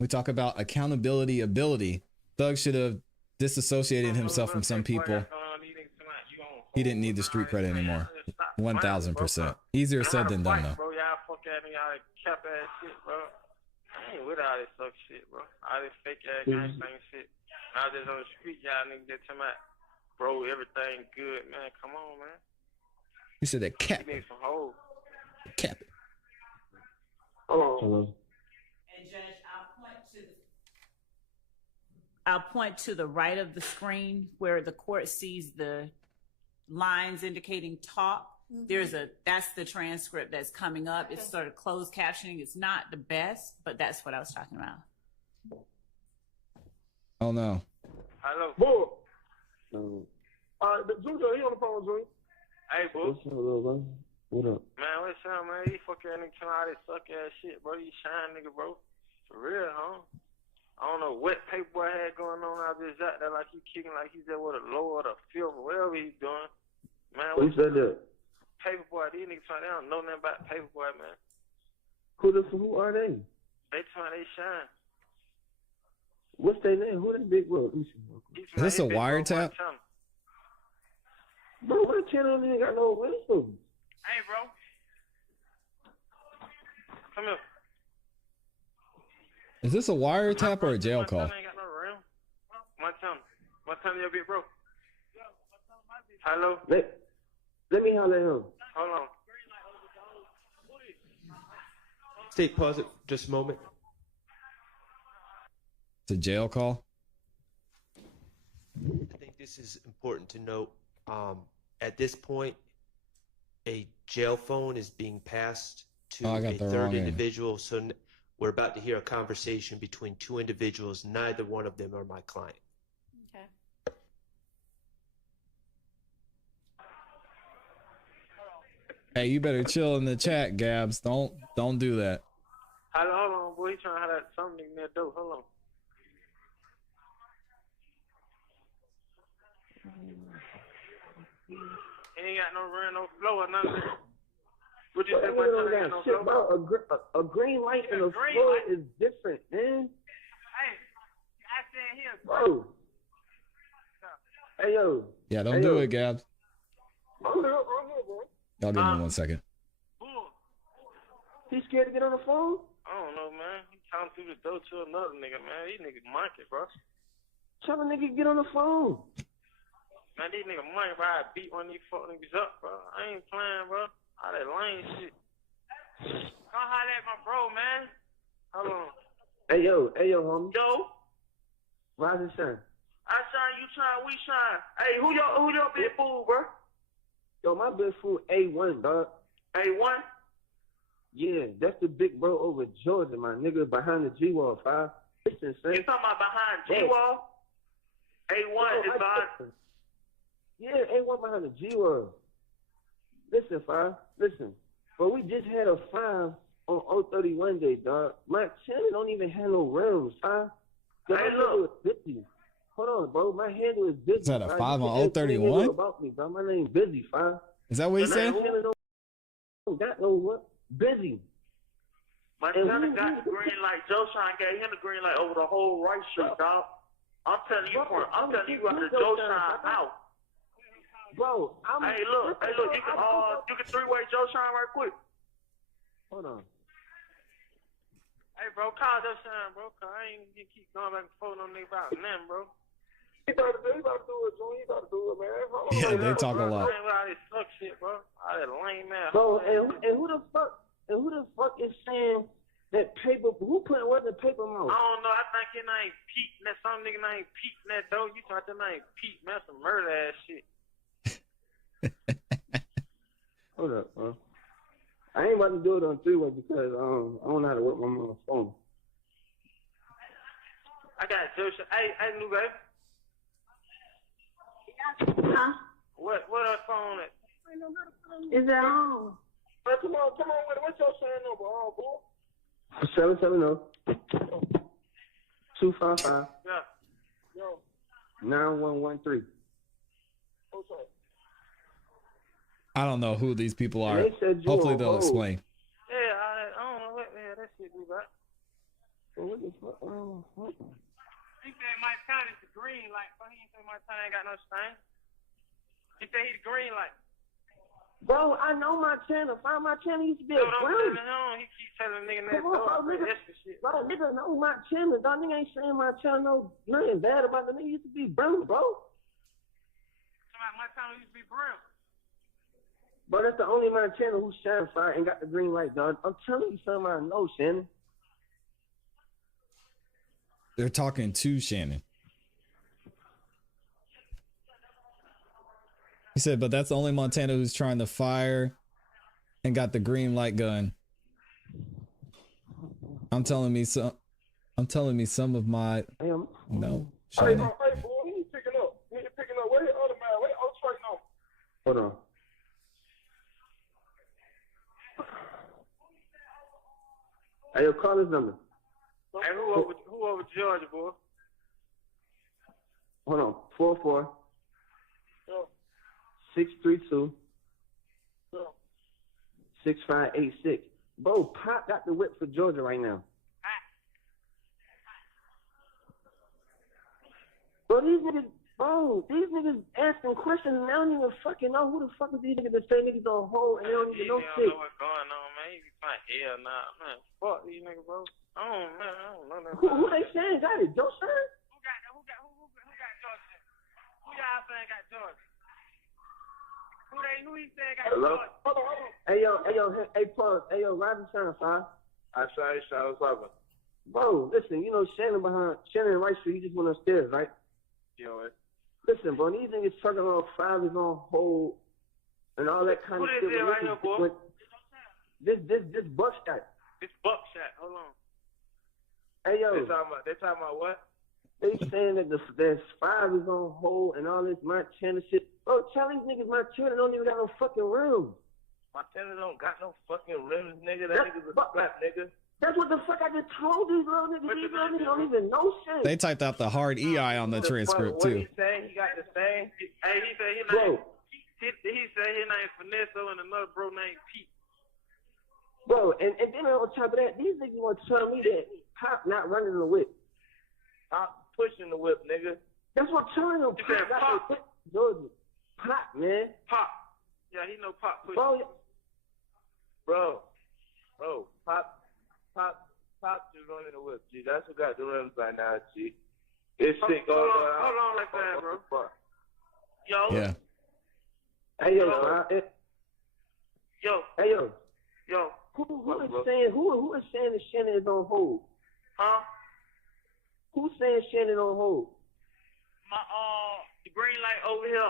We talk about accountability ability. Thug should have disassociated himself from some people. He didn't need the street credit anymore. 1000%. Easier said than done, though. Bro, y'all fuck at me, y'all cap ass shit, bro. I ain't with all this suck shit, bro. All this fake ass gang shit. I just on the street, y'all niggas get to my bro, everything good, man. Come on, man. You said that cap. You need some hoes. Cap it. Hello. And Judge, I'll point to the right of the screen where the court sees the lines indicating talk. That's the transcript that's coming up. It's sort of closed captioning. It's not the best, but that's what I was talking about. Oh no. Hello. Bull. Junior, he on the phone, Junior. Hey, Bull. What's up, little man? What up? Man, what's up, man? You fuck ass nigga tell all this suck ass shit, bro. You shine nigga, bro. For real, huh? I don't know what paperboy had going on out there like he kicking like he's there with a low or the film or whatever he's doing. Man, Who said that? Paperboy, these niggas trying, they don't know nothing about paperboy, man. Who are they? They trying, they shine. What's their name? Who they big bro? Is this a wiretap? Bro, what channel ain't got no info? Hey, bro. Come here. Is this a wiretap or a jail call? Ain't got no room. What time your big bro? Hello? Let me holler at him. Hold on. Stay pause it just a moment. It's a jail call. I think this is important to note. At this point, a jail phone is being passed to a third individual. So we're about to hear a conversation between two individuals. Neither one of them are my client. Okay. Hey, you better chill in the chat, Gabs. Don't do that. Hold on, boy. He trying to have that something in that door. Hold on. He ain't got no run, no flow or nothing. What you say about that? Ain't no Shit, flow? bro, a green light and a green floor light. is different, man. Hey, I said here. Bro. Hey, yo. Yeah, don't Hey, do yo. it, Gabs. I'm here, bro. Y'all give me 1 second. He scared to get on the phone? I don't know, man. He come through the door to another nigga, man. These niggas monkey, bro. Tell the nigga get on the phone. Man, these niggas monkey, bro. I beat one of these fuck niggas up, bro. I ain't playing, bro. All that lame shit. Come holler at my bro, man. Hold on. Hey, yo, homie. Yo. Rise and shine. I shine, you shine, we shine. Hey, who your big fool, bro? Yo, my big fool A1, dog. A1? Yeah, that's the big bro over Georgia, my nigga, behind the G-Wall, 5. Listen, son. You talking about behind G-Wall? A1 is behind. Yeah, A1 behind the G-Wall. Listen, 5. Listen. But we just had a 5 on 031 day, dog. My channel don't even have no rims, 5. Hey, look. Busy. Hold on, bro. My handle is busy. Is that a 5 You on can ask 031? anything about me, bro. My name Busy, 5. Is that what he said? Don't got no what? Busy. My And son who- got the green light. Joe Shine gave him the green light over the whole right street, dog. I'm telling you, I'm telling you about the Joe Shine out. Bro, Hey, look, you can three-way Joe Shine right quick. Hold on. Hey, bro, call Joe Shine, bro, cause I ain't gonna keep going back and forth on nigga about nothing, bro. He about to do it, Joe. He about to do it, man. Hold on. Yeah, they talk a lot. I ain't with all this suck shit, bro. All that lame ass. Bro, and who the fuck is saying that paper? Who put what in paper mouth? I don't know. I think your name Pete. That some nigga named Pete in that door. You thought your name Pete, man. Some murder ass shit. Hold up, bro. I ain't about to do it on three-way because I don't know how to work my mother's phone. I got Joe Shine. Hey, new baby. Huh? What that phone at? Is that on? Man, come on with it. What's your sign number on, boy? 770-255-9113. Yeah. Yo. What's up? I don't know who these people are. They said you Hopefully on they'll hold. explain. Yeah, I don't know what the hell that shit be about. What the fuck? He said Mike Town is the green light, but he ain't say Mike Town ain't got no stain. He said he the green light. Bro, I know my channel. Find my channel used to be a Don't brown. tell him no. He keep telling nigga that Come on, door. bro, nigga. That's the shit. Bro, nigga know my channel. Dog, nigga ain't saying my channel nothing bad about the nigga used to be brown, bro. Somebody Mike Town used to be brown. Bro, that's the only my channel who shine fire and got the green light, dog. I'm telling you something I know, Shannon. They're talking to Shannon. He said, but that's the only Montana who's trying to fire and got the green light gun. I'm telling me some of my no. Shannon. Hey, boy, he ain't picking up. He ain't picking up. Where the other man? Where the straight now? Hold on. Hey, yo, call his number. Hey, who over Georgia, boy? Hold on. 44 Yo. 632 Yo. 6586. Bro, Pop got the whip for Georgia right now. Bro, these niggas asking questions and they don't even fucking know who the fuck is these niggas that say niggas on hold and they don't even know They shit. don't know what's going on, man. You can find hell nah, man. Fuck these niggas, bro. I don't know that. Who they saying got it? Joe Shine? Who got Georgia? Who y'all saying got Georgia? Who he saying got Hello? Georgia? Hold on. Hey, Paul. Hey, yo, Robin Shine, fire. I saw what's up. Bro, listen, you know Shannon and Rice Street, he just went upstairs, right? Yo, Listen, bro, these niggas talking about 5 is on hold and all that kind of shit. Who this is right here, boy? This buckshot. It's buckshot. Hold on. Hey, yo. They talking about what? They saying that the 5 is on hold and all this Montana shit. Bro, tell these niggas Montana don't even got no fucking rims. Montana don't got no fucking rims, nigga. That nigga's a slap, nigga. That's what the fuck I just told these little niggas. These little niggas don't even know shit. They typed out the hard EI on the transcript What too. he saying? He got the same. Hey, he said his Bro. name. He said his name Finesse and another bro named Pete. Bro, and then on top of that, these niggas want to tell me that Pop not running the whip. Pop pushing the whip, nigga. That's what I'm telling them. You said Pop. Georgia. Pop, man. Pop. Yeah, he know Pop pushing. Bro, Pop just running the whip, G. That's what got the rims right now, G. This shit going on. Hold on, like that, bro. Yo. Yeah. Hey, yo, Yo. Hey, yo. Yo. Who is saying that Shannon is on hold? Huh? Who's saying Shannon on hold? My the green light over here,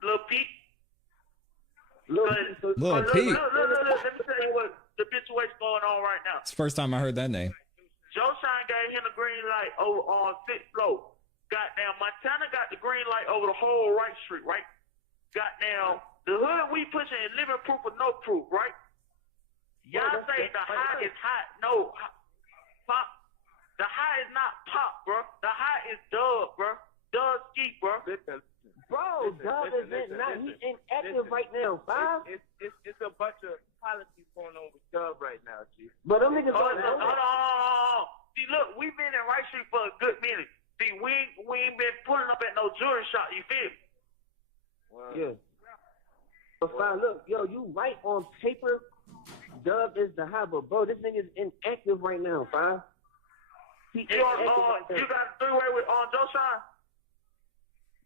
Lil Pete. Lil Pete. Look, let me tell you what the situation going on right now. It's the first time I heard that name. Joe Shine gave him the green light over on 6th floor. Goddamn, Montana got the green light over the whole right street, right? Goddamn, the hood we pushing is living proof or no proof, right? Y'all say the high is hot. No, Pop. The high is not Pop, bro. The high is Dub, bro. Dub Ski, bro. Bro, Dub is not. He's inactive right now. 5. It's a bunch of policies going on with Dub right now, G. But them niggas Hold on. See, look, we've been in Right Street for a good minute. See, we ain't been pulling up at no jewelry shop. You feel me? Wow. Yeah. But 5, look, yo, you right on paper. Dub is the high, but bro, this nigga's inactive right now, 5. You got a 3-way with Joe Shine?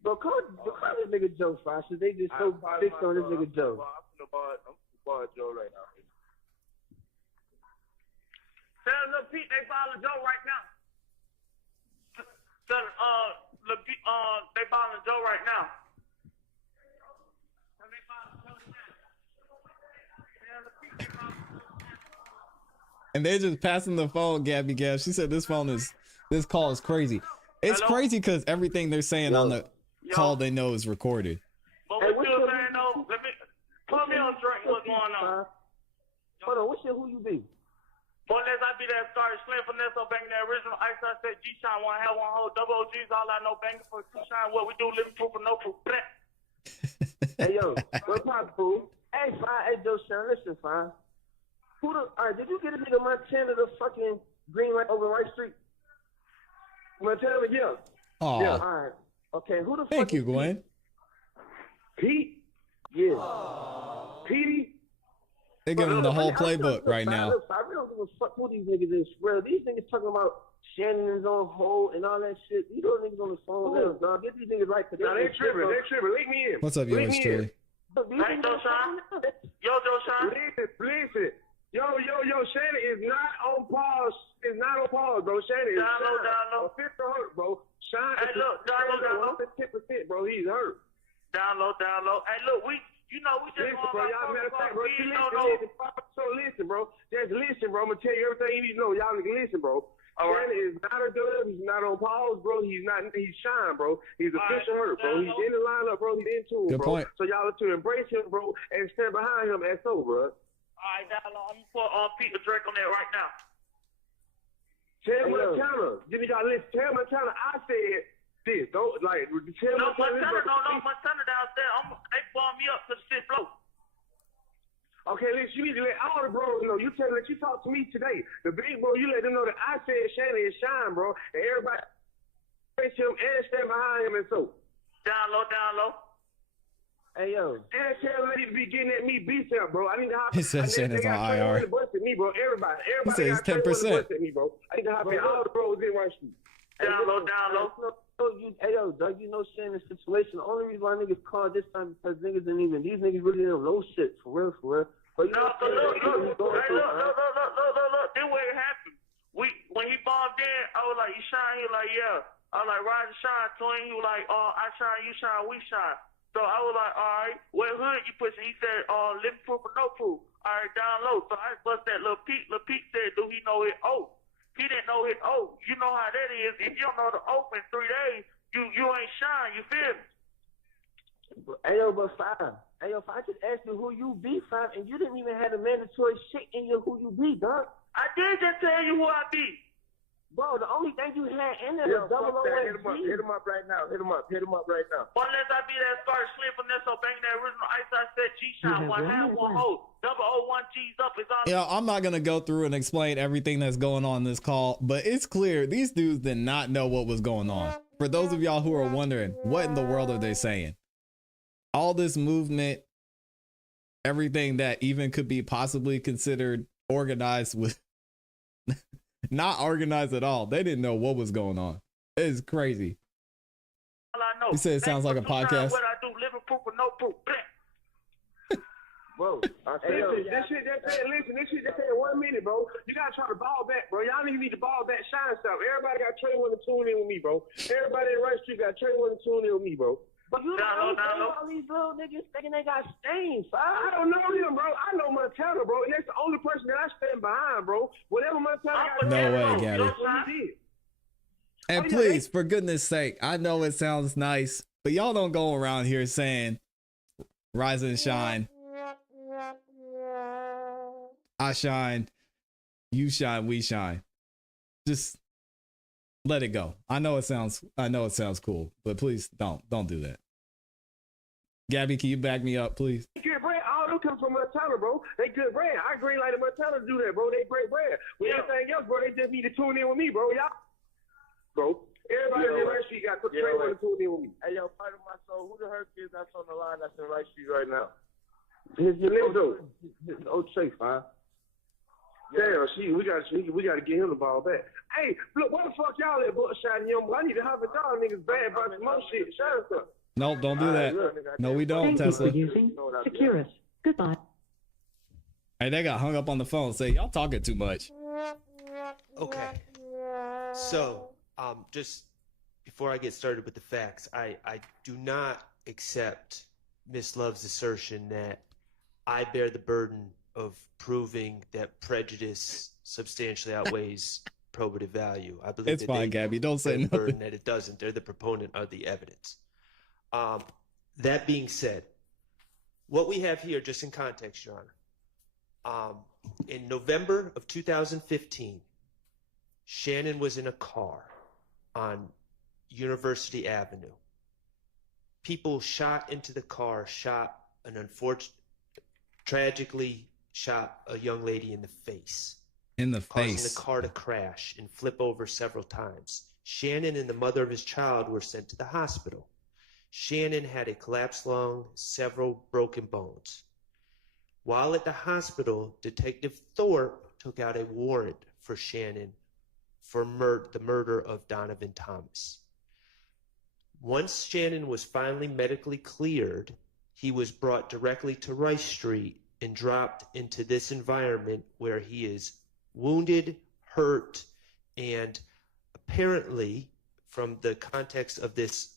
Bro, call this nigga Joe, 5. So they just so fixed on this nigga Joe. I'm bar Joe right now. Tell Lil Pete they following Joe right now. Tell Lil Pete they following Joe right now. And they're just passing the phone, Gabby Gab. She said this call is crazy. It's crazy because everything they're saying on the call they know is recorded. But what you saying though, let me put me on drink what's going on. Hold on, who you be? Boy, unless I be that started Slim Finesse on banging the original Ice I said G-Shine one hell one whole double OGs, all I know banging for G-Shine, what we do, living proof or no proof. Hey yo, what's up, fool? Hey, 5, hey Joe Shine, listen, 5. Alright, did you get a nigga Montana the fucking green light over Right Street? Montana, yeah. Aw. Yeah. Alright. Okay, who the fuck? Thank you, Gwen. Pete? Yeah. Petey? They're giving him the whole playbook right now. I really don't give a fuck who these niggas is. Bro, these niggas talking about Shannon is on hold and all that shit. These little niggas on the phone now, dog. Get these niggas right. Nah, they tripping. Leave me in. What's up, yours truly? Hey, Joe Shine. Yo, Joe Shine. Listen. Yo, Shannon is not on pause. It's not on pause, bro. Shannon is down low. 50 hurt, bro. Shine. Hey, look, down low. 10%, bro. He's hurt. Down low. Hey, look, we just listen, bro. Y'all matter of fact, bro. Listen, bro. Just listen, bro. I'm gonna tell you everything you need to know. Y'all niggas listen, bro. Shannon is not a dub. He's not on pause, bro. He's Shine, bro. He's official hurt, bro. He's in the lineup, bro. He's into it, bro. Point. So y'all are to embrace him, bro, and stand behind him as so, bro. All right, down low. I'm gonna put Pete Drake on that right now. Tell Montana. Tell Montana I said this. Don't like tell Montana. Montana downstairs. They bomb me up to the 6th floor. Okay, listen, you need to let all the bros know. You talk to me today. The big bro, you let them know that I said Shannon is Shine, bro, and everybody face him and stand behind him and so. Down low. Hey yo. And tell them they need to be getting at me beat up, bro. I need to hop. He said Shannon's on IR. Me, bro. Everybody He says 10%. Me, bro. I need to hop in all the bros in Right Street. Down low. Hey yo, Doug, you know Shannon's situation. The only reason why niggas called this time because these niggas really don't know shit for real. But you know, look. This way it happened. When he bombed in, I was like, you shine? He was like, yeah. I was like, ride and shine, twin. He was like, I shine, you shine, we shine. So I was like, all right, what hood you pushing? He said, living proof or no proof. All right, down low. So I bust that Lil Pete. Lil Pete said, do he know it? Oh. He didn't know his oath. You know how that is. If you don't know the oath in 3 days, you ain't shine. You feel me? Hey, yo, but Five. Hey, yo, I just asked you who you be, Five, and you didn't even have the mandatory shit in your who you be, dog. I did just tell you who I be. Bro, the only thing you had in there was double Hit him up right now. Hit him up right now. Unless I be that start slipping this up, bang that original ice I said G-Shine, one hand, one hold. 001 G's up is on. You know, I'm not going to go through and explain everything that's going on in this call, but it's clear these dudes did not know what was going on. For those of y'all who are wondering, what in the world are they saying? All this movement, everything that even could be possibly considered organized with not organized at all. They didn't know what was going on. It's crazy. You said it sounds like a podcast. What I do, living proof or no proof. Bro, listen, this shit just said 1 minute, bro. You gotta try to ball back, bro. Y'all niggas need to ball back, shine stuff. Everybody got train one to tune in with me, bro. Everybody in Rice Street got train one to tune in with me, bro. But you don't know all these little niggas thinking they got stains, I don't know them, bro. I know Montana, bro. And that's the only person that I stand behind, bro. Whatever Montana got. No way, Gabby. That's what he did. And please, for goodness sake, I know it sounds nice, but y'all don't go around here saying rise and shine. I shine, you shine, we shine. Just let it go. I know it sounds cool, but please don't do that. Gabby, can you back me up, please? Good bread. All them come from Montana, bro. They good bread. I agree like the Montana to do that, bro. They great bread. With everything else, bro, they just need to tune in with me, bro. Y'all, bro. Everybody in Rice Street got to train to tune in with me. Hey, yo, part of my soul, who the Herc is that's on the line that's in Rice Street right now? Here's your little dude. Old Trey, Five. Yeah, we gotta get him the ball back. Hey, look, what the fuck y'all at Buckshot and Young Boy? I need to have a dog niggas bad about some more shit. Shut up. No, don't do that. No, we don't, Tessa. Thank you for using Securus. Goodbye. Hey, they got hung up on the phone. Say, y'all talking too much. Okay. So, just before I get started with the facts, I do not accept Miss Love's assertion that I bear the burden of proving that prejudice substantially outweighs probative value. I believe it's fine, Gabby. Don't say nothing. Burden that it doesn't. They're the proponent of the evidence. That being said, what we have here, just in context, Your Honor, in November of 2015, Shannon was in a car on University Avenue. People shot into the car, tragically shot a young lady in the face. Causing the car to crash and flip over several times. Shannon and the mother of his child were sent to the hospital. Shannon had a collapsed lung, several broken bones. While at the hospital, Detective Thorpe took out a warrant for Shannon for the murder of Donovan Thomas. Once Shannon was finally medically cleared, he was brought directly to Rice Street and dropped into this environment where he is wounded, hurt, and apparently, from the context of this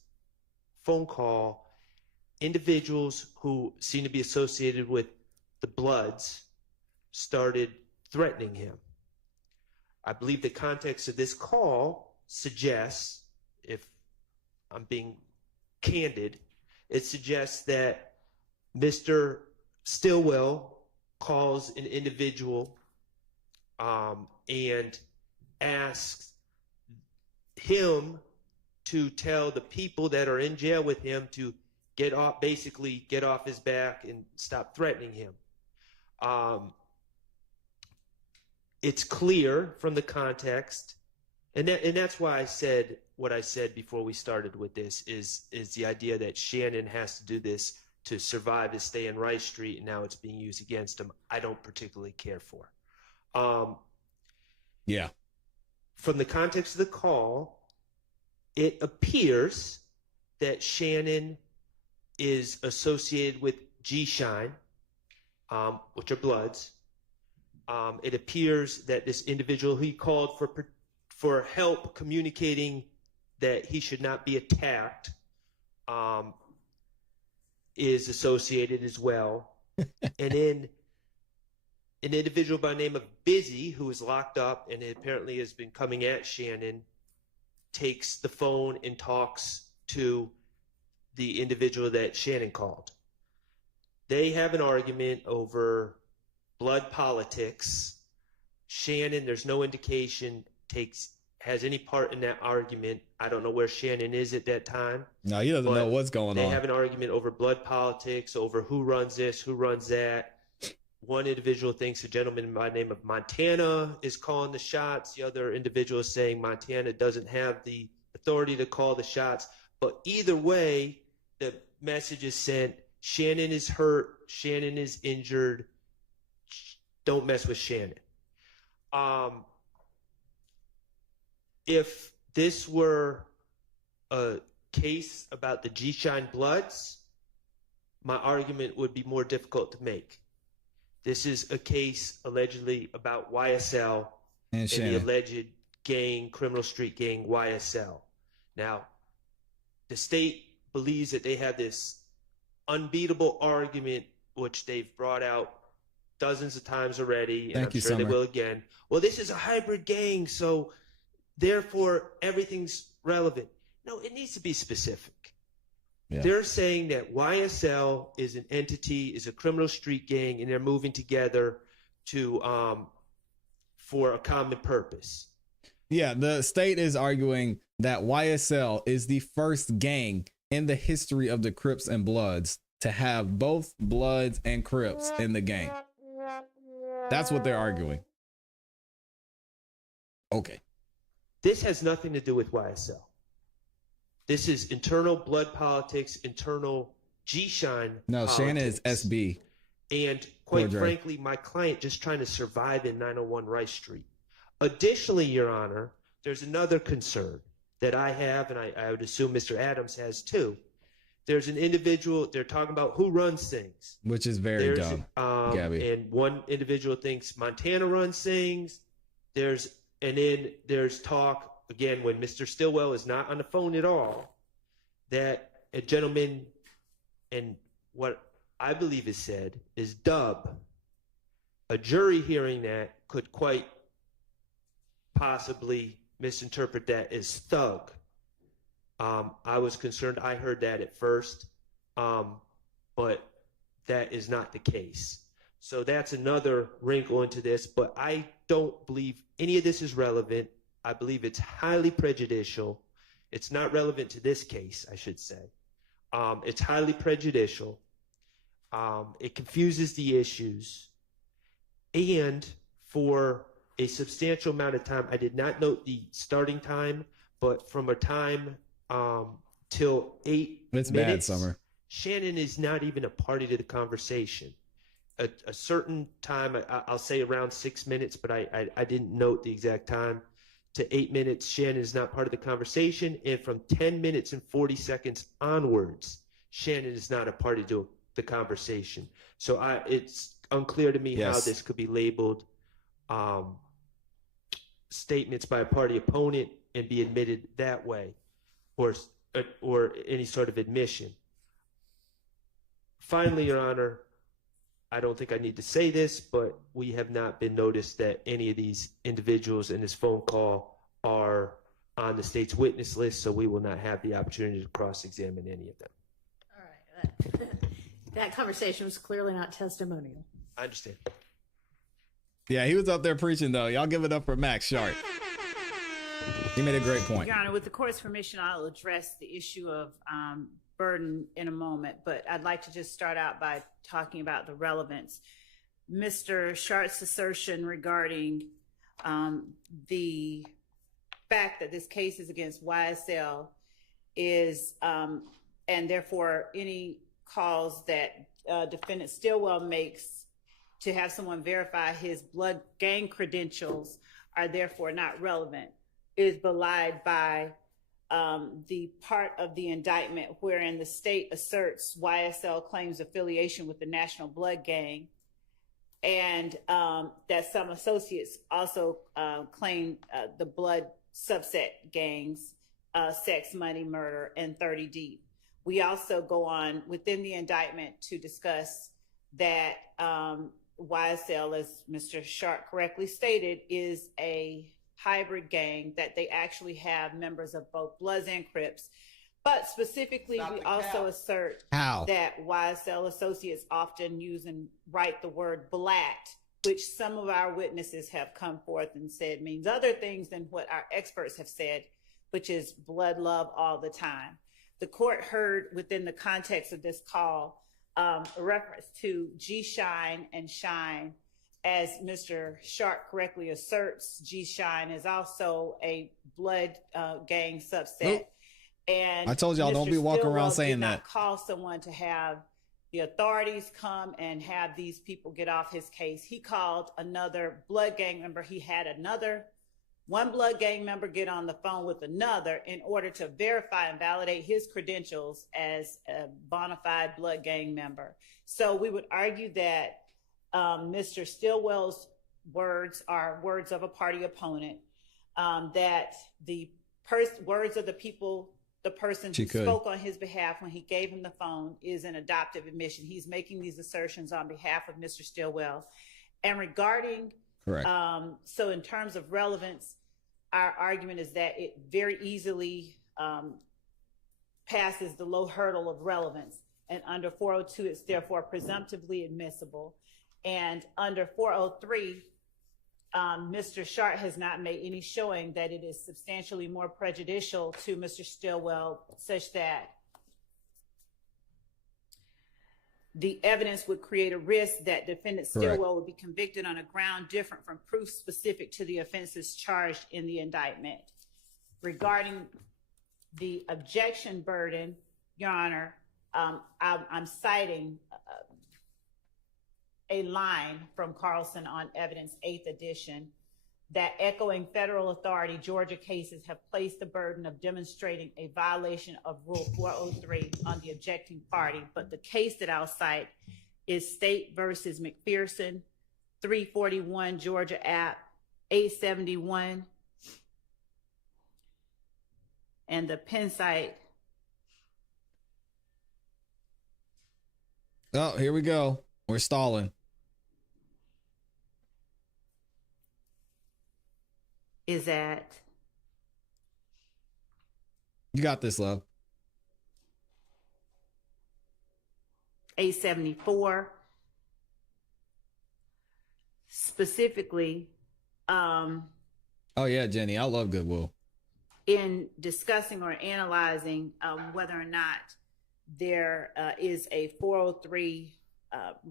phone call, individuals who seem to be associated with the Bloods started threatening him. I believe the context of this call suggests, if I'm being candid, it suggests that Mr. Stillwell calls an individual and asks him to tell the people that are in jail with him to get off his back and stop threatening him. It's clear from the context, and that's why I said what I said before we started with this is the idea that Shannon has to do this to survive his stay in Rice Street, and now it's being used against him. I don't particularly care for. Yeah. From the context of the call, it appears that Shannon is associated with G-Shine, which are Bloods. It appears that this individual he called for help communicating that he should not be attacked is associated as well. And then an individual by the name of Busy, who is locked up and apparently has been coming at Shannon, takes the phone and talks to the individual that Shannon called. They have an argument over blood politics. Shannon, there's no indication, has any part in that argument. I don't know where Shannon is at that time. No, he doesn't know what's going on. They have an argument over blood politics, over who runs this, who runs that. One individual thinks a gentleman by the name of Montana is calling the shots. The other individual is saying Montana doesn't have the authority to call the shots. But either way, the message is sent. Shannon is hurt. Shannon is injured. Don't mess with Shannon. If this were a case about the G-Shine Bloods, my argument would be more difficult to make. This is a case allegedly about YSL and the alleged gang, criminal street gang YSL. Now, the state believes that they have this unbeatable argument, which they've brought out dozens of times already, and I'm sure they will again. Well, this is a hybrid gang, so therefore everything's relevant. No, it needs to be specific. Yeah. They're saying that YSL is an entity, is a criminal street gang, and they're moving together to for a common purpose. Yeah, the state is arguing that YSL is the first gang in the history of the Crips and Bloods to have both Bloods and Crips in the gang. That's what they're arguing. Okay. This has nothing to do with YSL. This is internal blood politics, internal G-Shine politics. Shannon is SB. And quite frankly, my client just trying to survive in 901 Rice Street. Additionally, Your Honor, there's another concern that I have, and I would assume Mr. Adams has too. There's an individual, they're talking about who runs things. Which is very dumb, Gabby. And one individual thinks Montana runs things. And then there's talk, again, when Mr. Stillwell is not on the phone at all, that a gentleman, and what I believe is said, is Dub. A jury hearing that could quite possibly misinterpret that as Thug. I was concerned. I heard that at first, but that is not the case. So that's another wrinkle into this, but I don't believe any of this is relevant. I believe it's highly prejudicial. It's not relevant to this case, I should say. It's highly prejudicial. It confuses the issues. And for a substantial amount of time, I did not note the starting time, but from a time till 8 minutes. It's bad, Summer. Shannon is not even a party to the conversation. A certain time, I'll say around 6 minutes, but I didn't note the exact time, to 8 minutes, Shannon is not part of the conversation. And from 10 minutes and 40 seconds onwards, Shannon is not a party to the conversation. So it's unclear to me how this could be labeled statements by a party opponent and be admitted that way, or any sort of admission. Finally, Your Honor, I don't think I need to say this, but we have not been noticed that any of these individuals in this phone call are on the state's witness list, so we will not have the opportunity to cross-examine any of them. All right. That conversation was clearly not testimonial. I understand. Yeah, he was up there preaching, though. Y'all give it up for Max Sharp. He made a great point. Your Honor, with the court's permission, I'll address the issue of burden in a moment, but I'd like to just start out by talking about the relevance. Mr. Sharp's assertion regarding the fact that this case is against YSL is, and therefore any calls that defendant Stillwell makes to have someone verify his blood gang credentials are therefore not relevant, is belied by the part of the indictment wherein the state asserts YSL claims affiliation with the National Blood Gang, and that some associates also claim the blood subset gangs, Sex, Money, Murder, and 30 Deep. We also go on within the indictment to discuss that YSL, as Mr. Sharp correctly stated, is a hybrid gang, that they actually have members of both Bloods and Crips. But specifically, we also assert that YSL associates often use and write the word black, which some of our witnesses have come forth and said means other things than what our experts have said, which is blood love all the time. The court heard within the context of this call a reference to G Shine and Shine. As Mr. Sharp correctly asserts, G Shine is also a blood gang subset. Nope. And I told y'all, don't be walking around saying did not that. Call someone to have the authorities come and have these people get off his case. He called another blood gang member. He had one blood gang member get on the phone with another in order to verify and validate his credentials as a bona fide blood gang member. So we would argue that Mr. Stillwell's words are words of a party opponent, that the words of the people, the person who spoke on his behalf when he gave him the phone, is an adoptive admission. He's making these assertions on behalf of Mr. Stillwell. And regarding, so in terms of relevance, our argument is that it very easily passes the low hurdle of relevance. And under 402, it's therefore presumptively admissible. And under 403, Mr. Sharp has not made any showing that it is substantially more prejudicial to Mr. Stillwell, such that the evidence would create a risk that defendant Stillwell would be convicted on a ground different from proof specific to the offenses charged in the indictment. Regarding the objection burden, Your Honor, I'm citing a line from Carlson on Evidence 8th edition that, echoing federal authority, Georgia cases have placed the burden of demonstrating a violation of Rule 403 on the objecting party. But the case that I'll cite is State versus McPherson, 341 Georgia App, 871. And the pen site. Oh, here we go. We're stalling. Is at. You got this, love. 874. Specifically. Oh yeah, Jenny, I love Goodwill. In discussing or analyzing whether or not there is a 403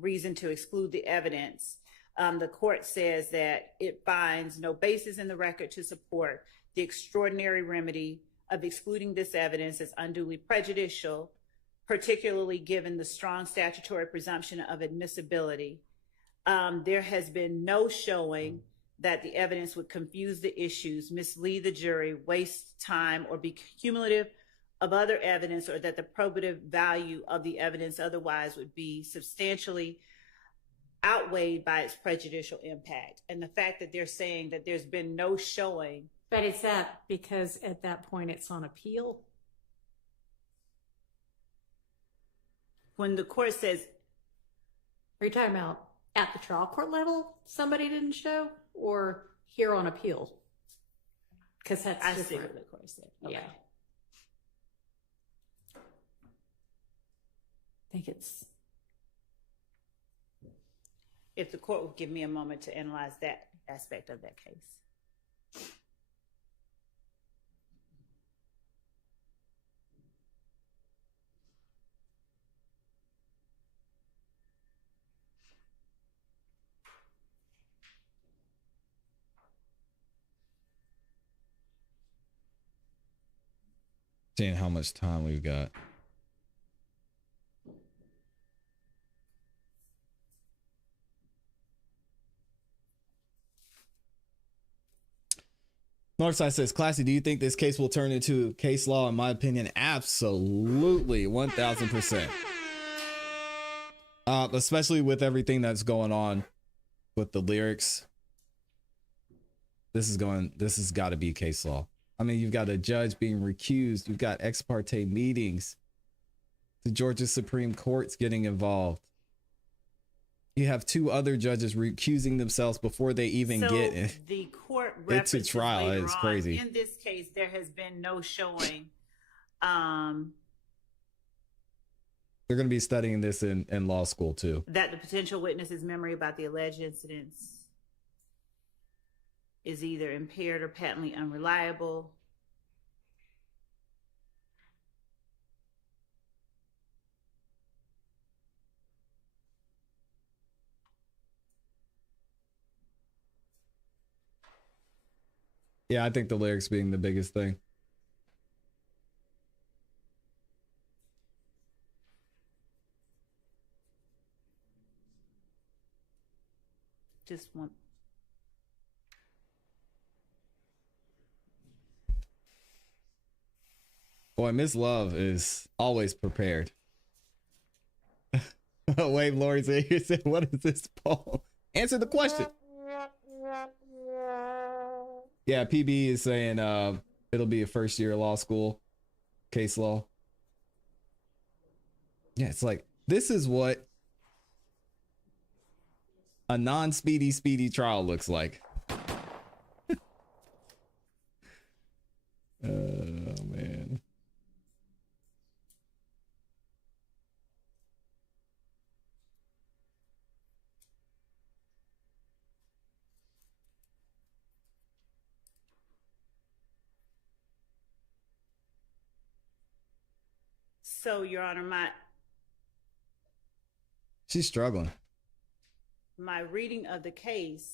reason to exclude the evidence, the court says that it finds no basis in the record to support the extraordinary remedy of excluding this evidence as unduly prejudicial, particularly given the strong statutory presumption of admissibility. There has been no showing that the evidence would confuse the issues, mislead the jury, waste time, or be cumulative of other evidence, or that the probative value of the evidence otherwise would be substantially outweighed by its prejudicial impact. And the fact that they're saying that there's been no showing. But is that because at that point it's on appeal? When the court says. Are you talking about at the trial court level somebody didn't show, or here on appeal? Because that's I different. see what the court said. Okay. Yeah. I think it's. If the court would give me a moment to analyze that aspect of that case. Seeing how much time we've got. Northside says, ClassE, do you think this case will turn into case law? In my opinion, absolutely, 1000%. Especially with everything that's going on with the lyrics. This has got to be case law. I mean, you've got a judge being recused. You've got ex parte meetings. The Georgia Supreme Court's getting involved. You have two other judges recusing themselves before they even get it. The court It's a references trial. later It's on, crazy. in this case, there has been no showing. They're going to be studying this in law school too. That the potential witness's memory about the alleged incidents is either impaired or patently unreliable. Yeah, I think the lyrics being the biggest thing. Just one. Boy, Miss Love is always prepared. Wave Lawrence here said, "What is this poll?" Answer the question. Yeah, PB is saying it'll be a first year law school, case law. Yeah, it's like, this is what a non-speedy trial looks like. Oh, man. So, Your Honor, She's struggling. my reading of the case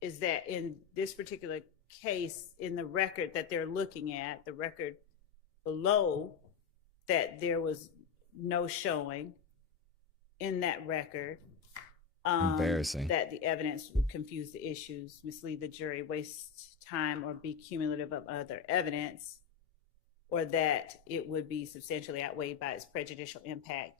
is that in this particular case, in the record that they're looking at, the record below, that there was no showing in that record. Embarrassing. That the evidence would confuse the issues, mislead the jury, waste time, or be cumulative of other evidence, or that it would be substantially outweighed by its prejudicial impact.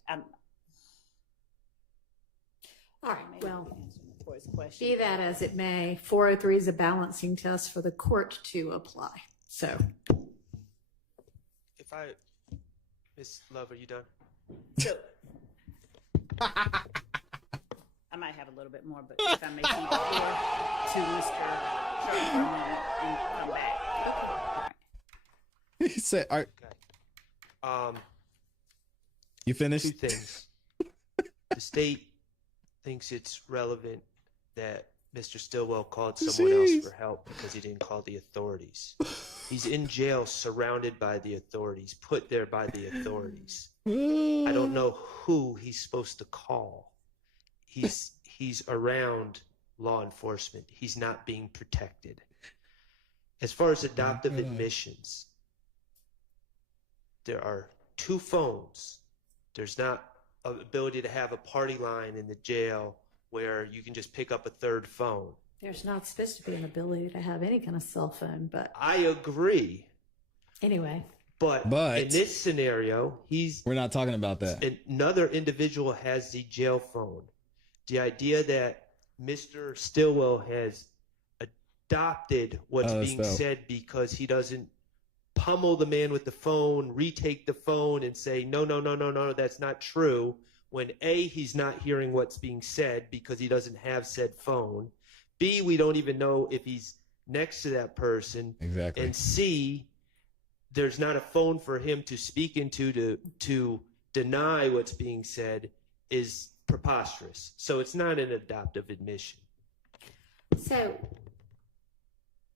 All right, well, for his question. be that as it may, 403 is a balancing test for the court to apply. So, If I, Miss Love, are you done? So, I might have a little bit more, but if I may cede the floor to Mr. Sharp for a moment and come back. He said, "All right." You finished? Two things. The state thinks it's relevant that Mr. Stillwell called someone else for help because he didn't call the authorities. He's in jail surrounded by the authorities, put there by the authorities. I don't know who he's supposed to call. He's around law enforcement. He's not being protected. As far as adoptive admissions, there are two phones. There's not an ability to have a party line in the jail where you can just pick up a third phone. there's not supposed to be an ability to have any kind of cell phone, but I agree. anyway. But in this scenario, we're not talking about that. Another individual has the jail phone. The idea that Mr. Stillwell has adopted what's being said because he doesn't pummel the man with the phone, retake the phone, and say, no, that's not true. When A, he's not hearing what's being said because he doesn't have said phone. B, we don't even know if he's next to that person. Exactly. And C, there's not a phone for him to speak into to deny what's being said is preposterous. So it's not an adoptive admission. So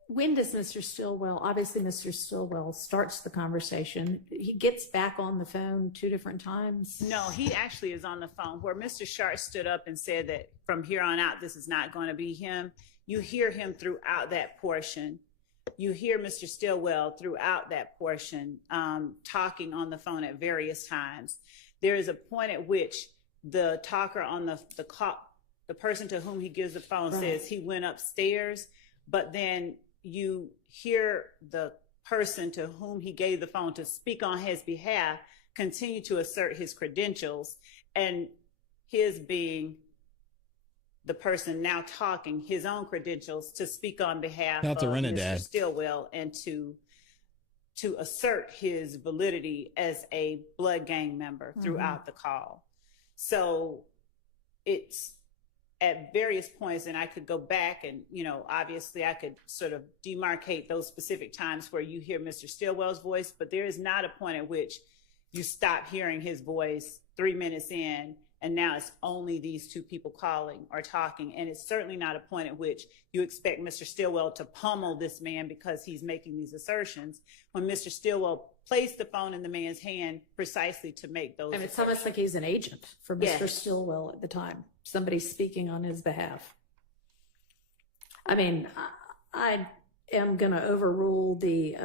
when does Mr. Stillwell, obviously Mr. Stillwell starts the conversation. He gets back on the phone two different times. No, he actually is on the phone. Where Mr. Sharp stood up and said that from here on out, this is not going to be him. You hear him throughout that portion. You hear Mr. Stillwell throughout that portion talking on the phone at various times. There is a point at which the talker on the person to whom he gives the phone says he went upstairs, but then you hear the person to whom he gave the phone to speak on his behalf continue to assert his credentials, and his being the person now talking, his own credentials to speak on behalf of Mr. Stillwell and to assert his validity as a blood gang member throughout the call. So it's at various points, and I could go back and, obviously I could sort of demarcate those specific times where you hear Mr. Stillwell's voice, but there is not a point at which you stop hearing his voice 3 minutes in, and now it's only these two people calling or talking. And it's certainly not a point at which you expect Mr. Stillwell to pummel this man because he's making these assertions, when Mr. Stillwell placed the phone in the man's hand precisely to make those. And it's almost like he's an agent for Mr. Stillwell at the time, somebody speaking on his behalf. I mean, I am going to overrule the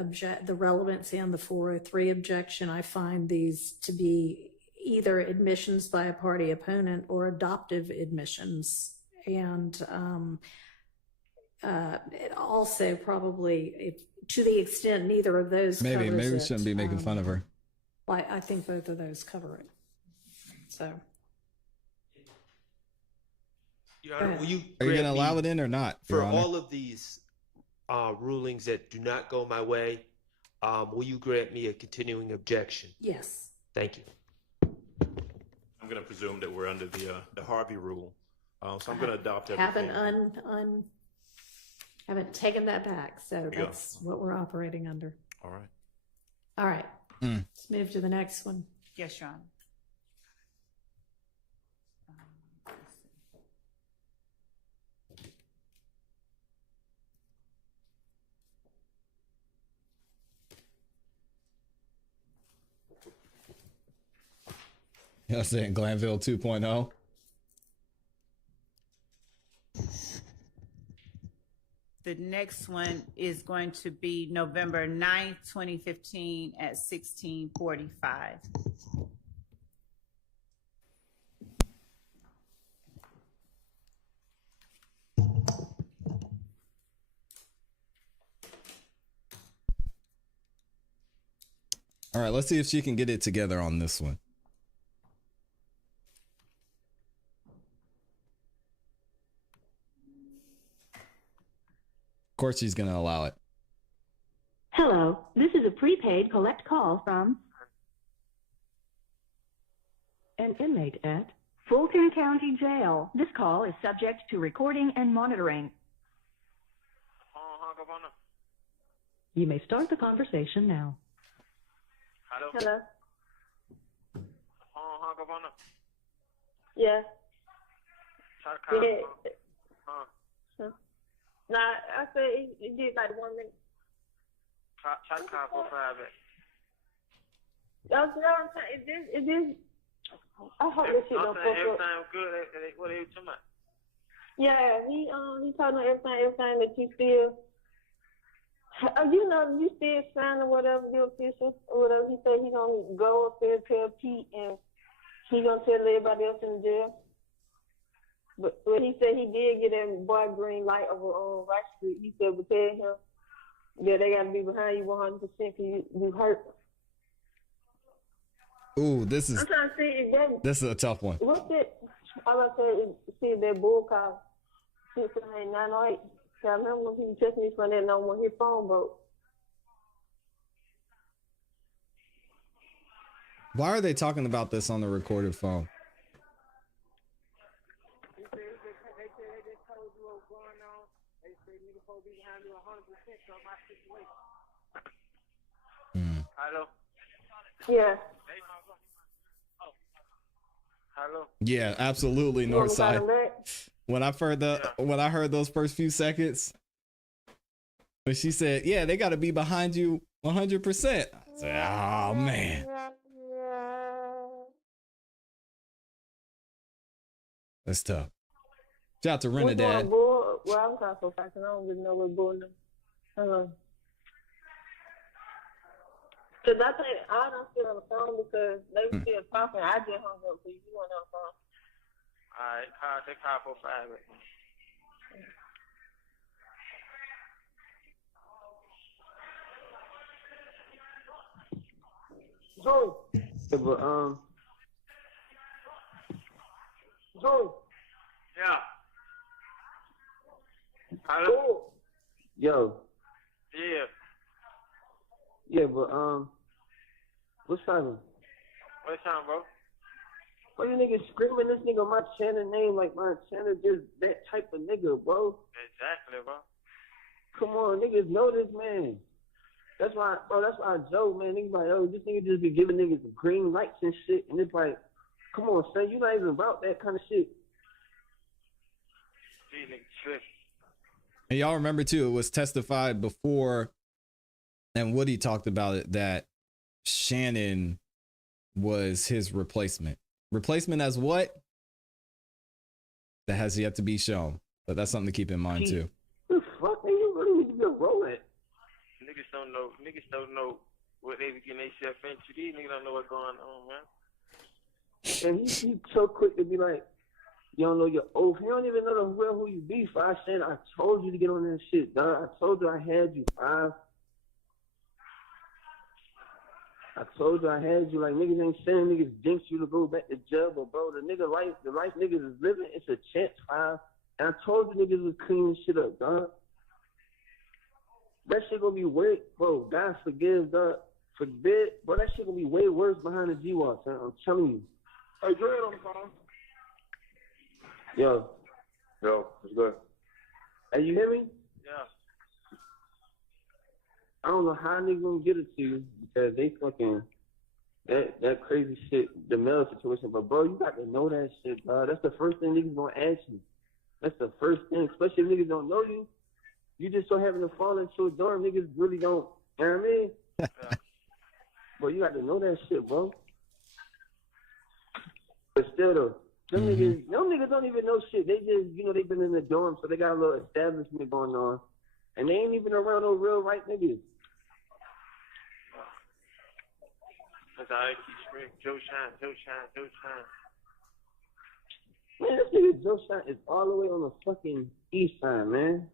relevance and the 403 objection. I find these to be either admissions by a party opponent or adoptive admissions. And it also probably, to the extent neither of those maybe we shouldn't be making fun of her. I think both of those cover it. So. Your Honor, will you Are you going to allow it in or not? For all of these rulings that do not go my way, will you grant me a continuing objection? Yes. Thank you. I'm going to presume that we're under the Harvey rule, so I'm going to adopt everything. Haven't taken that back, so that's what we're operating under. All right. All right. Let's move to the next one. Yes, Your Honor. You're saying Glanville 2.0? The next one is going to be November 9th, 2015 at 16:45. All right, let's see if she can get it together on this one. Of course, she's going to allow it. Hello, this is a prepaid collect call from an inmate at Fulton County Jail. This call is subject to recording and monitoring. You may start the conversation now. Hello. Yeah. Nah, I said it did like 1 minute. Try to call for 5 minutes. That's what I'm saying. It did. I hope this shit don't fuck up. Everything was good. What are you talking about? Yeah, he told me everything that you still. You still sign or whatever, the official or whatever. He said he gonna go up there, tell Pete, and he gonna tell everybody else in the jail. But he said he did get that boy green light over on Rice Street. He said, but tell him that they got to be behind you 100% because you hurt. Ooh, this is. I'm trying to see if that. This is a tough one. What's it? I was saying, see if that bull call 698. I remember when he texted me from that number when his phone broke. Why are they talking about this on the recorded phone? Hello. Yeah. Hello. Yeah, absolutely, Northside. When I heard those first few seconds, when she said, "Yeah, they got to be behind you 100%," I said, "Oh man." That's tough. Shout out to Renadad. Well, I'm talking so fast, and I don't really know what's going on. Hello. Because I think I don't sit on the phone because they were still talking. I just hung up because you weren't on the phone. All right, call for 5 minutes. Drew. Yeah, but Drew. Yeah. Hello. Yo. Yeah. Yeah, but what's happening? What's time, bro? Why you niggas screaming this nigga Montana name like Montana just that type of nigga, bro? Exactly, bro. Come on, niggas know this man. That's why, bro, that's why I joke, man. Niggas like, oh, this nigga just be giving niggas green lights and shit. And it's like, come on, son, you not even about that kind of shit. These niggas tripping. And y'all remember too, it was testified before, and Woody talked about it, that Shannon was his replacement. Replacement as what? That has yet to be shown. But that's something to keep in mind too. The fuck, man, you really need to be a rolling. Niggas don't know what they be getting themselves into. These niggas don't know what's going on, man. And he's so quick to be like, you don't know your oath. You don't even know the real who you be. I said, I told you to get on that shit, dog. I told you I had you, five. I told you I had you. Like, niggas ain't saying niggas jinx you to go back to jail, but bro, the life niggas is living, it's a chance, five. And I told you niggas was cleaning shit up, dog. That shit gonna be way, bro, God forgive, dog. Forbid, bro, that shit gonna be way worse behind the G-Walk, man. I'm telling you. Hey, Dread on the phone. Yo, what's good? Hey, you hear me? Yeah. I don't know how niggas gonna get it to you because they fucking that crazy shit, the mail situation. But bro, you got to know that shit, bro. That's the first thing niggas gonna ask you. That's the first thing, especially if niggas don't know you. You just so happen to fall into a dorm, niggas really don't. You know what I mean? Yeah. Bro, you got to know that shit, bro. But still though, them niggas don't even know shit. They just, they been in the dorm, so they got a little establishment going on. And they ain't even around no real right niggas. That's how I keep screaming, Joe Shine, Joe Shine, Joe Shine. Man, this nigga Joe Shine is all the way on the fucking east side, man.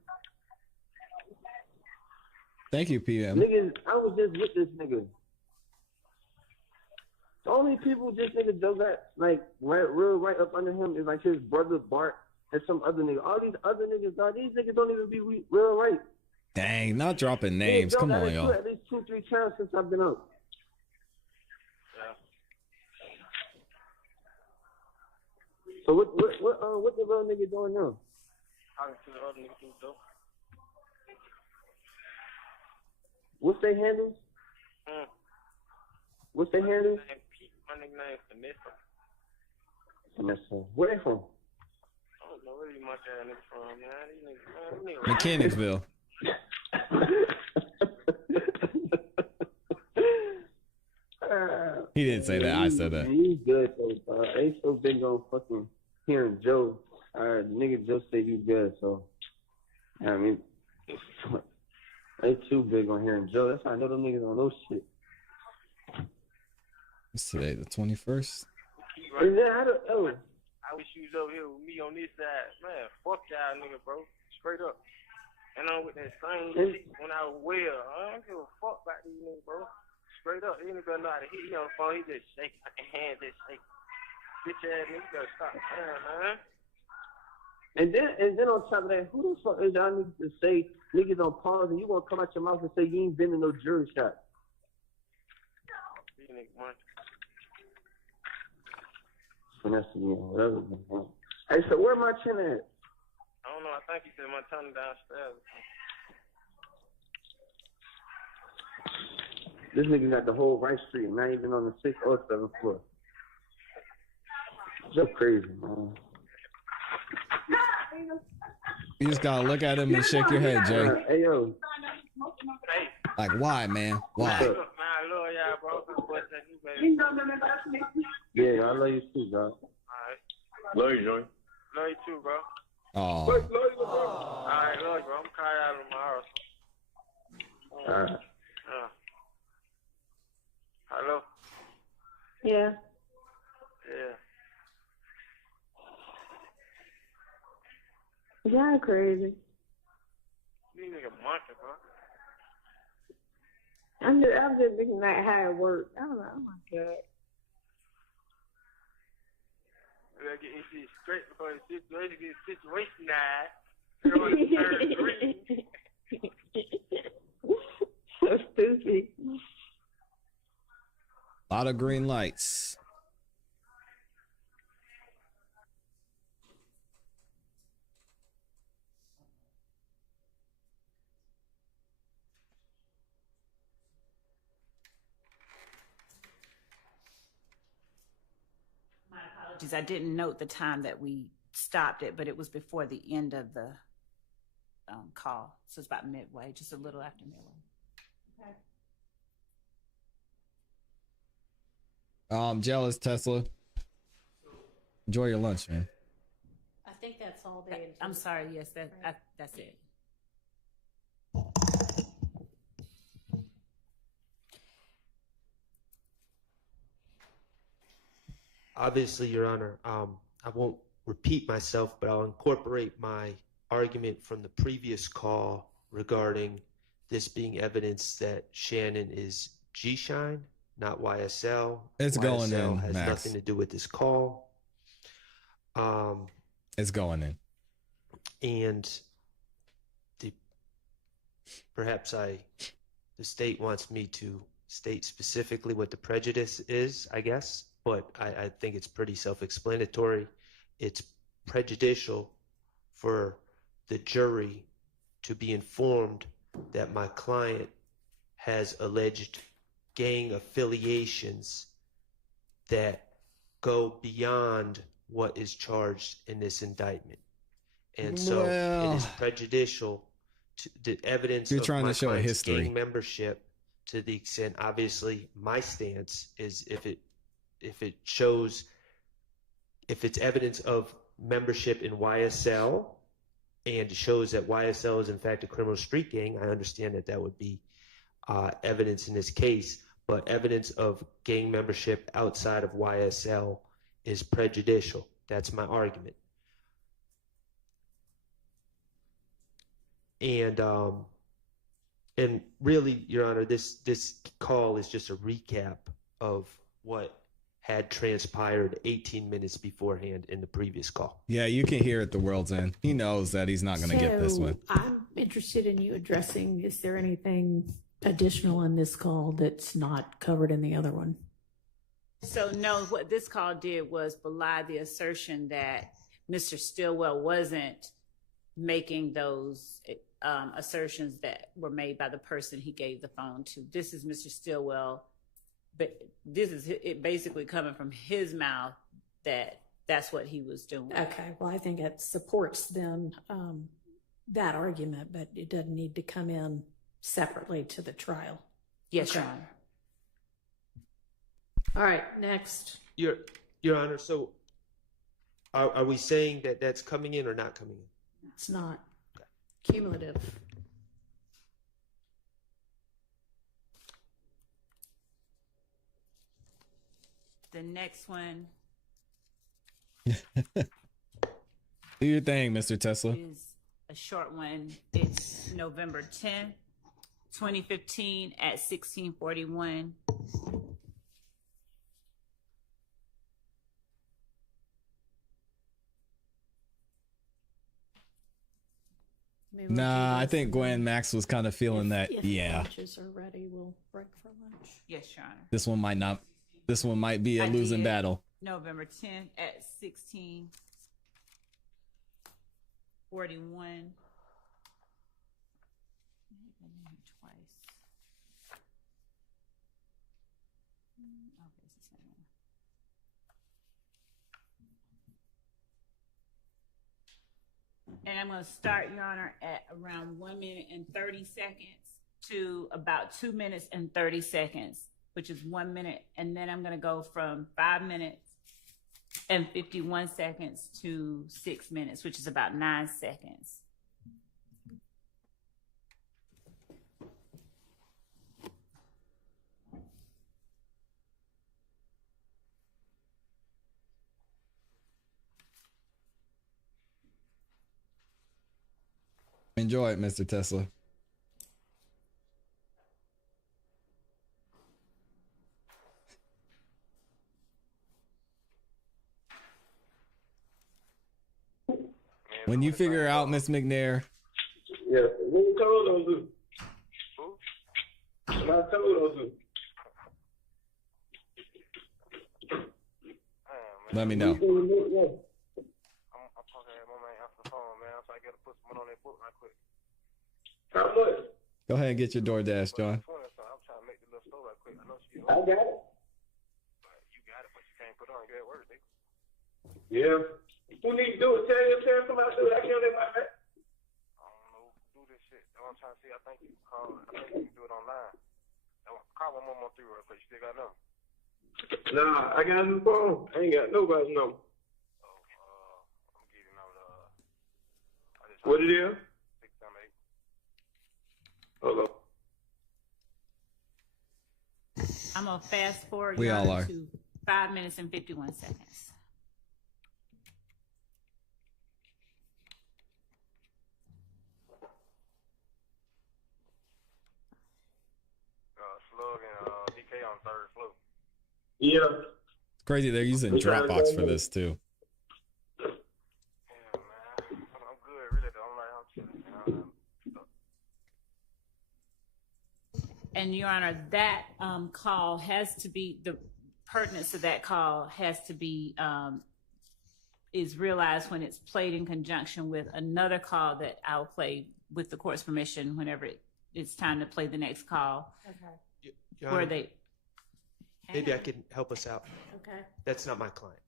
Thank you, PM. Niggas, I was just with this nigga. The only people this nigga Joe got, like, right up under him is like his brother Bart and some other nigga. All these other niggas, dog, these niggas don't even be real right. Dang, not dropping names. Come on, y'all. At least 2-3 times since I've been out. Yeah. So what the real nigga doing now? Talking to the other niggas too, though. What's their handles? What's their handles? My nickname is Vanessa. Vanessa. Where they from? I don't know where these much ass niggas from, man. These niggas, Mechanicsville. He didn't say that. I said that. He's good though, bro. They so big on fucking hearing Joe. Nigga Joe say you good, so I mean, they too big on hearing Joe. That's why I know them niggas on those shit. What's today? The 21st. Right. I wish you was over here with me on this side, man. Fuck y'all, nigga, bro. Straight up. And I'm with that same shit when I was well. I don't give a fuck about these niggas, bro. Straight up. He ain't gonna know how to hit me on the phone. He just shake my hand, just shake. Bitch ass nigga, you gotta stop playing, man. And then on top of that, who the fuck is y'all niggas to say niggas on pause and you gonna come out your mouth and say you ain't been in no jury shot? These niggas, man. Finesse me or whatever. Hey, so where my chin at? I don't know. I think he said my tongue downstairs. This nigga got the whole right street, not even on the 6th or 7th floor. So crazy, man. You just gotta look at him and shake your head, Jay. Hey, yo. Like, why, man? Why? Man, I love y'all, bro. Yeah, I love you too, dog. Alright. Love you, Joey. Love you too, bro. Oh. Alright, love you, bro. I'm calling out tomorrow. Alright. Hello? Yeah. Yeah. Y'all crazy. You nigga monkey, bro. I'm just thinking like how it works. I don't know. Oh my god. We gotta get this shit straight before the situation gets situationized. So stupid. A lot of green lights. apologies. I didn't note the time that we stopped it, but it was before the end of the call. So it's about midway, just a little after midway. Jealous Tesla. Enjoy your lunch, man. I think that's all they. I'm sorry. Yes, that's it. Obviously, Your Honor, I won't repeat myself, but I'll incorporate my argument from the previous call regarding this being evidence that Shannon is G-Shine, not YSL. It's YSL going in, has Max. nothing to do with this call. It's going in. And perhaps the state wants me to state specifically what the prejudice is, I guess, but I think it's pretty self-explanatory. It's prejudicial for the jury to be informed that my client has alleged gang affiliations that go beyond what is charged in this indictment. And so it is prejudicial to the evidence You're of trying my to show a client's history. gang membership, to the extent, obviously, my stance is if it's evidence of membership in YSL and shows that YSL is in fact a criminal street gang, I understand that would be evidence in this case, but evidence of gang membership outside of YSL is prejudicial. That's my argument. And really, Your Honor, this call is just a recap of what had transpired 18 minutes beforehand in the previous call. Yeah, you can hear at the world's end. He knows that he's not going to get this one. I'm interested in you addressing, is there anything additional in this call that's not covered in the other one? So no, what this call did was belie the assertion that Mr. Stillwell wasn't making those assertions that were made by the person he gave the phone to. This is Mr. Stillwell, but this is it basically coming from his mouth that that's what he was doing. Okay, well, I think it supports then that argument, but it doesn't need to come in separately to the trial. Yes, Okay. Your Honor. All right, next. Your Honor, so are we saying that that's coming in or not coming in? It's not cumulative. The next one Do your thing, Mr. Tesla. is a short one. It's November 10th, 2015 at 16:41. Nah, I think Gwen Max was kind of feeling that. If Yeah, lunches are ready, we'll break for lunch. Yes, Your Honor. this one might not. This one might be a I losing did. battle. November 10th at 16:41. Twice. Okay, it's the same one. And I'm going to start, Your Honor, at around 1 minute and 30 seconds to about 2 minutes and 30 seconds, which is 1 minute. And then I'm going to go from 5 minutes and 51 seconds to 6 minutes, which is about 9 seconds. Enjoy it, Mr. Tesla. When you figure out, Miss McNair, Yeah, what you told those do? What I told those do? let me know. I'm talking to my man after the phone, man, so I gotta put someone on their book right quick. How much? Go ahead and get your DoorDash, John. So I'm trying to make the little store right quick. I know she I got it. You got it, but you can't put it on. You at work, nigga. Yeah. Who need to do it? Tell somebody to do it. I can't live like that. I don't know who do this shit. That's what I'm trying to see. I think you can call. I think you can do it online. Call 113 real quick. You still got number? Nah, I got a new phone. I ain't got nobody's number. I'm giving you number. What it is? 678. Hold on. I'm gonna fast forward We all y'all are. to 5 minutes and 51 seconds. Slug and DK on third floor. Yeah. It's crazy they're using We trying to Dropbox go for ahead. this too. I'm good, really. I'm chilling. And Your Honor, that call has to be, the pertinence of that call has to be, is realized when it's played in conjunction with another call that I'll play with the court's permission whenever it's time to play the next call. Okay. Your Where Honor, they, maybe I can help us out. Okay. That's not my client.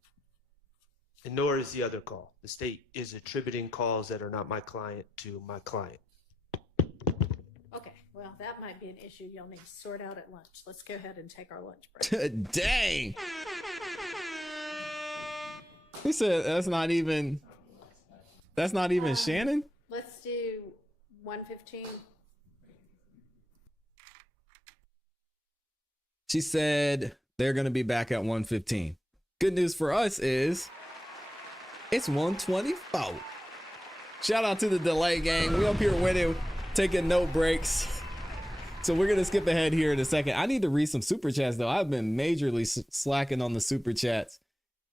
And nor is the other call. The state is attributing calls that are not my client to my client. Okay. Well, that might be an issue you'll need to sort out at lunch. Let's go ahead and take our lunch break. Dang. He said that's not even Shannon? Let's do 115. She said they're going to be back at 1:15. Good news for us is it's 1:24. Shout out to the delay gang. We up here winning, taking no breaks. So we're going to skip ahead here in a second. I need to read some super chats though. I've been majorly slacking on the super chats,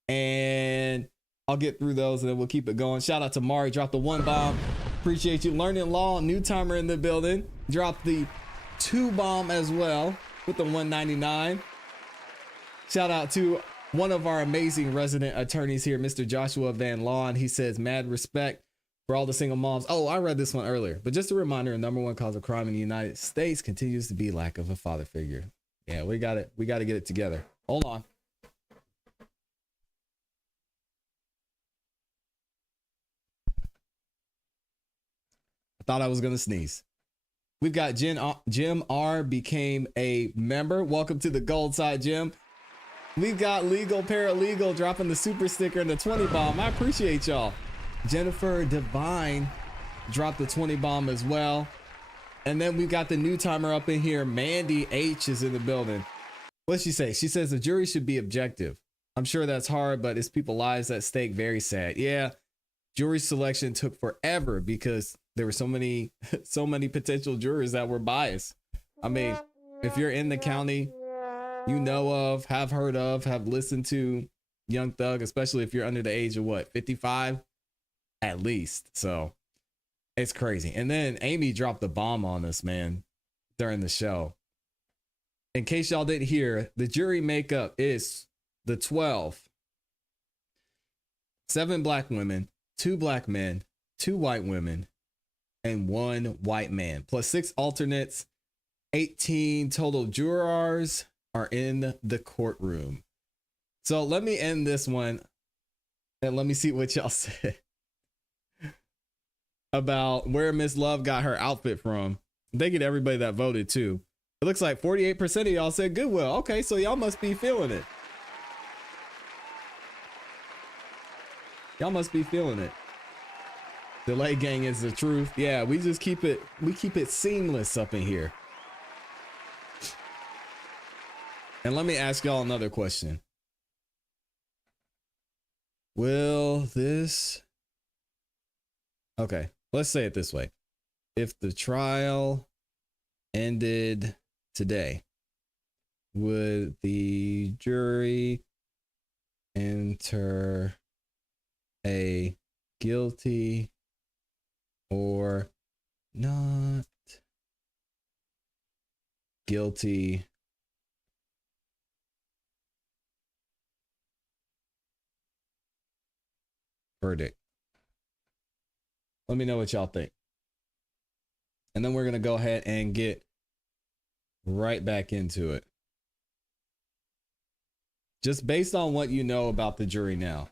and I'll get through those and then we'll keep it going. Shout out to Mari, dropped the 1 bomb. Appreciate you. Learning Law, new timer in the building. Dropped the 2 bomb as well with the 199. Shout out to one of our amazing resident attorneys here, Mr. Joshua Van Lawn. He says, mad respect for all the single moms. Oh, I read this one earlier, but just a reminder, the number 1 cause of crime in the United States continues to be lack of a father figure. Yeah, we got it. We got to get it together. Hold on. I thought I was going to sneeze. We've got Jim R became a member. Welcome to the gold side, Jim. We've got Legal Paralegal dropping the super sticker and the 20 bomb. I appreciate y'all. Jennifer Divine dropped the 20 bomb as well. And then we've got the new timer up in here. Mandy H is in the building. What'd she say? She says the jury should be objective. I'm sure that's hard, but it's people's lives at stake. Very sad. Yeah. Jury selection took forever because there were so many potential jurors that were biased. I mean, if you're in the county, you know of, have heard of, have listened to Young Thug, especially if you're under the age of what, 55 at least. So it's crazy. And then Amy dropped the bomb on us, man, during the show. In case y'all didn't hear, the jury makeup is the 12. 7 black women, 2 black men, 2 white women, and 1 white man, plus 6 alternates. 18 total jurors are in the courtroom. So let me end this one and let me see what y'all said about where Miss Love got her outfit from. Thank you to everybody that voted too. It looks like 48% of y'all said Goodwill. Okay, so y'all must be feeling it. Y'all must be feeling it. Delay gang is the truth. Yeah, we just keep it seamless up in here. And let me ask y'all another question. Will this... Okay, let's say it this way. If the trial ended today, would the jury enter a guilty or not guilty verdict? Let me know what y'all think. And then we're going to go ahead and get right back into it. Just based on what you know about the jury now.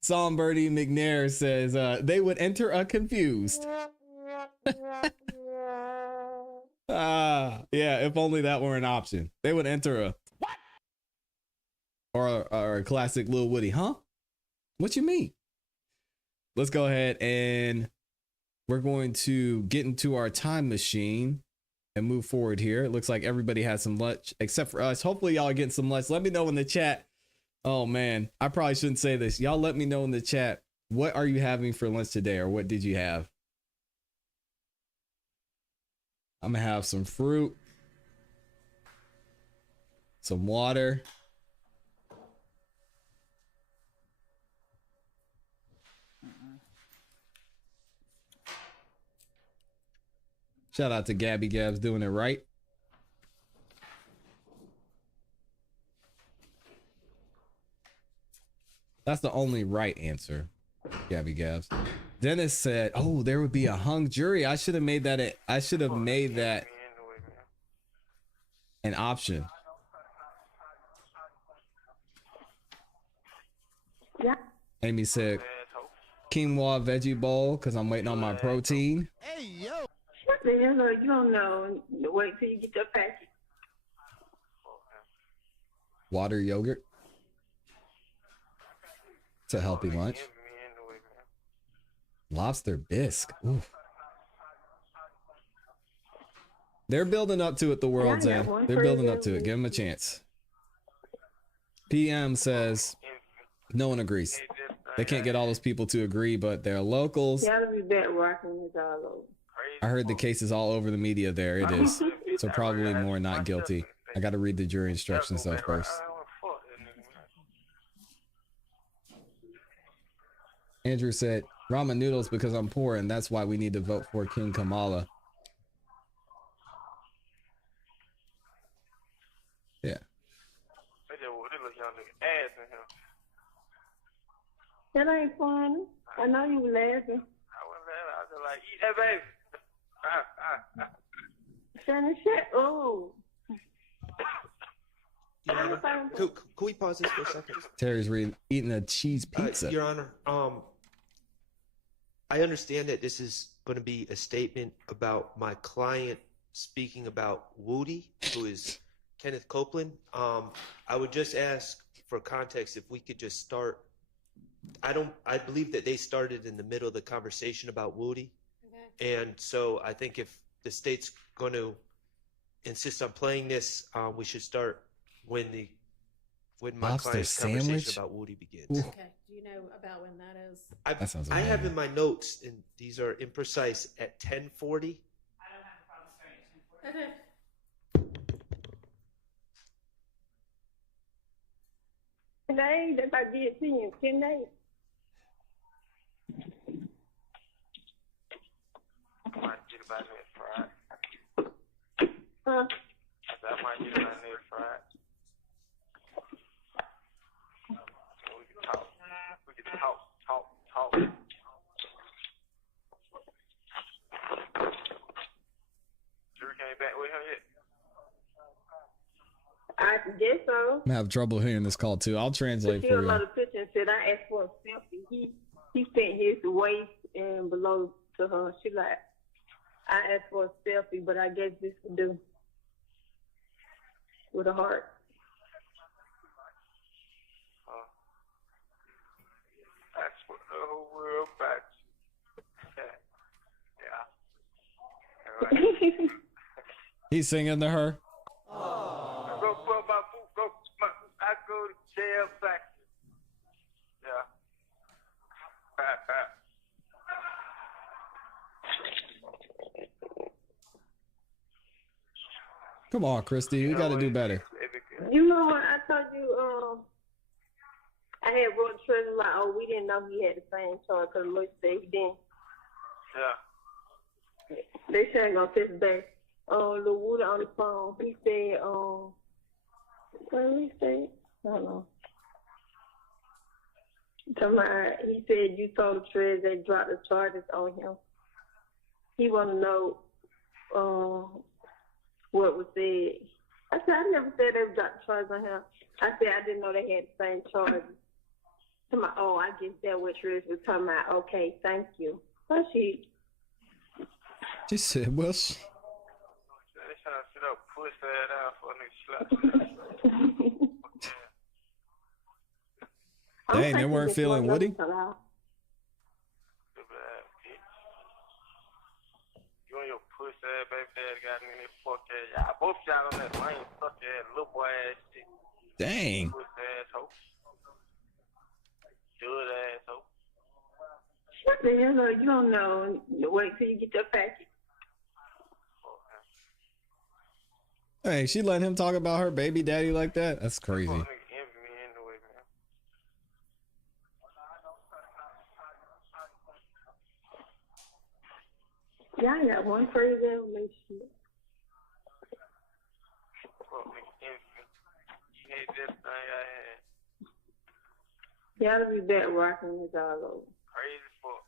Songbirdy McNair says they would enter a confused. Yeah, if only that were an option. They would enter a what? Or a classic Lil Woody, huh? What you mean? Let's go ahead and we're going to get into our time machine and move forward here. It looks like everybody has some lunch except for us. Hopefully y'all are getting some lunch. Let me know in the chat. Oh man, I probably shouldn't say this. Y'all let me know in the chat. What are you having for lunch today, or what did you have? I'm gonna have some fruit, some water, shout out to Gabby Gabs doing it right. That's the only right answer, Gabby Gabs. Dennis said, "Oh, there would be a hung jury. I should have made that. I should have made that an option." Yeah. Amy said, "Quinoa veggie bowl because I'm waiting on my protein." Hey, yo. Shut the hell up. You don't know. Wait till you get your package. Water yogurt. It's a healthy lunch. Lobster bisque. Ooh. They're building up to it, the world's end. They're building up to it. Give them a chance. PM says, no one agrees. They can't get all those people to agree, but they're locals. Gotta be back rocking with all over. I heard the case is all over the media there. It is. So probably more not guilty. I got to read the jury instructions though first. Andrew said, ramen noodles because I'm poor and that's why we need to vote for King Kamala. Yeah. That ain't funny. I know you were laughing. I was like, eat that baby. Shannon, shut up. Your Honor, could we pause this for a second? Terry's eating a cheese pizza. Your Honor, I understand that this is going to be a statement about my client speaking about Woody, who is Kenneth Copeland. I would just ask for context if we could just start. I believe that they started in the middle of the conversation about Woody. Okay. And so I think if the state's going to insist on playing this, we should start when my Lobster client's sandwich? conversation about Woody begins. Ooh. Okay. Do you know about when that is? That sounds I have amazing. in my notes, and these are imprecise, at 10:40. I don't have a problem starting at 10:40. Today, that I did see you. 10 days. I might get about that fried. Huh? I might get about that fried. We can talk. We can talk. Drew came back with him yet? I guess so. I'm gonna have trouble hearing this call too. I'll translate She for took you. another picture and said, I asked for a selfie. He sent his waist and below to her. She like, I asked for a selfie, but I guess this would do. With a heart. That's what the whole world about. Yeah. He's singing to her. Go put my food. I go to jail back. Yeah. Come on, Christy. You got to do better. You know what? I told you, I had wrote Treasure like, oh, we didn't know he had the same charge because Lloyd said he didn't. Yeah. They said gonna test back. Lil Woody on the phone. He said, what did he say? I don't know. He said you told the Treasure they dropped the charges on him. He want to know what was said. I said, I never said they dropped the charges on him. I said, I didn't know they had the same charges. To my, oh, I guess that what Trish was talking about. Okay, thank you. Well, she said, well, They trying to sit up, push that out for a nigga slap. dang, they weren't feeling Woody. You and your pussy ass baby daddy got in there, fuck ass. Y'all both y'all on that lame, fuck ass, little boy ass shit. Dang. Pussy asshole. Good asshole. What the hell? You don't know. Wait till you get your package. Hey, she let him talk about her baby daddy like that? That's crazy. Fuck nigga envy me anyway, man. Yeah, I got one crazy relationship. Fuck nigga envy me. You hate this thing I had. Yeah, I'll be back rocking this all over. Crazy fuck.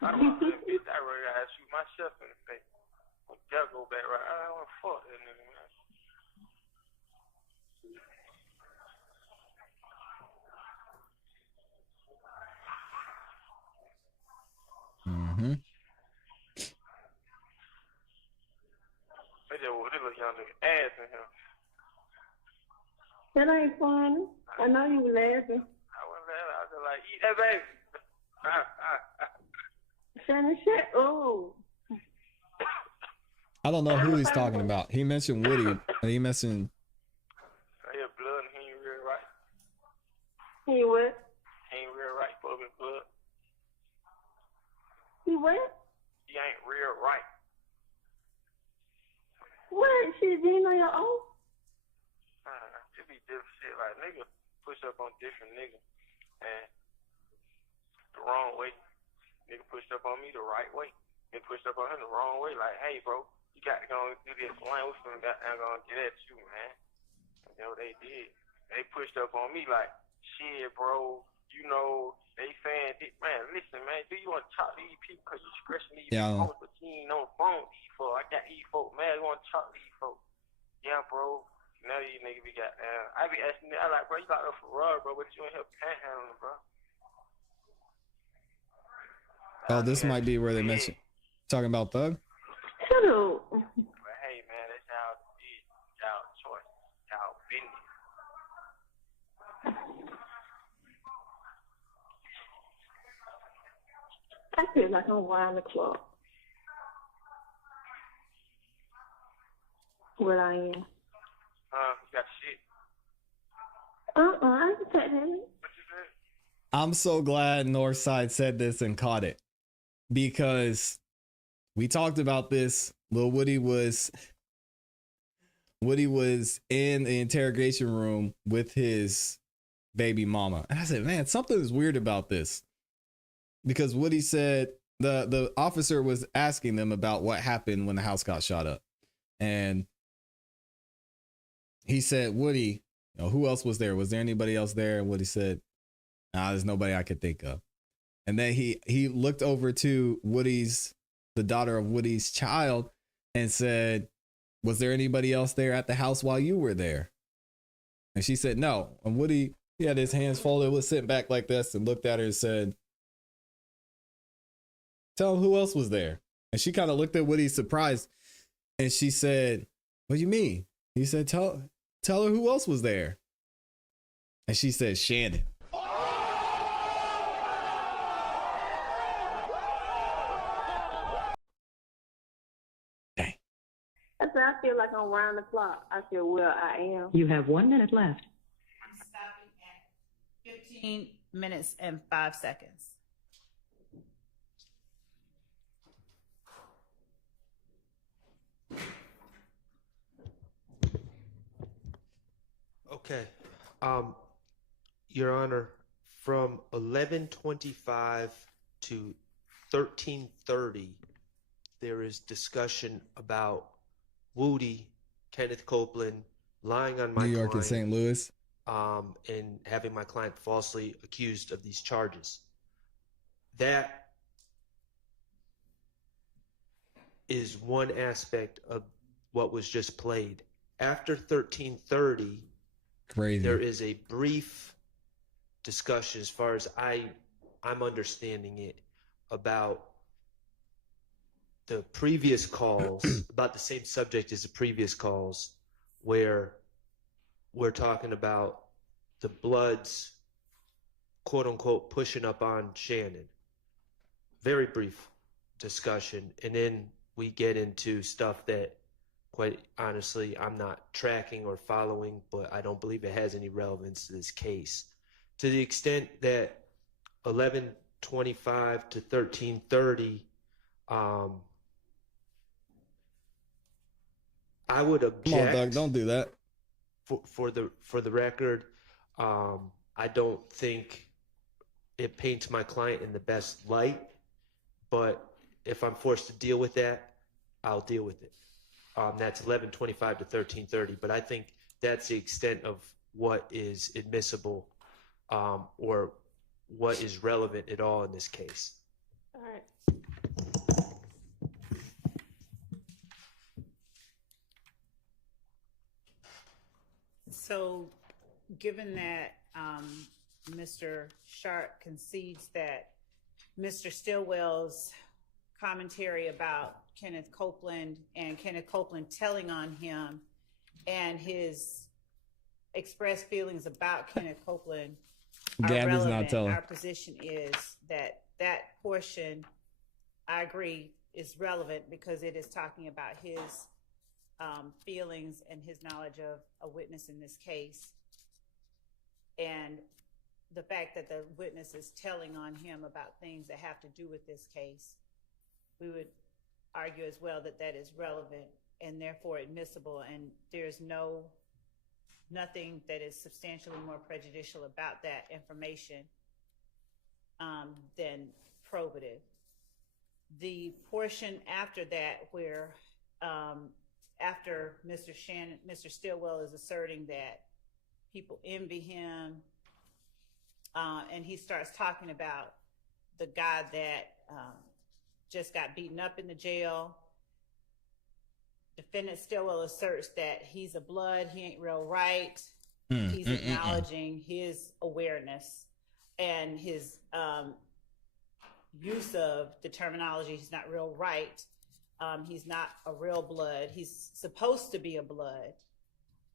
I don't want that bitch. I really gotta shoot myself in the face. When y'all go back right, I don't want to fuck that nigga, man. Mm-hmm. They just want this little young nigga ass in here. That ain't funny. I know you were laughing. I wasn't laughing. I was just like, eat that baby. Shannon, shut up. I don't know who he's talking about. He mentioned Woody. He mentioned. He had blood and he ain't real right. He what? He ain't real right, fucking blood. He what? He ain't real right. What? Shit, you know your own? It be different shit. Like, nigga push up on different niggas. And the wrong way. Nigga pushed up on me the right way. Nigga pushed up on him the wrong way. Like, hey, bro, you got to go and do this. Why we finna gonna get at you, man? You know, they did. They pushed up on me like, shit, bro, you know, they saying, man, listen, man, do you want to talk to these people because you scratching these folks, but you ain't on the phone with these folks. I got these folks, man, you want to talk to these folks. Yeah, bro. Now these niggas be got down. I be asking them, I like, bro, you got up for rug, bro, but you ain't help panhandling, bro. Oh, this might be where they mentioned talking about Thug. Shut up. But hey, man, that's y'all did. Y'all choice. Y'all business. I feel like I'm wild the clock. What I am. You got shit. I didn't say that. What you said? I'm so glad Northside said this and caught it, because we talked about this. Lil Woody was in the interrogation room with his baby mama. And I said, man, something is weird about this. Because Woody said the officer was asking them about what happened when the house got shot up. And he said, Woody, you know, who else was there? Was there anybody else there? And Woody said, nah, there's nobody I could think of. And then he looked over to the daughter of Woody's child, and said, was there anybody else there at the house while you were there? And she said, no. And Woody, he had his hands folded, was sitting back like this, and looked at her and said, tell him who else was there. And she kind of looked at Woody surprised. And she said, what do you mean? He said, tell her who else was there. And she said, Shannon. That's why I feel like I'm round the clock. I feel, well, I am. You have 1 minute left. I'm stopping at 15 minutes and 5 seconds. Okay. Your Honor, from 11:25 to 13:30, there is discussion about Woody, Kenneth Copeland, lying on my New York client, and St. Louis. and having my client falsely accused of these charges. That is one aspect of what was just played. After 13:30, Crazy. there is a brief discussion, as far as I'm understanding it, about the previous calls, about the same subject as the previous calls, where we're talking about the Bloods, quote unquote, pushing up on Shannon. Very brief discussion. And then we get into stuff that, quite honestly, I'm not tracking or following, but I don't believe it has any relevance to this case. To the extent that 1125 to 1330, I would object. Come on, Doug, don't do that. For the record, I don't think it paints my client in the best light, but if I'm forced to deal with that, I'll deal with it. That's 1125 to 1330, but I think that's the extent of what is admissible or what is relevant at all in this case. All right. So, given that Mr. Sharp concedes that Mr. Stillwell's commentary about Kenneth Copeland and Kenneth Copeland telling on him and his expressed feelings about Kenneth Copeland are Gabby's relevant, not telling. our position is that that portion, I agree, is relevant because it is talking about his feelings and his knowledge of a witness in this case. And the fact that the witness is telling on him about things that have to do with this case, we would argue as well that that is relevant and therefore admissible, and there's nothing that is substantially more prejudicial about that information than probative. The portion after that where after Mr. Stillwell is asserting that people envy him, and he starts talking about the guy that just got beaten up in the jail. Defendant Stillwell asserts that he's a blood, he ain't real right. He's acknowledging his awareness and his use of the terminology, he's not real right. He's not a real blood. He's supposed to be a blood.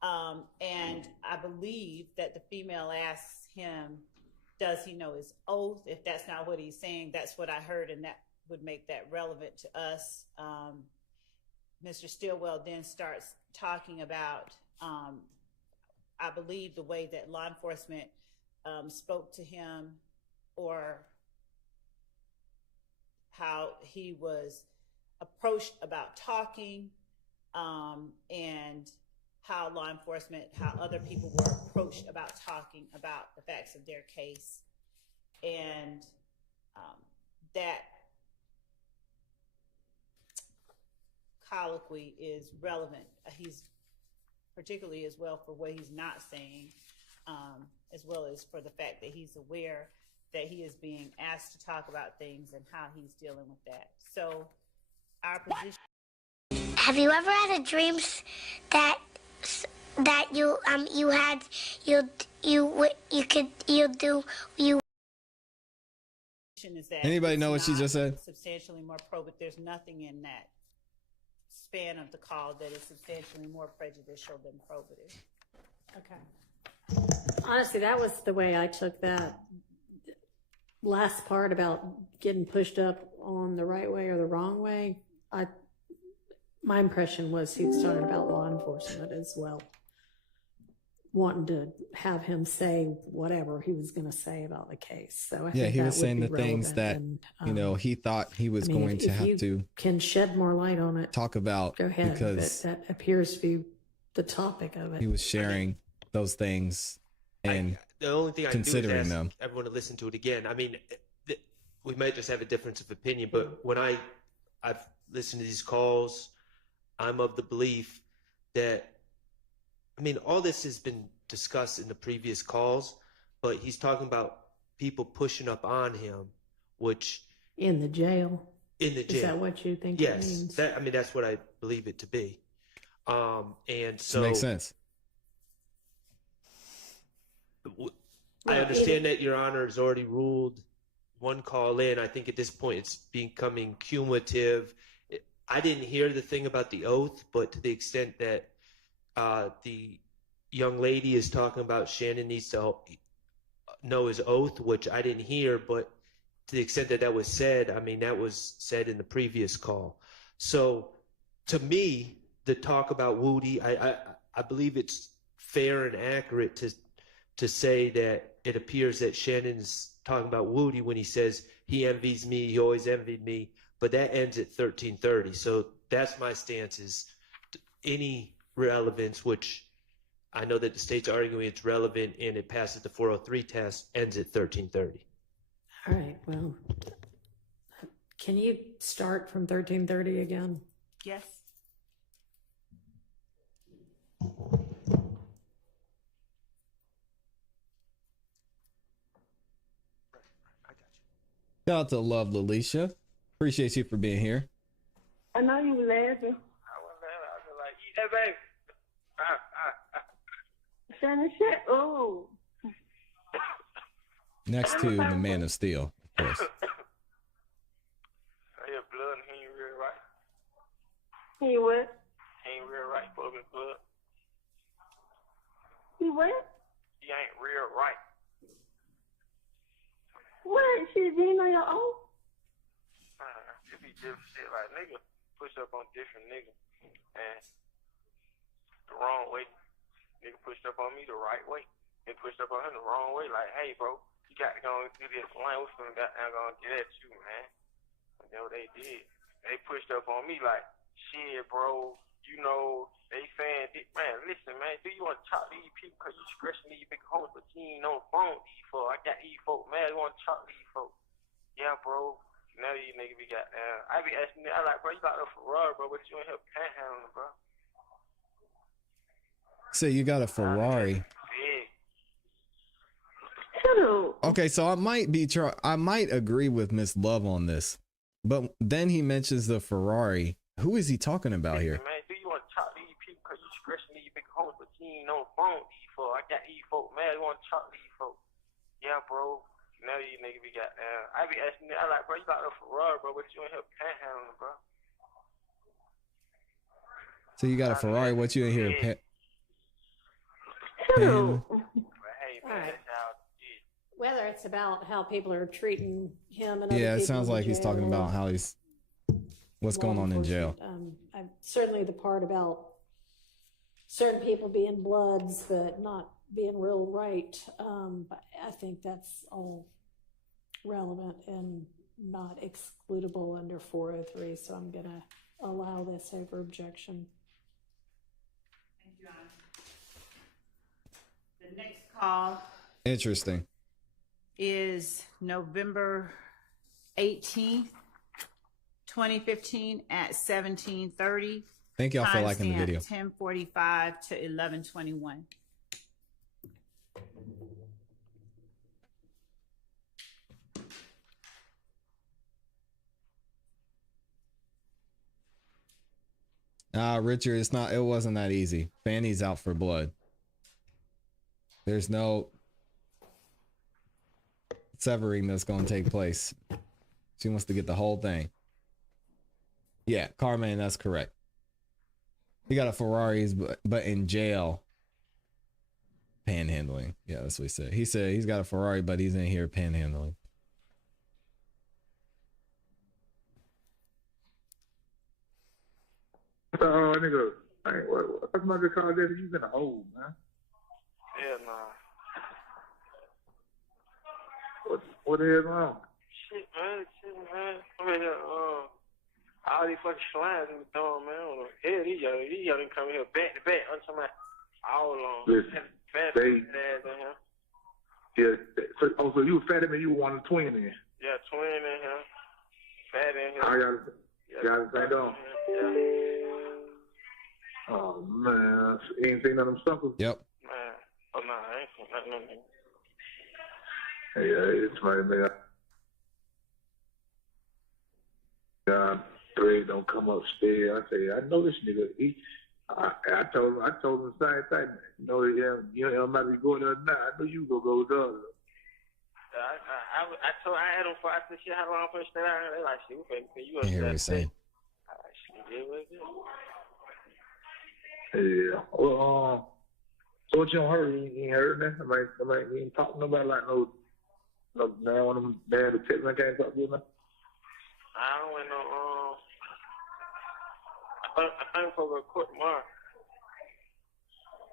And I believe that the female asks him, does he know his oath? If that's not what he's saying, that's what I heard, and that would make that relevant to us. Mr. Stillwell then starts talking about, I believe, the way that law enforcement spoke to him, or how he was approached about talking, and how law enforcement, how other people were approached about talking about the facts of their case. And that colloquy is relevant. He's particularly as well for what he's not saying, as well as for the fact that he's aware that he is being asked to talk about things and how he's dealing with that. So our position. Have you ever had a dream that you is that Anybody it's know what she not just said? Substantially more probative. There's nothing in that span of the call that is substantially more prejudicial than probative. Okay. Honestly, that was the way I took that last part about getting pushed up on the right way or the wrong way. My impression was he was talking about law enforcement as well, wanting to have him say whatever he was going to say about the case. So I think he that was saying would the be things that relevant, he thought he was I mean, going to if have you to can shed more light on it. talk about, Go ahead. because That appears to be the topic of it. he was sharing those things and the only thing I can do is considering ask them. everyone to listen to it again. I mean, we might just have a difference of opinion, but when I've listened to these calls, I'm of the belief that, I mean, all this has been discussed in the previous calls, but he's talking about people pushing up on him, which In the jail. in the jail. Is that what you think it Yes, means? that's what I believe it to be. And so Makes sense. I understand that Your Honor has already ruled one call in. I think at this point it's becoming cumulative. I didn't hear the thing about the oath, but to the extent that the young lady is talking about Shannon needs to know his oath, which I didn't hear, but to the extent that that was said, I mean, that was said in the previous call. So to me, the talk about Woody, I believe it's fair and accurate to say that it appears that Shannon's talking about Woody when he says he envies me, he always envied me, but that ends at 1330. So that's my stance, is any relevance, which I know that the state's arguing it's relevant and it passes the 403 test, ends at 1330. All right, well, can you start from 1330 again? Yes. Shout out to Love Lalisha. Appreciate you for being here. I know you were laughing. I was like, eat that baby. Shannon, shit. Oh. Next to the Man of Steel, of course. Your blood, he ain't real right. He what? He ain't real right, for his blood. He what? He ain't real right. What? Shit, you know your own? It be different shit, like nigga push up on different nigga, and the wrong way. Nigga pushed up on me the right way. They pushed up on him the wrong way. Like, hey, bro, you got to go and do this line. We're finna gonna get at you, man. And that's what they did. They pushed up on me like, shit, bro. You know, they saying, man, listen, man, do you want to talk to these people because you scratching these big hoes, but you ain't on the phone with these folks. I got these folks, man, you want to talk to these folks. Yeah, bro. Now these niggas be goddamn. I be asking, I like, bro, you got a Ferrari, bro, but you ain't help panhandling, bro. So you got a Ferrari. Okay, so I might agree with Miss Love on this, but then he mentions the Ferrari. Who is he talking about here? Man, do you want to talk to these people because you scratching these big hoes, but you ain't on the phone with these folks. I got these folks, man, you want to talk to these folks. Yeah, bro. Now these niggas be goddamn. I be asking, I like, bro, you got a Ferrari, bro, but you ain't help panhandling, bro. So you got a Ferrari, what you in here? All right. Whether it's about how people are treating him and other Yeah, it people sounds in like he's talking jail, about how he's what's going on in jail. Certainly the part about certain people being bloods but not being real right. But I think that's all relevant and not excludable under 403. So I'm going to allow this over objection. Thank you, Honor. The next call Interesting. is November 18th, 2015 at 17:30. Thank y'all for liking the video. 10:45 to 11:21. Richard, it wasn't that easy. Fanny's out for blood. There's no severing that's going to take place. She wants to get the whole thing. Yeah, Carmen, that's correct. He got a Ferrari, but in jail, panhandling. Yeah, that's what he said. He said he's got a Ferrari, but he's in here panhandling. Nigga, what's my good call that? You been a hole, man. Hell nah. What the hell's wrong? Shit, man. I'm in here, all these fucking slimes in the dorm, man. I don't know. Hell, these y'all didn't come here back to back. I'm talking about all along. Listen, yeah. So you were fat and you were one of the twin in. Yeah, twin in here. Fat in here. I got the same on. Yeah. Oh man, you ain't seen none of them suckers? Yep. Man, oh no, I ain't seen nothing of them. Yeah, it's right, man. Three don't come upstairs. I say, I know this nigga. I told him the same thing. You know, you might be going there now. I know you go the other. I had them for, I said, shit, how long I'm finna stay out here? They like, shit, we finna pay you I hear what he's saying. I like, shit, yeah, what is it? Yeah. Well, so what you don't heard? You ain't heard that? You ain't talking to nobody like no now one of them bad detectives I can't talk to you now. I don't went no, I think for the court tomorrow.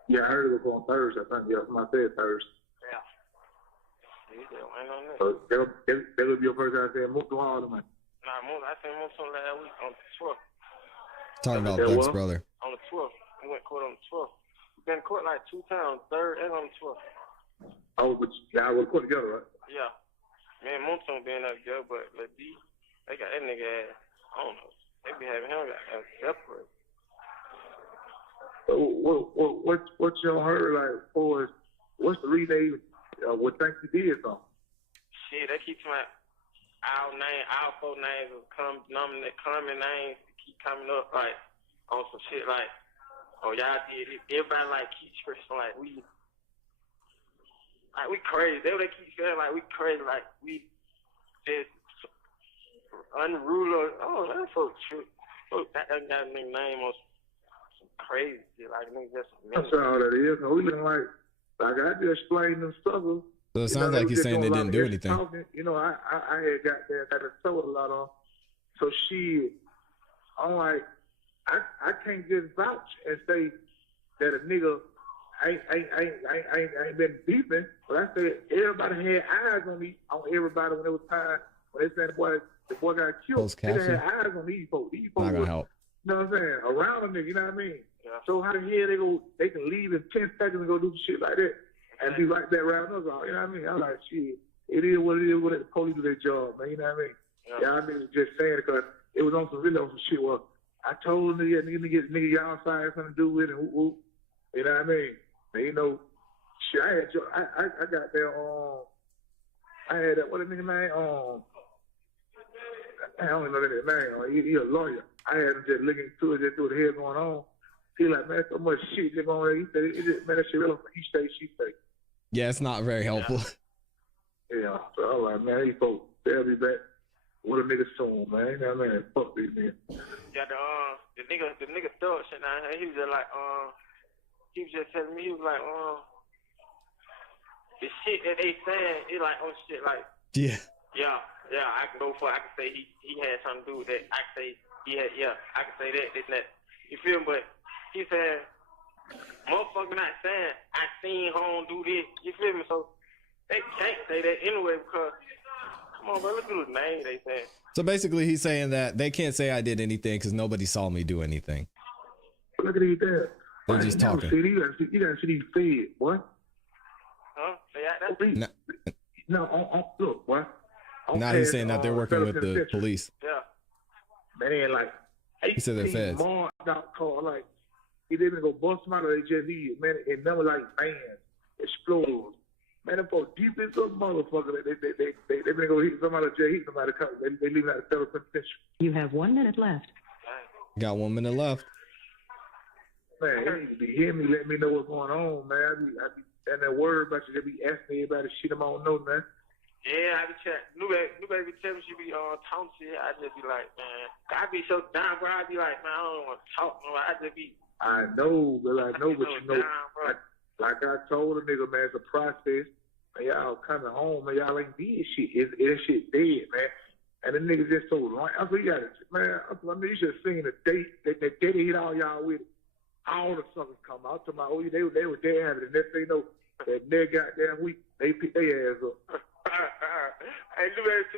Yeah, I heard it was on Thursday. I think, yeah, somebody said Thursday. Yeah. You just went on that. So that would be your first time saying move to all of them. Nah, I seen Moon last week on the 12th. Talking about Doug's brother. On the 12th. We went to court on the 12th. We've been to court like 2 times, 3rd and on the 12th. Oh, but y'all were put together, right? Yeah. Me and Moon being up together, but Lil D, they got that nigga ass, I don't know. They be having him separate. So what y'all heard like for what's the reason they would think you did something? Shit, they keep my our 4 names of common names keep coming up like on some shit like, oh y'all did it. Everybody like keep stressing like we crazy. They keep saying like we crazy, like we just unruly. Oh, that's so true. Oh, that got a name on some crazy shit. Like nigga just. That's all that is. We looking like I just explained them struggles. So it sounds like he's saying they didn't do anything. Talking. You know, I had got a told a lot on. So I'm like, I can't just vouch and say that a nigga ain't been beefing. But I said everybody had eyes on everybody when it was time when they said the boy got killed. They had eyes on these folks. These folks not gonna help. You know what I'm saying? Around a nigga, you know what I mean? Yeah. So how the hell they can leave in 10 seconds and go do shit like that and be like that around us all, you know what I mean? I'm like, shit, it is what it is, what the police do their job, man, you know what I mean? Yeah, I mean, just saying it because it was on some shit where I told the nigga, y'all outside something to do with it, and whoop, you know what I mean? And, you know, shit, I got there, I had that, what a nigga name, I don't even know that name, he a lawyer. I had him just looking through it, just through the head going on. He like, man, so much shit just going on. He said, man, that shit real. He stay, she stay. Yeah, it's not very helpful. Yeah, so I was like, man, these folks, they'll be back with a nigga soon, man. You know what I mean? Fuck these niggas. Yeah, the nigga thug shit down here. He was just like, he was just telling me, he was like, the shit that they saying, it like, oh shit, like, yeah, I can go for it. I can say he had something to do with that. I can say I can say that, this and that. You feel me? But he said, motherfucker not saying I seen home do this. You feel me? So they can't say that anyway because, come on, bro, look at the name they saying. So basically he's saying that they can't say I did anything because nobody saw me do anything. Look at these there. They're just talking. You gotta see these feds, boy. Huh? Yeah, no, look, boy. Now he's saying that they're working with the police. Yeah. Man, like, he said they're feds. Marked out car, like, he didn't go bust them out of their jet leave, man, and never like, man, explode. Man, them folks deep as a motherfucker. They been go hit somebody, hit somebody, they leaving out of federal penitentiary. You have 1 minute left. Got 1 minute left. Man, they need to be hearing me, letting me know what's going on, man. I be and that word about you, they be asking everybody shit them I don't know, man. Yeah, I be chat. New baby tell me she be talking shit. I just be like, man, I be so down, bro. I be like, man, I don't want to talk no. I just be. I know, but you know, down, like I told a nigga, man, it's a process. Man, y'all coming home, man, y'all ain't did shit. It's shit dead, man. And the niggas just so long. I said, man, I mean, you should have seen the date that they hit all y'all with. All the suckers come out to my, they were there having it. Next thing you know, that nigga goddamn week, they pick their ass up. Hey, New Baby, too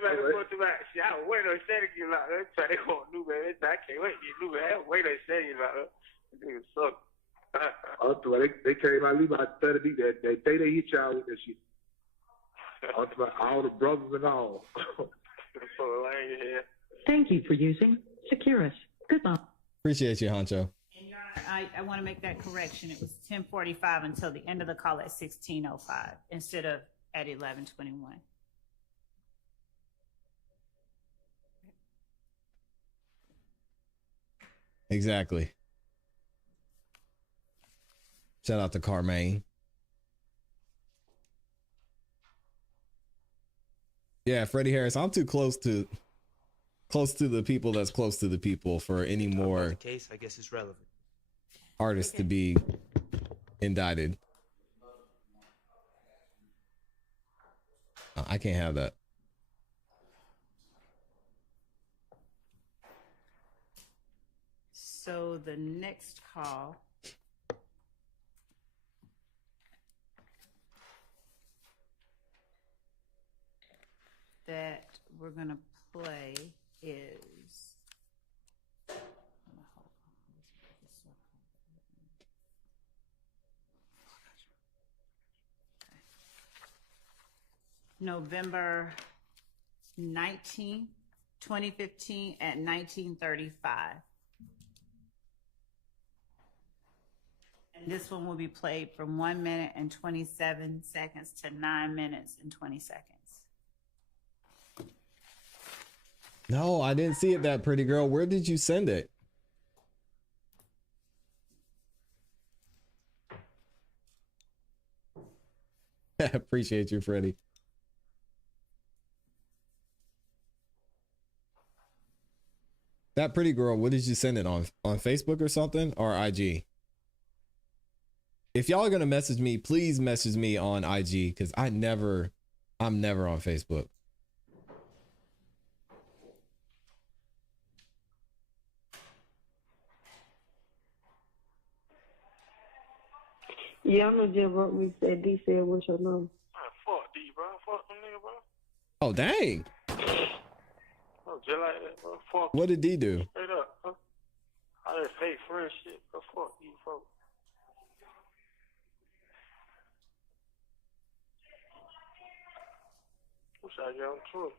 much. Shit, I was waiting on Shannon to get locked up. That's why they want New Baby. I can't wait to get New Baby. I was waiting on Shannon to get locked up. This nigga suck. They came out, leave about 30 weeks. That day they hit y'all with that shit. All the brothers and all. Thank you for using Securus. Goodbye. Appreciate you, Honcho. I want to make that correction. It was 10:45 until the end of the call at 16:05 instead of at 11:21. Exactly. Shout out to Carmaine. Yeah, Freddie Harris. I'm too close to the people that's close to the people for any more The case, I guess, is relevant. artists to be indicted. I can't have that. So the next call that we're gonna play is November 19th, 2015 at 19:35. And this one will be played from 1 minute and 27 seconds to 9 minutes and 20 seconds. No, I didn't see it, that pretty girl. Where did you send it? Appreciate you, Freddie. That pretty girl, what did you send it on? On Facebook or something, or IG? If y'all are gonna message me, please message me on IG, because I'm never on Facebook. Yeah, I'm gonna just wrote me said D said what's your number. Fuck D, bro. Fuck them nigga, bro. Oh dang! Oh, just like that, bro. Fuck. What did D do? Straight up, huh? I just fake friend shit, bro. Fuck these folks. Wish I get on tour.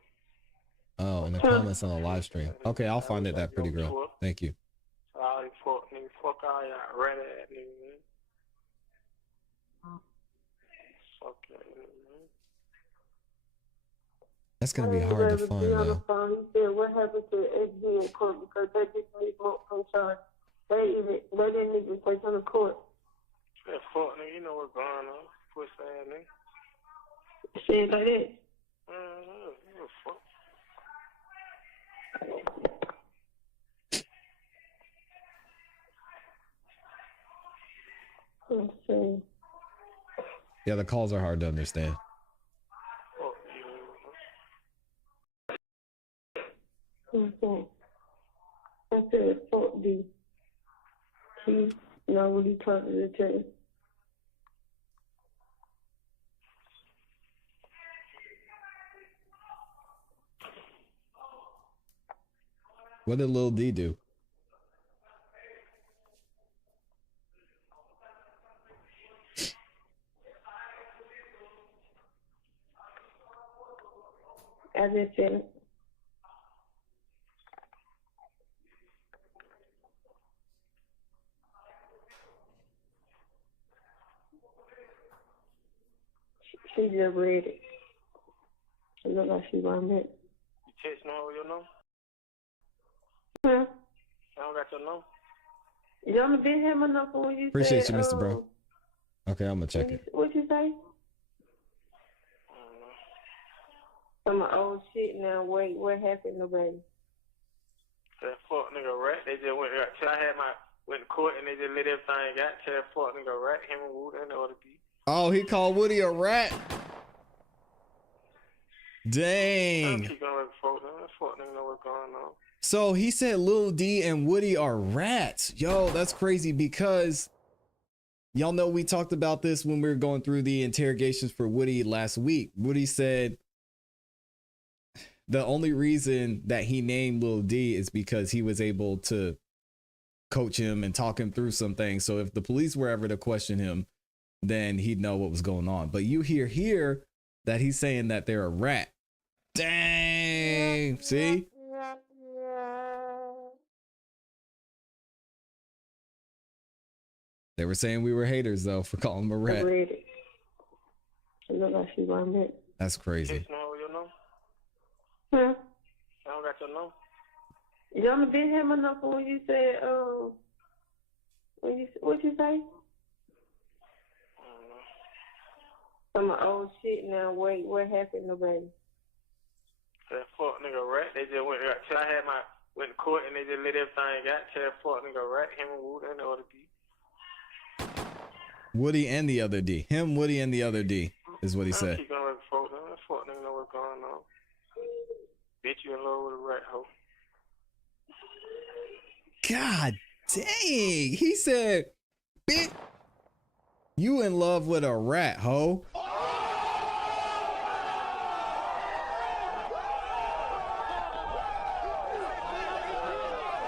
Oh, in the comments on the live stream. Okay, I'll find it, that pretty girl. Thank you. All these fuck niggas, fuck all y'all red ass niggas, man. Fuck that nigga, man. That's gonna be hard to find though. He said, what happened to SB in court because they just made smoke from charge. They didn't even take on the court. That fuck nigga, you know what's going on. Pussy ass nigga. Say it like that. Fuck. Let's see. Yeah, the calls are hard to understand. Okay. I said, fuck D. He know what he trying to tell you. What did Lil D do? I just said, she just read it. It look like she run it. You text no your number? Huh? I don't got your number. You only been him enough when you Appreciate said, you, Mr. Bro. Okay, I'm gonna check it. What you say? I'm like, oh shit, now wait, what happened to baby? That fuck nigga rat, they just went to court and they just let everything got to that fuck nigga rat, him and Wood and the other D. Oh, he called Woody a rat. Dang. Keep going with folks, that fuck nigga know what's going on. So he said Lil D and Woody are rats. Yo, that's crazy because y'all know we talked about this when we were going through the interrogations for Woody last week. Woody said the only reason that he named Lil D is because he was able to coach him and talk him through some things. So if the police were ever to question him, then he'd know what was going on. But you hear here that he's saying that they're a rat. Dang. See? They were saying we were haters though for calling him a rat. I read it. It look like she run it. That's crazy. Text no your number? Huh? I don't got your number. You only been him enough when you said, what you say? I'm like, oh shit, now wait, what happened to baby? That fuck nigga rat. They just went till I had went to court and they just let everything got. Tell that fuck nigga rat. Him and Woody and the other D. Woody and the other D. Him, Woody, and the other D is what he said. Keep going with folks. That fuck nigga know what's going on. Bitch, you in love with a rat hoe. God dang. He said, bitch, you in love with a rat hoe.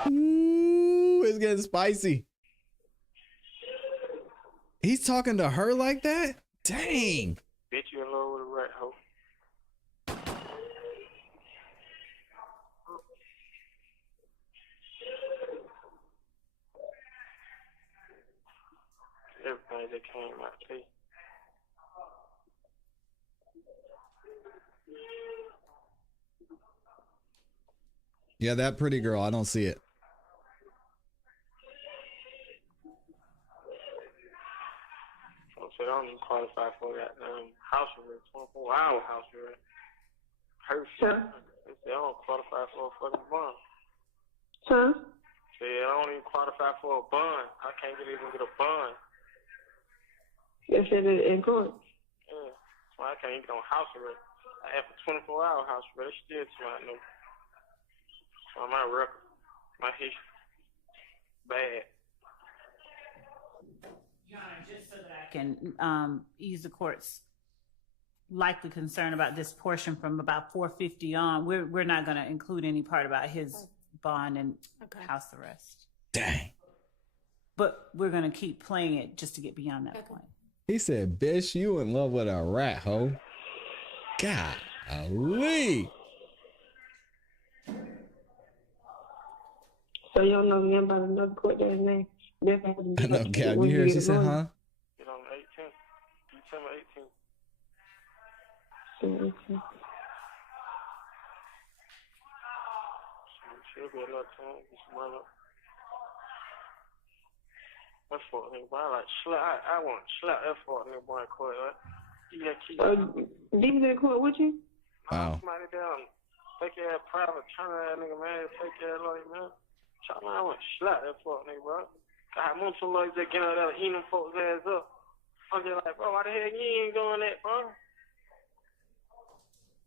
Ooh, it's getting spicy. He's talking to her like that? Dang. Bitch, you in love with a rat hoe. Everything that came out today. Yeah, that pretty girl. I don't see it. So I don't even qualify for that house arrest, 24-hour house arrest. Hearsay. They don't qualify for a fucking bond. Huh? Say I don't even qualify for a bond. I can't even get a bond. You said it in court. Yeah. So I can't even get on house arrest. I have a 24-hour house arrest. Still to my know. So my record, my history, bad. Your Honor, just so that I can ease the court's likely concern about this portion from about 450 on, we're not going to include any part about his bond and house arrest. Dang. But we're going to keep playing it just to get beyond that point. He said, bitch, you in love with a rat hoe. Golly. So you don't know nothing about another court that's name? I know, Gab, you hear her? She said, huh? Get on the 18th. December 18th. She'll be a lot of time. Get some money. That fuck nigga, boy. I want to slap that fuck nigga boy in court, right? You got keep. These in court with you? Wow. Somebody down. Fake ass private attorney ass nigga, man. Fake ass lawyer, man. I want to slap that fuck nigga, bro. I want some lawyers that get out there eating them folks' ass up. I'm just like, bro, why the hell you ain't doing that, bro?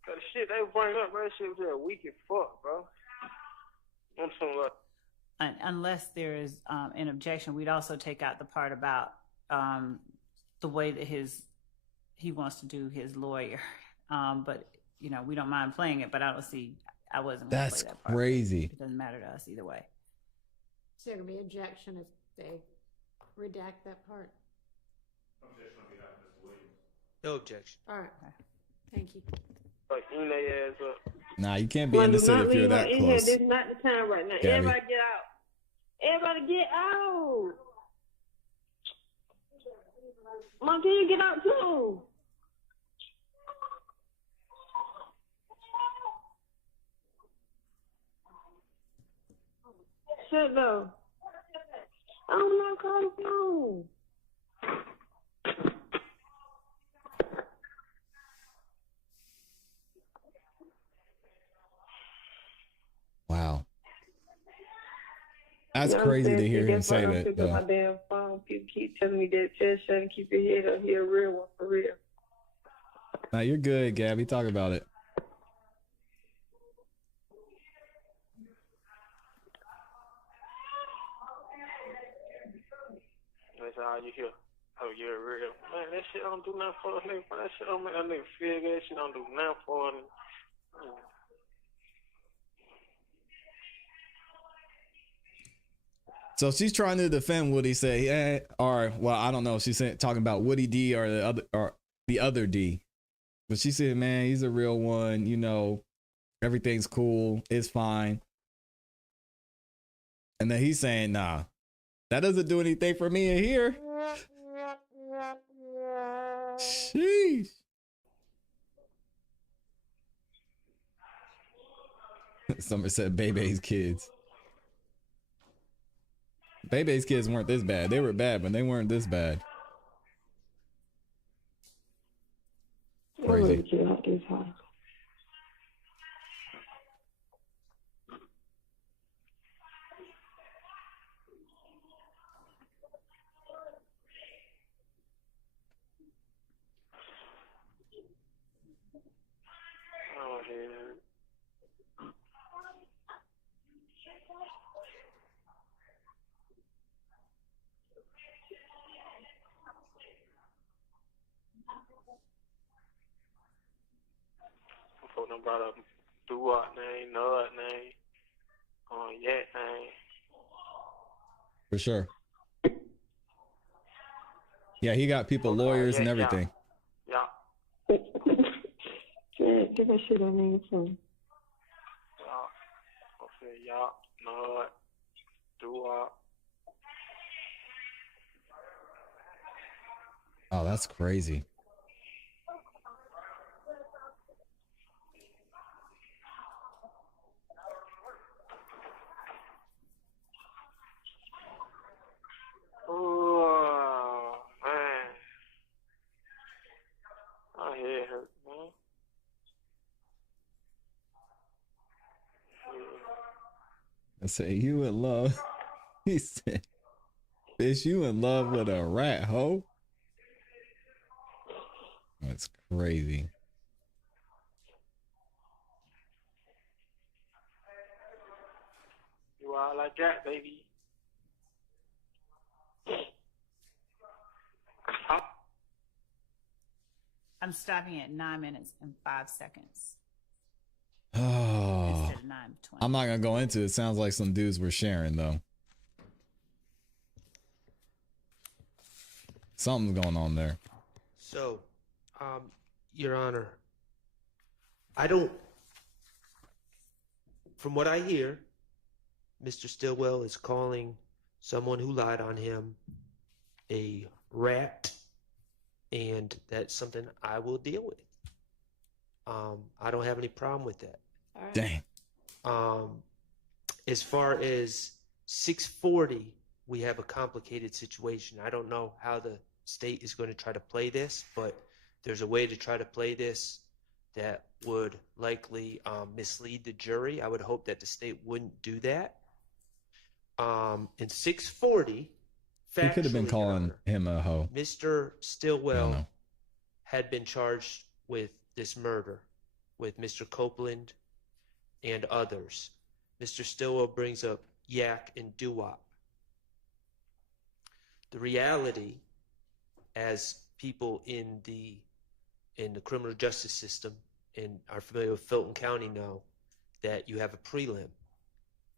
Cause the shit they bring up, bro, that shit was just weak as fuck, bro. I'm some like. Unless there is an objection, we'd also take out the part about the way that he wants to do his lawyer. But you know, we don't mind playing it. But I wasn't going to play that part. Crazy. It doesn't matter to us either way. Is there going to be objection if they redact that part? No objection. All right. Thank you. Like, eating their ass up. Nah, you can't be in the city if you're that close. This is not the time right now. Gabby. Everybody get out. Everybody get out. Mom, can you get out too? Shut though. I'm not calling phone. Wow. That's crazy to hear him say that. Pick up my damn phone. People keep telling me that just shut and keep your head up. He a real one for real. Nah, you're good, Gabby. Talk about it. That's all you hear. Oh, you're real. Man, that shit don't do nothing for a nigga. That shit don't make a nigga feel good. That shit don't do nothing for him. So she's trying to defend Woody, say, or well, I don't know. She's talking about Woody D or the other D, but she said, man, he's a real one. You know, everything's cool. It's fine. And then he's saying, nah, that doesn't do anything for me in here. Sheesh. Summer said Bebe's kids. Bebe's kids weren't this bad. They were bad, but they weren't this bad. Crazy. done brought up Duwop name, Nud name, Yak name. For sure. Yeah, he got people, lawyers and everything. Yeah. Get that shit on me too. Yeah. Okay, Yak, Nud, Duwop. Oh, that's crazy. Oh, man. My head hurt, man. I say, you in love. He said, bitch, you in love with a rat, ho? That's crazy. You are like that, baby. I'm stopping at 9 minutes and 5 seconds. Oh, Instead of 9:20. I'm not gonna go into it. Sounds like some dudes were sharing though. Something's going on there. So, Your Honor, from what I hear, Mr. Stillwell is calling someone who lied on him a rat, and that's something I will deal with. I don't have any problem with that. All right. Dang. As far as 640, we have a complicated situation. I don't know how the state is going to try to play this, but there's a way to try to play this that would likely mislead the jury. I would hope that the state wouldn't do that. In 640, He could have been factually, calling Your Honor, him a hoe. Mr. Stillwell had been charged with this murder with Mr. Copeland and others. Mr. Stillwell brings up Yak and Duwop. The reality, as people in the criminal justice system and are familiar with Fulton County know, that you have a prelim.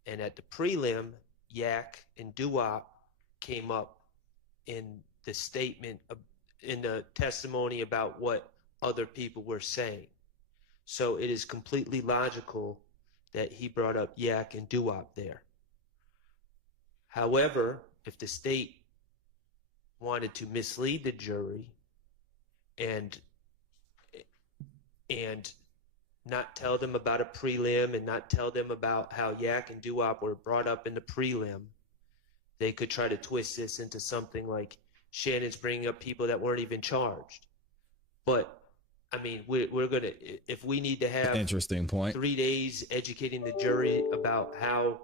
And at the prelim, Yak and Duwop came up in the statement, in the testimony about what other people were saying. So it is completely logical that he brought up Yak and Duwop there. However, if the state wanted to mislead the jury and not tell them about a prelim and not tell them about how Yak and Duwop were brought up in the prelim, they could try to twist this into something like Shannon's bringing up people that weren't even charged. But I mean, we're gonna, if we need to have Interesting point. 3 days educating the jury about how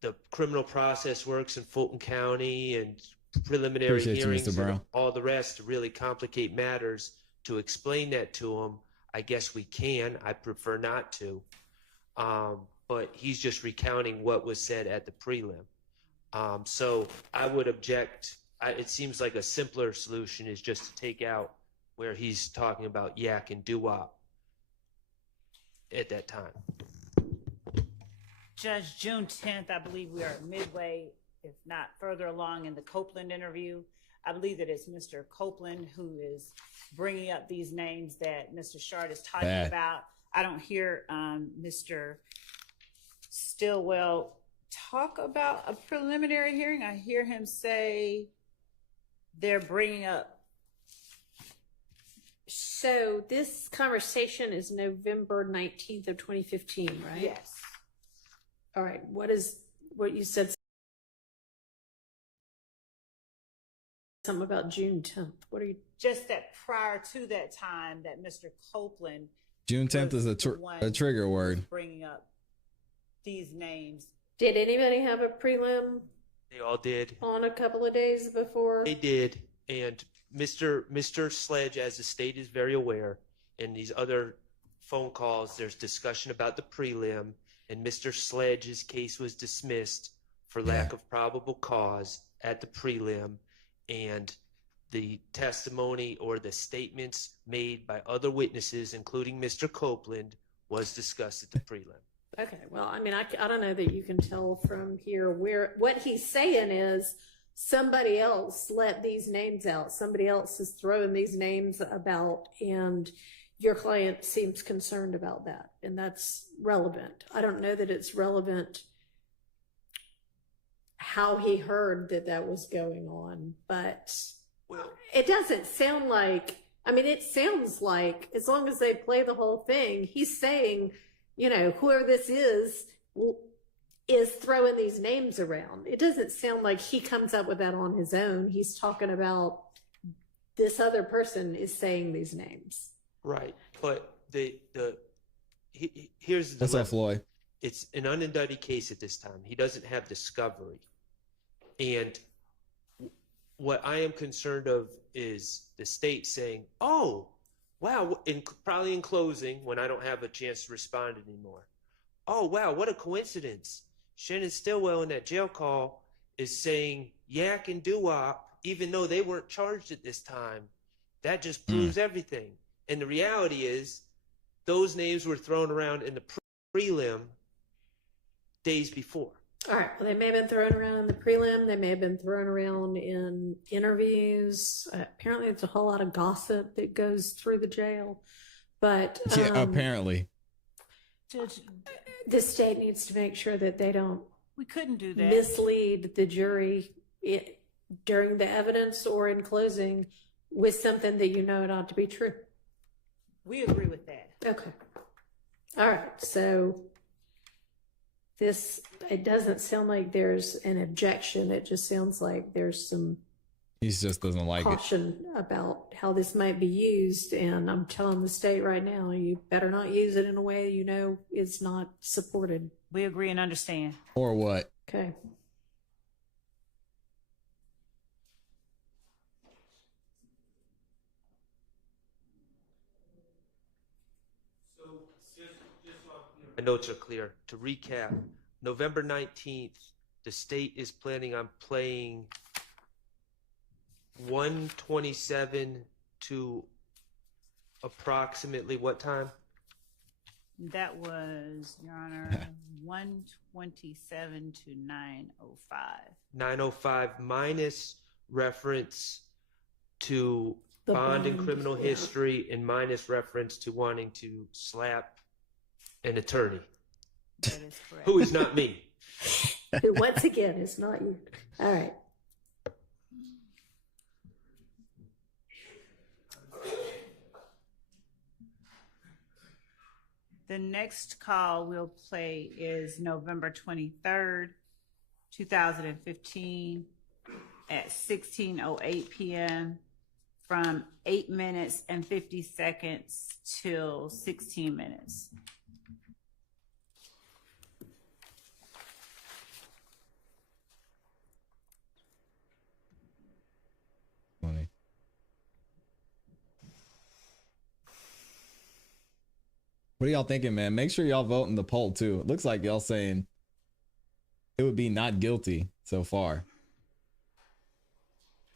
the criminal process works in Fulton County and preliminary Appreciate you, hearings Mr. Brown. and all the rest to really complicate matters, to explain that to them, I guess we can. I prefer not to. But he's just recounting what was said at the prelim. So I would object. It seems like a simpler solution is just to take out where he's talking about Yak and Duwop at that time. Judge, June 10th, I believe we are midway, if not further along in the Copeland interview. I believe that it's Mr. Copeland who is bringing up these names that Mr. Shard is talking about. I don't hear Mr. Stillwell talk about a preliminary hearing. I hear him say they're bringing up. So this conversation is November 19th of 2015, right? Yes. All right. What you said? Something about June 10th. What are you? Just that prior to that time that Mr. Copeland. June 10th is a trigger word. Bringing up these names. Did anybody have a prelim? They all did. On a couple of days before? They did. And Mr. Sledge, as the state is very aware, in these other phone calls, there's discussion about the prelim, and Mr. Sledge's case was dismissed for lack of probable cause at the prelim, and the testimony or the statements made by other witnesses, including Mr. Copeland, was discussed at the prelim. Okay, well, I mean, I don't know that you can tell from here where what he's saying is somebody else let these names out. Somebody else is throwing these names about, and your client seems concerned about that, and that's relevant. I don't know that it's relevant how he heard that that was going on, but it doesn't sound like, I mean, it sounds like as long as they play the whole thing, he's saying, you know, whoever this is throwing these names around. It doesn't sound like he comes up with that on his own. He's talking about this other person is saying these names. Right, but here's the What's up, Floyd? It's an unindicted case at this time. He doesn't have discovery. And what I am concerned of is the state saying, oh, wow, probably in closing when I don't have a chance to respond anymore. Oh, wow, what a coincidence. Shannon Stillwell in that jail call is saying yak and doo-wop, even though they weren't charged at this time. That just proves everything. And the reality is those names were thrown around in the prelim days before. All right, well, they may have been thrown around in the prelim. They may have been thrown around in interviews. Apparently, it's a whole lot of gossip that goes through the jail. But yeah, apparently. Judge, the state needs to make sure that they don't We couldn't do that. mislead the jury during the evidence or in closing with something that you know it ought to be true. We agree with that. Okay. All right, so it doesn't sound like there's an objection. It just sounds like there's some He just doesn't like caution about how this might be used. And I'm telling the state right now, you better not use it in a way you know is not supported. We agree and understand. Or what? Okay. My notes are clear. To recap, November 19th, the state is planning on playing 1:27 to approximately what time? That was, Your Honor, 1:27 to 9:05. 9:05 minus reference to The bond and bond, criminal yeah. history and minus reference to wanting to slap an attorney. That is correct. Who is not me. Who, once again, is not you. All right. The next call we'll play is November 23rd, 2015 at 16:08 p.m. from 8 minutes and 50 seconds till 16 minutes. Funny. What are y'all thinking, man? Make sure y'all vote in the poll too. It looks like y'all saying it would be not guilty so far.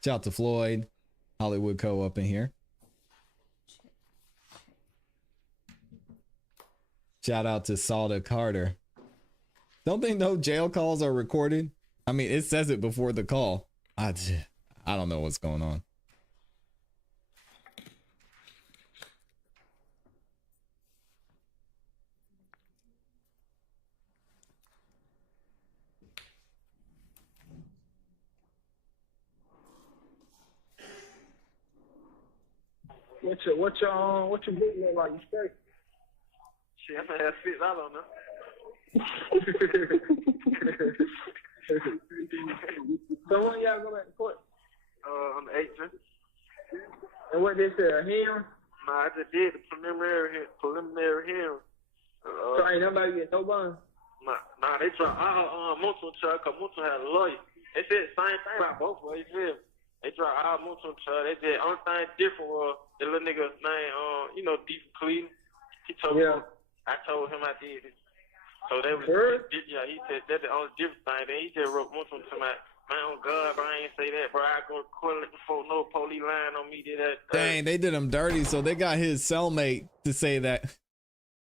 Shout out to Floyd, Hollywood Co. up in here. Shout out to Salda Carter. Don't they know jail calls are recorded? I mean, it says it before the call. I don't know what's going on. What your book look like? You straight? Shit, I'm gonna have $6 on there. So when y'all go back to court? On the 18th. And what this a hearing? Nah, I just did the preliminary hearing. So ain't nobody get no bond? Nah, they tried multiple charge because multiple had a lawyer. They said the same thing about both of them. You feel me? They tried multiple charge. They did only thing different was the little nigga name, Deep Cleveland. He told me, I told him I did it. So they was, yeah, he said that's the only different thing. Then he just wrote multiple to my Man, oh God, bro, I ain't say that, bro. I go to court before no police lying on me. Did that? Dang, they did him dirty. So they got his cellmate to say that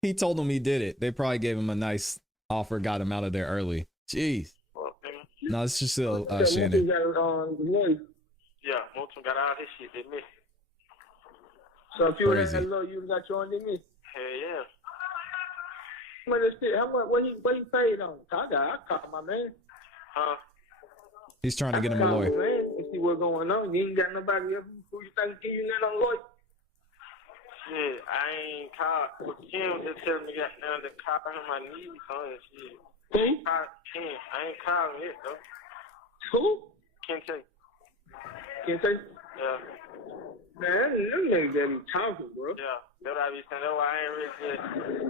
he told him he did it. They probably gave him a nice offer, got him out of there early. Jeez. No, it's just still Shannon. Yeah, Moulton got all his shit. They missed. So if you were Crazy. that low, you got your own me. Hell yeah. How much? What he paid on? I caught my man. Huh? He's trying to get him a Call my lawyer. man and see what's going on. You ain't got nobody else who you think give you nothing on lawyer. Shit, I ain't called. But Kim just telling me got down to call him my knees on and shit. Who? Kim. I ain't calling it though. Who? Kente. Kente? Yeah. Man, them niggas that be talking, bro. Yeah. That's what I be saying. That's why I ain't really just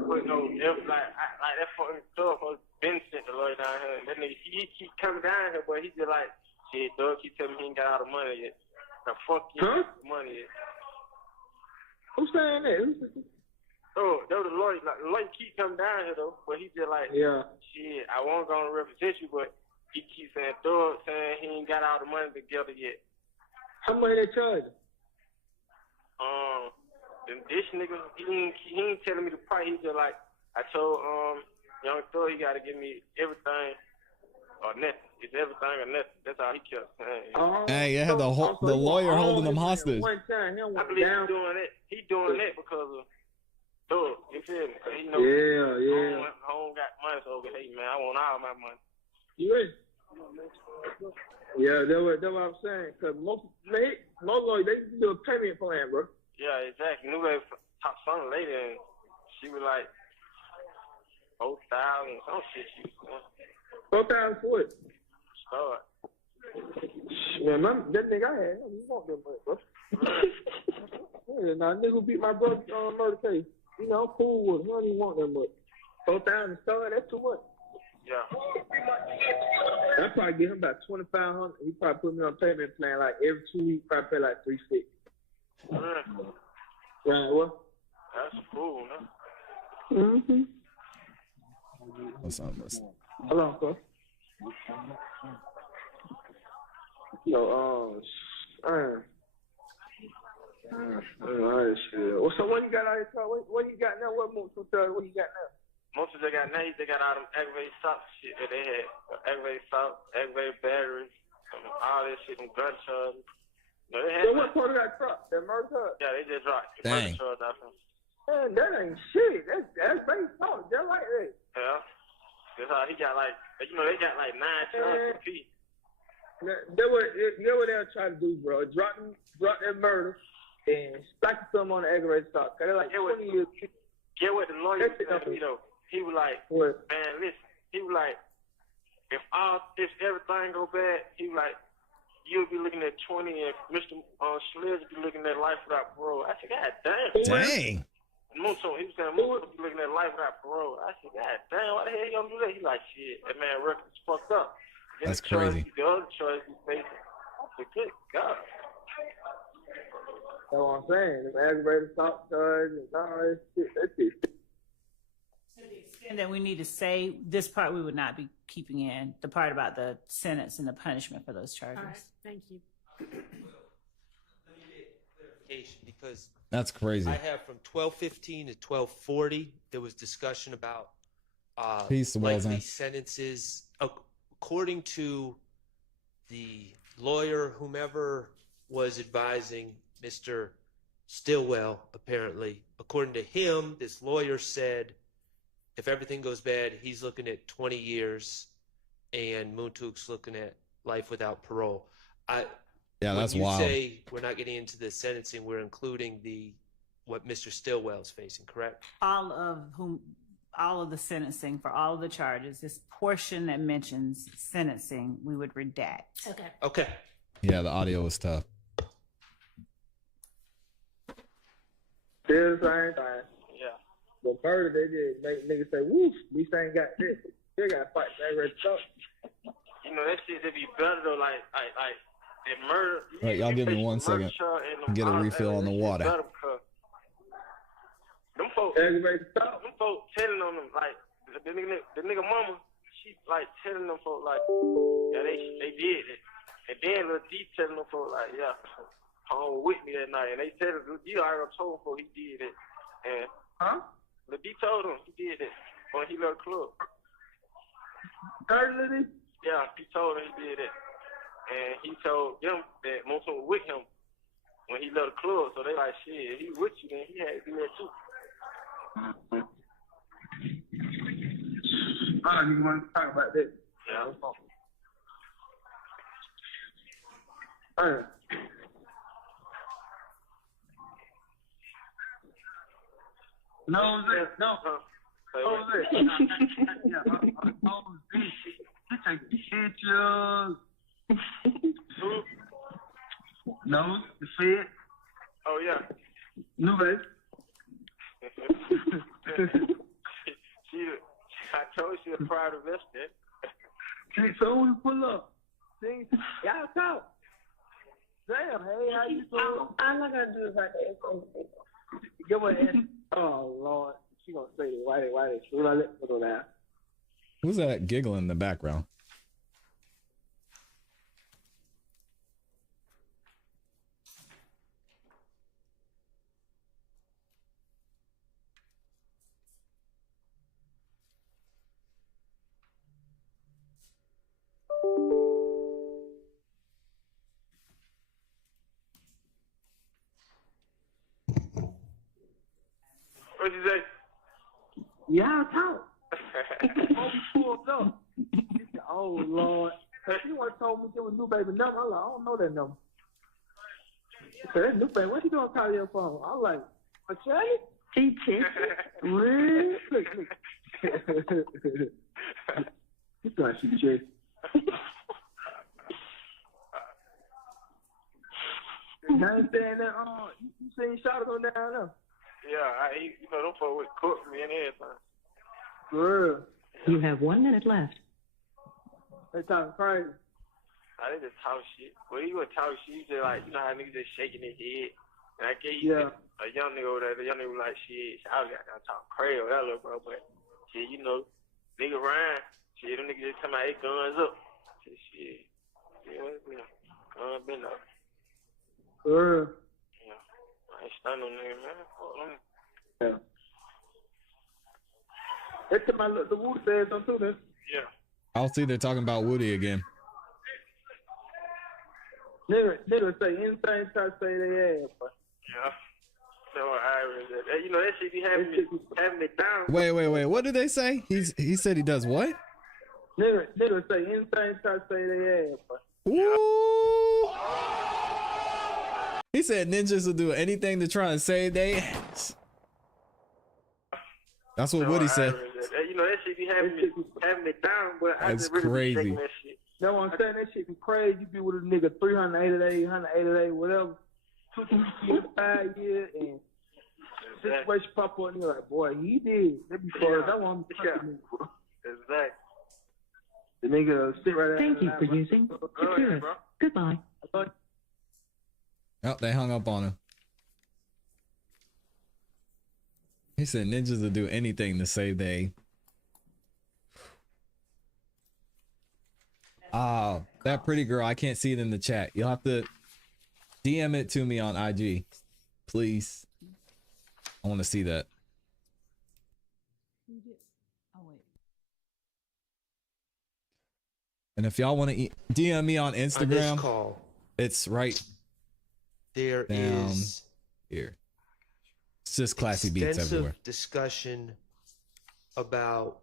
put no effort. Like that fucking stuff was been sent the lawyer down here. That nigga, he keep coming down here, but he just like, shit, Doug keep telling me he ain't got all the money yet. Now fuck you, money yet. Who's saying that? Oh, that was the lawyer. Like, the lawyer keep coming down here though, but he just like, Yeah. shit, I won't go and represent you, but he keeps saying Doug saying he ain't got all the money together yet. How much they charge? This nigga, he ain't telling me the price. He just like, I told young Thor he gotta give me everything or nothing. It's everything or nothing. That's all he kept saying. Hey, yeah, the lawyer holding them hostage. One time, I believe he's doing that. He doing that because of Thor. You feel me? 'Cause he knows home got money, so hey man, I want all my money. You ready? Yeah, that's what I'm saying. Cause most lawyers they do a payment plan, bro. Yeah, exactly. Knew they talked to some lady and she was like 4,000 some shit. She was 4,000 for it. start. Man, that nigga I had, he want that money, bro. Yeah, now nigga who beat my brother on murder case. You know, I'm cool with him. He don't even want that much. 4,000 start, that's too much. Yeah. I probably give him about 2,500. He probably put me on a payment plan like every 2 weeks. Probably pay like $350. Right, what? That's cool, man. Mm-hmm. What's up, Miss? Hold on, bro. Yo, shit. Well, so what you got out of here? What you got now? What you got now? Most of they got now, they got all them aggravated assault shit that they had. Aggravated assault, aggravated batteries, all that shit, them gun charges. No, they had so what part of that truck? That murder truck? Yeah, they just dropped the Dang. murder charge off him. Man, that ain't shit. That's aggravated assault. Just like that. Yeah. That's how he got like, you know, they got like 9 charges apiece. That's what they'll try to do, bro. Drop that murder and stack some on the aggravated assault. Cause they're like 20 years. Get what the lawyer said to me though. He was like, what? Man, listen. He was like, if everything go bad, he was like, you'll be looking at 20 and Mr. Schledge will be looking at life without parole. I said, God damn. Dang. Musso, he was saying Musso will be looking at life without parole. I said, God damn, why the hell you gonna do that? He like, shit, that man record's fucked up. Then That's crazy. The other choice he's facing. I said, good God. That's what I'm saying. Them aggravated assault charges and all that shit. That's it. And then we need to say this part we would not be keeping in, the part about the sentence and the punishment for those charges. All right, thank you. Because That's crazy. I have from 12:15 to 12:40 there was discussion about Peace, likely Walden. sentences according to the lawyer whomever was advising Mr. Stillwell. Apparently, according to him, this lawyer said if everything goes bad, he's looking at 20 years, and Muntuk's looking at life without parole. Yeah, that's wild. When you say we're not getting into the sentencing, we're including what Mr. Stillwell's facing, correct? All of the sentencing for all of the charges, this portion that mentions sentencing, we would redact. Okay. Okay. Yeah, the audio was tough. Still the same thing. Yeah. But murder, they did make niggas say, woof, these ain't got this. They got to fight that red stuff. You know, that shit, it'd be better though, like that murder. Right, y'all give me 1 second. Get a refill on the water. Them folks telling on them, like, the nigga mama, she, like, telling them folks, like, yeah, they did it. And then Lil D telling them for like, yeah, home with me that night. And they said Lil D already told him for he did it. And Lil D told him he did it when he left the club. Lil D? Yeah, he told him he did it. And he told them that Monson was with him when he left the club. So they like, shit, he with you, then he had to do that too. I don't even want to talk about that. Yeah. All right. No, he taking pictures. No, the Fed. Oh, yeah. No, baby. I told you a proud investor. So we pull up. See, y'all talk. Damn, hey, how you doing? I'm not gonna do it like that. Give her an oh, Lord. She gonna say it. Why they? She gonna let me go down. Who's that giggling in the background? What'd you say? Y'all talk. Before we pulled up. She said, oh, Lord. She once told me there was new baby number. I'm like, I don't know that number. She said, that new baby, what you doing calling your phone? I'm like, okay. She checked it. Look. She thought she checked. You understand that? You seen Shotty go down there? Yeah, you know, them folks would cook me and everything. Girl. You have 1 minute left. They talking crazy. They just talk shit. Well, you would talk shit, you just like, you know how niggas just shaking their head. And I gave you a young nigga over there, the young nigga was like, shit, I was got talking crazy with that little bro, but shit, you know, nigga Ryan, shit, them niggas just talking about their guns up. Shit, guns been up. Girl. Yeah, I ain't stunned on nigga, man. Fuck them. Yeah. They took my the Wu said something too, then. Yeah. I'll see they're talking about Woody again. Nigga say anything try to say they ass, but. Yeah. So you know that shit be having me down. Wait. What did they say? He said he does what? Nigga say anything try to say they ass, but. Ooh. He said ninjas will do anything to try and save their ass. That's what Woody said. You know that shit be having me down, but I That's just really crazy. be shaking that shit. You know what I'm saying? That shit be crazy. You be with a nigga 380 days, 180 days, whatever. 2 years, 5 years, and situation pop up and you're like, boy, he did. That be fun. That one be fucking nigga, bro. Exactly. The nigga sit right there. Thank you for using Securus. Goodbye. Oh, they hung up on him. He said ninjas will do anything to save they. That pretty girl, I can't see it in the chat. You'll have to DM it to me on IG, please. I want to see that. And if y'all want to DM me on Instagram, on this call, it's right there down is here. It's just classy beats everywhere. Discussion about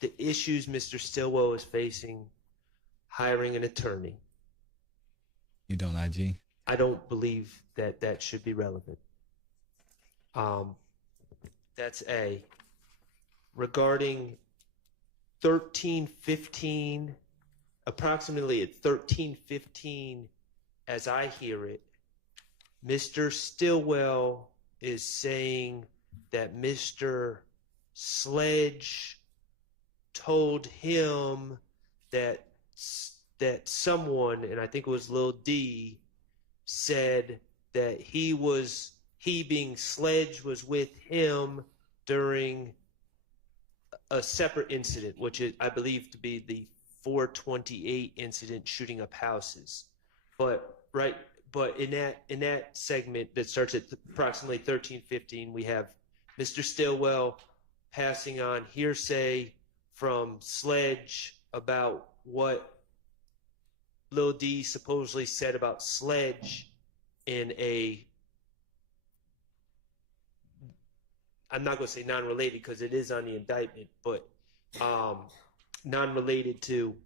the issues Mr. Stillwell is facing hiring an attorney. You don't IG? I don't believe that that should be relevant. That's A. Regarding 13:15, approximately at 13:15, as I hear it, Mr. Stillwell is saying that Mr. Sledge told him that someone, and I think it was Lil D, said that he being Sledge was with him during a separate incident, which is, I believe to be the 428 incident shooting up houses. But in that segment that starts at approximately 13:15, we have Mr. Stillwell passing on hearsay from Sledge about what Lil D supposedly said about Sledge in a, I'm not going to say non-related because it is on the indictment, but non-related to,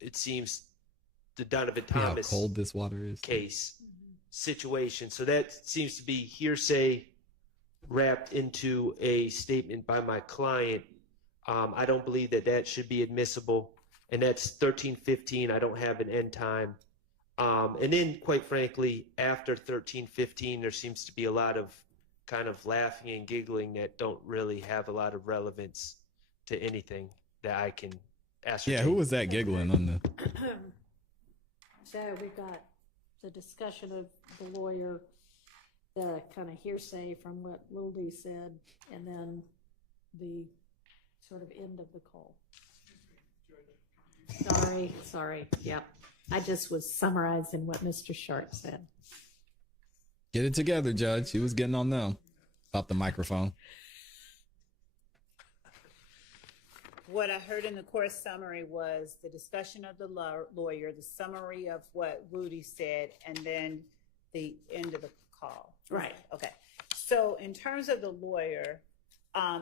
it seems, the Donovan Thomas how cold this water is case situation. So that seems to be hearsay wrapped into a statement by my client. I don't believe that should be admissible. And that's 13:15. I don't have an end time. And then, quite frankly, after 13:15, there seems to be a lot of kind of laughing and giggling that don't really have a lot of relevance to anything that I can ascertain. Yeah, who was that giggling on the? So we've got the discussion of the lawyer, the kind of hearsay from what Lil D said, and then the sort of end of the call. Sorry. Yep. I just was summarizing what Mr. Sharp said. Get it together, Judge. He was getting on them about the microphone. What I heard in the court summary was the discussion of the lawyer, the summary of what Rudy said, and then the end of the call. Right. Okay. So in terms of the lawyer,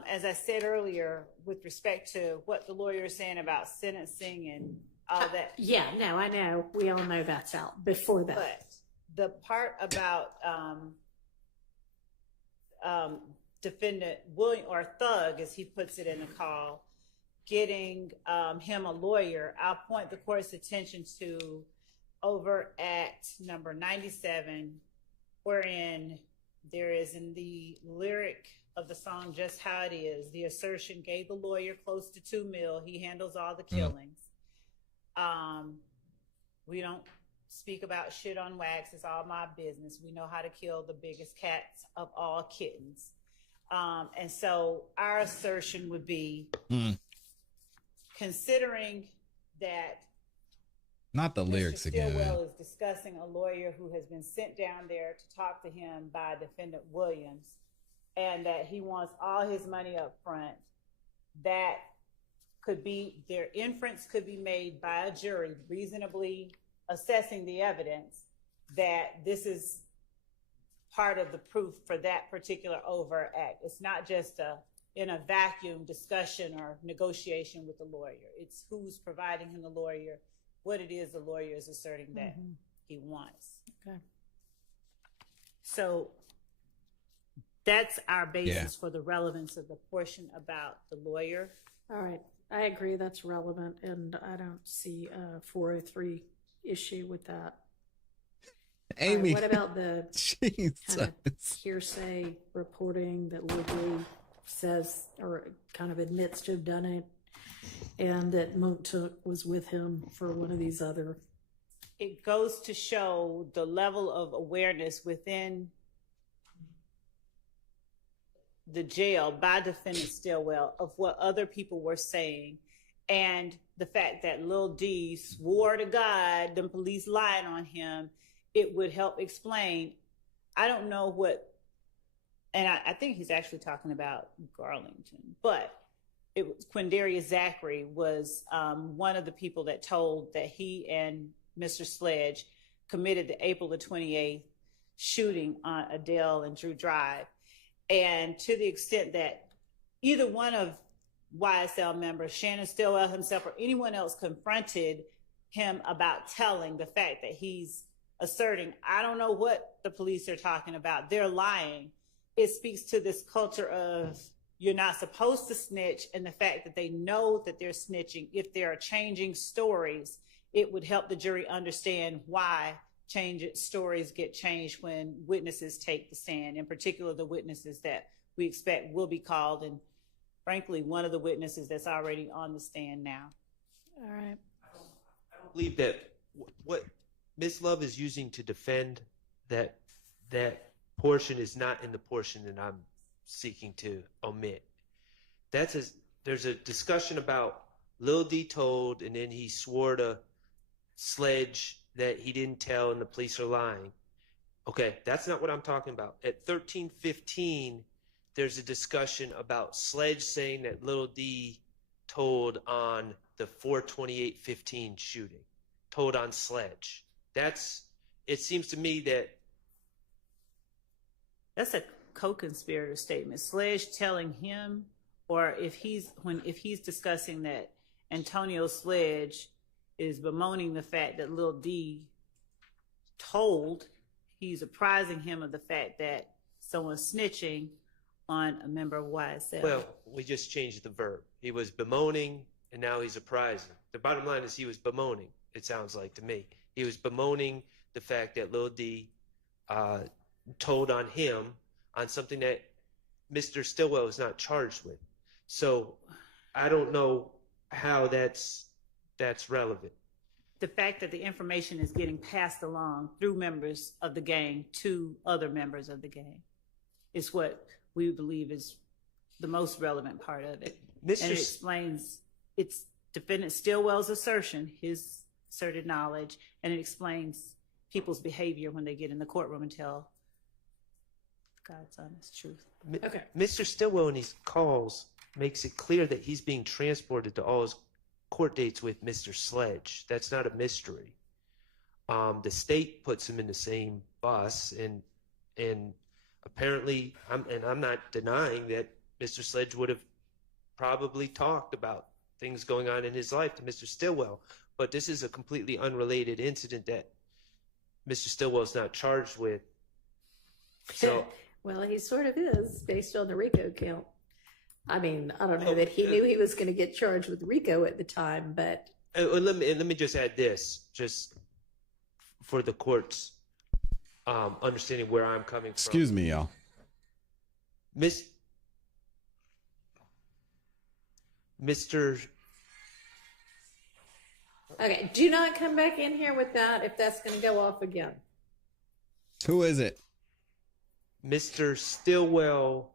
as I said earlier, with respect to what the lawyer is saying about sentencing and all that. Yeah, no, I know. We all know that's out before that. But the part about defendant William, or Thug, as he puts it in the call, getting him a lawyer, I'll point the court's attention to over at number 97, wherein there is in the lyric of the song Just How It Is, the assertion gave the lawyer close to $2 million. He handles all the killings. We don't speak about shit on wax. It's all my business. We know how to kill the biggest cats of all kittens. And so our assertion would be, considering that not the lyrics Mr. again. Stillwell is discussing a lawyer who has been sent down there to talk to him by defendant Williams, and that he wants all his money up front, that could be, their inference could be made by a jury reasonably assessing the evidence that this is part of the proof for that particular overt act. It's not just in a vacuum discussion or negotiation with the lawyer. It's who's providing him the lawyer, what it is the lawyer is asserting that he wants. Okay. So that's our basis for the relevance of the portion about the lawyer. All right. I agree that's relevant, and I don't see a 403 issue with that. Amy, what about the Jesus. Kind of hearsay reporting that Woodley says or kind of admits to have done it, and that Montook was with him for one of these other? It goes to show the level of awareness within the jail by defendant Stillwell of what other people were saying, and the fact that Lil D swore to God the police lied on him. It would help explain. I don't know what, and I think he's actually talking about Garlington, but it was Quindarius Zachary was one of the people that told that he and Mr. Sledge committed the April the 28th shooting on Adele and Drew Drive. And to the extent that either one of YSL members, Shannon Stillwell himself or anyone else, confronted him about telling, the fact that he's asserting, I don't know what the police are talking about, they're lying. It speaks to this culture of you're not supposed to snitch, and the fact that they know that they're snitching. If there are changing stories, it would help the jury understand why stories get changed when witnesses take the stand, in particular the witnesses that we expect will be called, and frankly one of the witnesses that's already on the stand now. All right. I don't believe that what Ms. Love is using to defend that portion is not in the portion that I'm seeking to omit. There's a discussion about Lil D told, and then he swore to Sledge that he didn't tell and the police are lying. Okay, that's not what I'm talking about. At 13:15, there's a discussion about Sledge saying that Lil D told on the 4/28/15 shooting, told on Sledge. It seems to me that's a co-conspirator statement. Sledge telling him, or if he's discussing that Antonio Sledge is bemoaning the fact that Lil D told, he's apprising him of the fact that someone's snitching on a member of YSL. well, we just changed the verb. He was bemoaning, and now he's apprising. The bottom line is he was bemoaning, it sounds like to me. He was bemoaning the fact that Lil D told on him on something that Mr. Stillwell is not charged with. So I don't know how that's relevant. The fact that the information is getting passed along through members of the gang to other members of the gang is what we believe is the most relevant part of it. And it explains, it's defendant Stillwell's assertion, his asserted knowledge, and it explains people's behavior when they get in the courtroom and tell God's honest truth. Okay. Mr. Stillwell in his calls makes it clear that he's being transported to all his court dates with Mr. Sledge. That's not a mystery. The state puts him in the same bus, and apparently, I'm not denying that Mr. Sledge would have probably talked about things going on in his life to Mr. Stillwell, but this is a completely unrelated incident that Mr. Stillwell's not charged with. So, well, he sort of is based on the RICO count. I mean, I don't know that he knew he was going to get charged with RICO at the time, but let me just add this, just for the court's understanding where I'm coming from. Excuse me, y'all. Mr. Okay, do not come back in here with that if that's going to go off again. Who is it? Mr. Stillwell,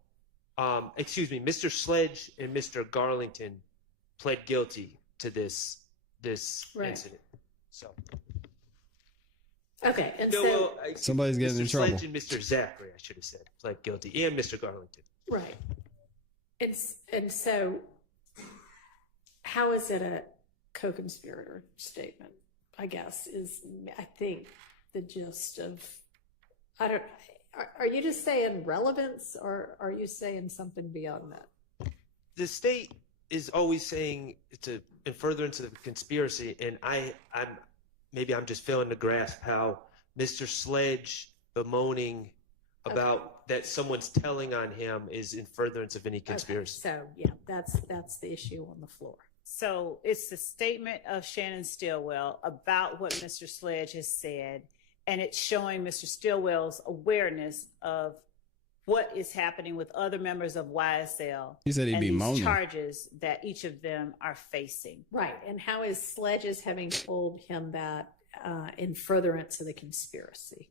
Mr. Sledge and Mr. Garlington pled guilty to this incident. So. Okay, and somebody's getting in trouble. Mr. Sledge and Mr. Zachary, I should have said, pled guilty, and Mr. Garlington. Right. And so, how is it a co-conspirator statement? I guess I think the gist of. Are you just saying relevance, or are you saying something beyond that? The state is always saying it's in furtherance of the conspiracy, and I'm just failing to grasp how Mr. Sledge bemoaning about that someone's telling on him is in furtherance of any conspiracy. Okay, so yeah, that's the issue on the floor. So it's the statement of Shannon Stillwell about what Mr. Sledge has said, and it's showing Mr. Stillwell's awareness of what is happening with other members of YSL. He said he'd be moaning. Charges that each of them are facing. Right, and how is Sledge's having told him that in furtherance of the conspiracy?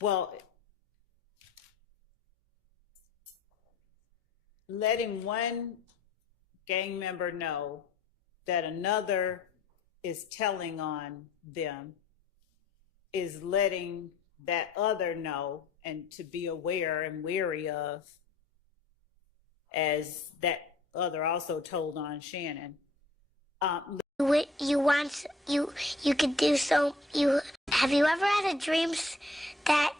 Well, letting one gang member know that another is telling on them is letting that other know and to be aware and wary of, as that other also told on Shannon. You could do so. Have you ever had a dreams that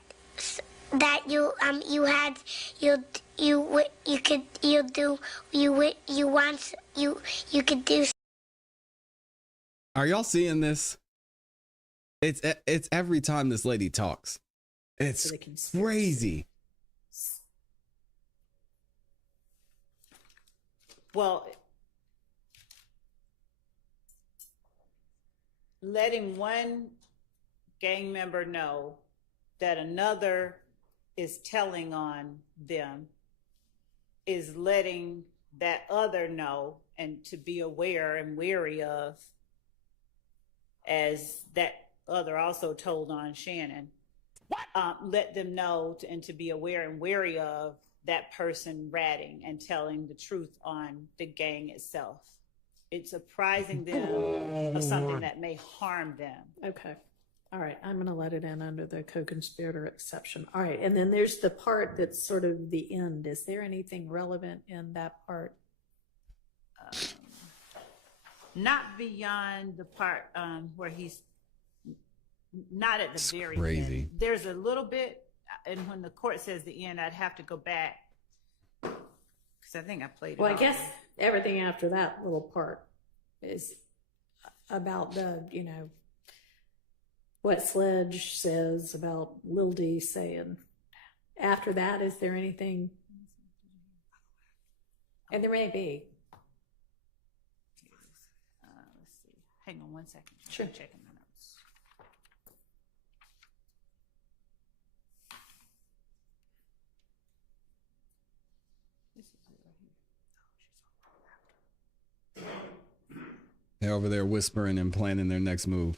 you could do. Are y'all seeing this? It's every time this lady talks. It's crazy. Well, letting one gang member know that another is telling on them is letting that other know and to be aware and wary of, as that other also told on Shannon. Let them know and to be aware and wary of that person ratting and telling the truth on the gang itself. It's apprising them of something that may harm them. Okay. All right. I'm going to let it in under the co-conspirator exception. All right. And then there's the part that's sort of the end. Is there anything relevant in that part? Not beyond the part where he's not at the very crazy. end. There's a little bit, and when the court says the end, I'd have to go back because I think I played it. Well, I guess everything after that little part is about the, you know, what Sledge says about Lil D saying. After that, is there anything? And there may be. Let's see. Hang on one second. Sure. I'm checking my notes. This is it right here. They're over there whispering and planning their next move.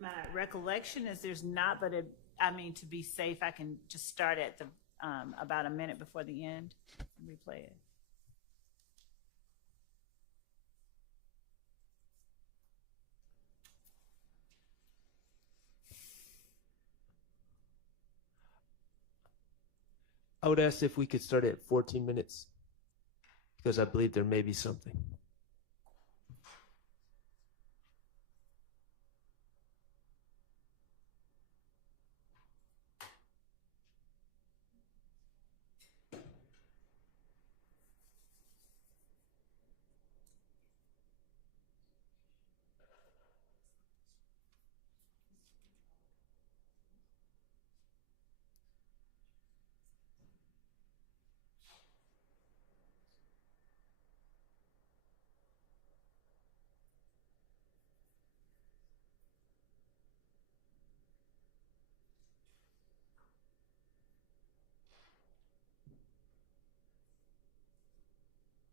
My recollection is there's not, but I mean, to be safe, I can just start at the about a minute before the end and replay it. I would ask if we could start at 14 minutes because I believe there may be something.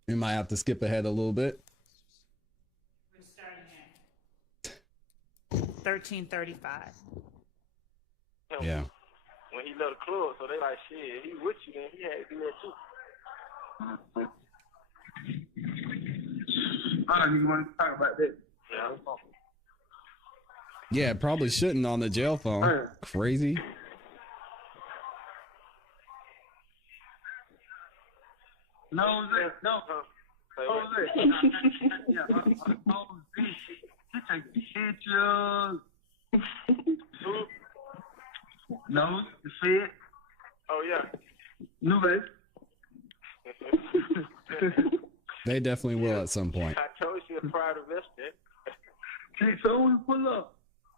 We might have to skip ahead a little bit. We're starting at 13:35. Yeah. When he left the club, so they like, shit, he with you, then he had to do that too. I don't even want to talk about that. Yeah. Yeah, probably shouldn't on the jail phone. Crazy. No, Zach, no. Oh, Zach. Yeah, oh, Zach. He take pictures. No, the Fed. Oh, yeah. No, babe. They definitely will at some point. I told you a pride investor. See, so we pull up.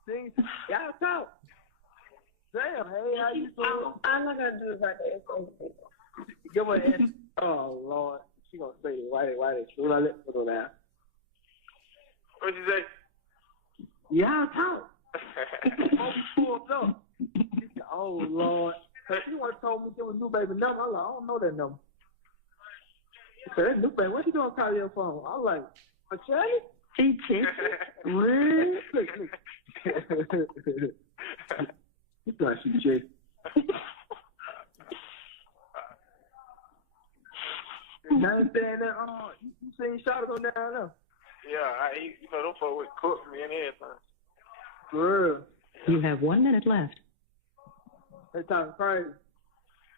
See, y'all talk. Damn, hey, how you doing? I'm not gonna do it like that. Give her an oh, Lord. She gonna say it. Why they should I let her know that? What'd you say? Y'all talk. Oh, we pulled up. She said, oh, Lord. She once told me there was new baby number. I'm like, I don't know that number. She said, that's new baby. What you doing call your phone? I'm like, a Charlie? He checked real quick. You thought she checked. You understand that? You seen Shot go down there? Yeah, you know, them folks would cook me and everything. Girl. You have 1 minute left. They talking crazy.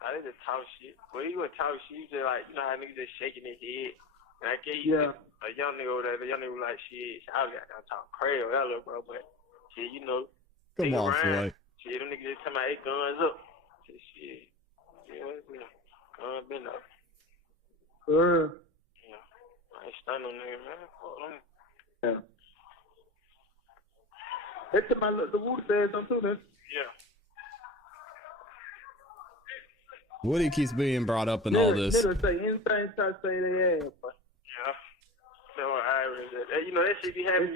I didn't talk shit. Well, you would talk shit. You just like, you know how niggas just shaking their head. And I gave you a young nigga over there. The young nigga was like, shit, I got to talk crazy with that little bro. But shit, you know, Come on, around. Floyd. Shit, them niggas just talking about they guns up. Shit. Yeah, you know, guns been up. Girl. Yeah. I ain't stunning on nigga, man. Fuck them. Yeah. They took my the Woody says something too, then. Yeah. Woody keeps being brought up in all this. Niggas say anything, try to say they ass, but. Yeah. So you know, that shit be having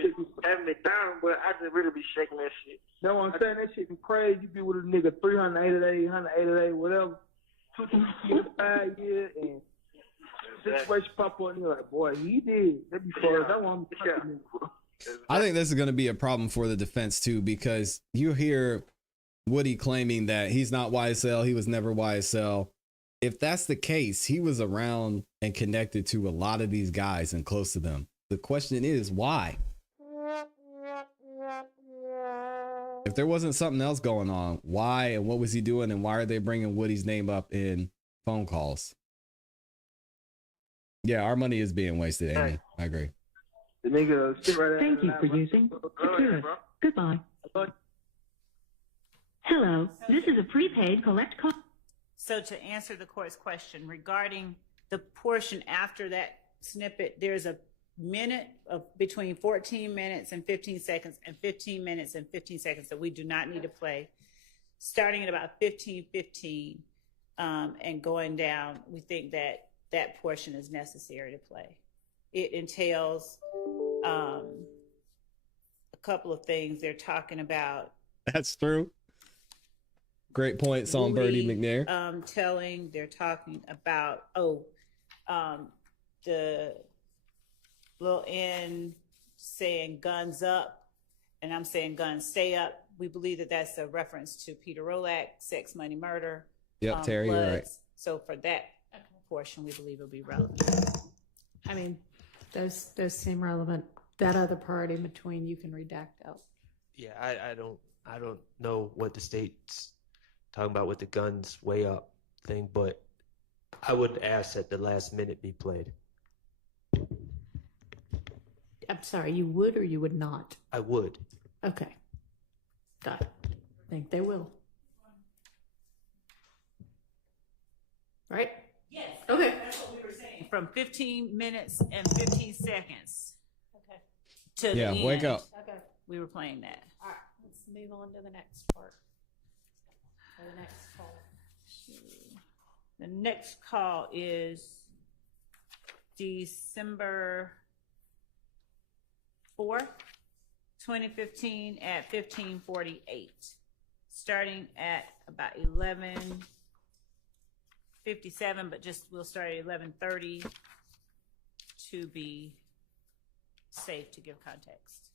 me down, but I just really be shaking that shit. That's what I'm saying. That shit be crazy. You be with a nigga 380 days, 180 days, whatever. 2 years, 5 years, and situation pop up, and you're like, boy, he did. That be fun. That's why I'm talking. I think this is going to be a problem for the defense too, because you hear Woody claiming that he's not YSL. He was never YSL. If that's the case, he was around and connected to a lot of these guys and close to them. The question is, why? If there wasn't something else going on, why and what was he doing, and why are they bringing Woody's name up in phone calls? Yeah, our money is being wasted, Amy. I agree. The nigga sit right Thank you for using Securus. Goodbye. Hello, this is a prepaid collect call. So to answer the court's question regarding the portion after that snippet, there's a minute of between 14 minutes and 15 seconds and 15 minutes and 15 seconds that we do not need to play. Starting at about 15:15 and going down, we think that that portion is necessary to play. It entails a couple of things. They're talking about. That's true. Great point, Songbirdy McNair. They're talking about, the little N saying guns up, and I'm saying guns stay up. We believe that that's a reference to Peter Rolak, sex, money, murder. Yep, Terry, you're right. So for that portion, we believe it'll be relevant. I mean, those seem relevant. That other part in between, you can redact out. Yeah, I don't know what the state's talking about with the guns way up thing, but I would ask that the last minute be played. I'm sorry, you would or you would not? I would. Okay. Got it. I think they will. Right? Yes. Okay. That's what we were saying. From 15 minutes and 15 seconds. Okay. To the end. Wake up. Okay. We were playing that. All right. Let's move on to the next part. Or the next call. The next call is December 4th, 2015 at 15:48. Starting at about 11:57, but we'll start at 11:30 to be safe to give context.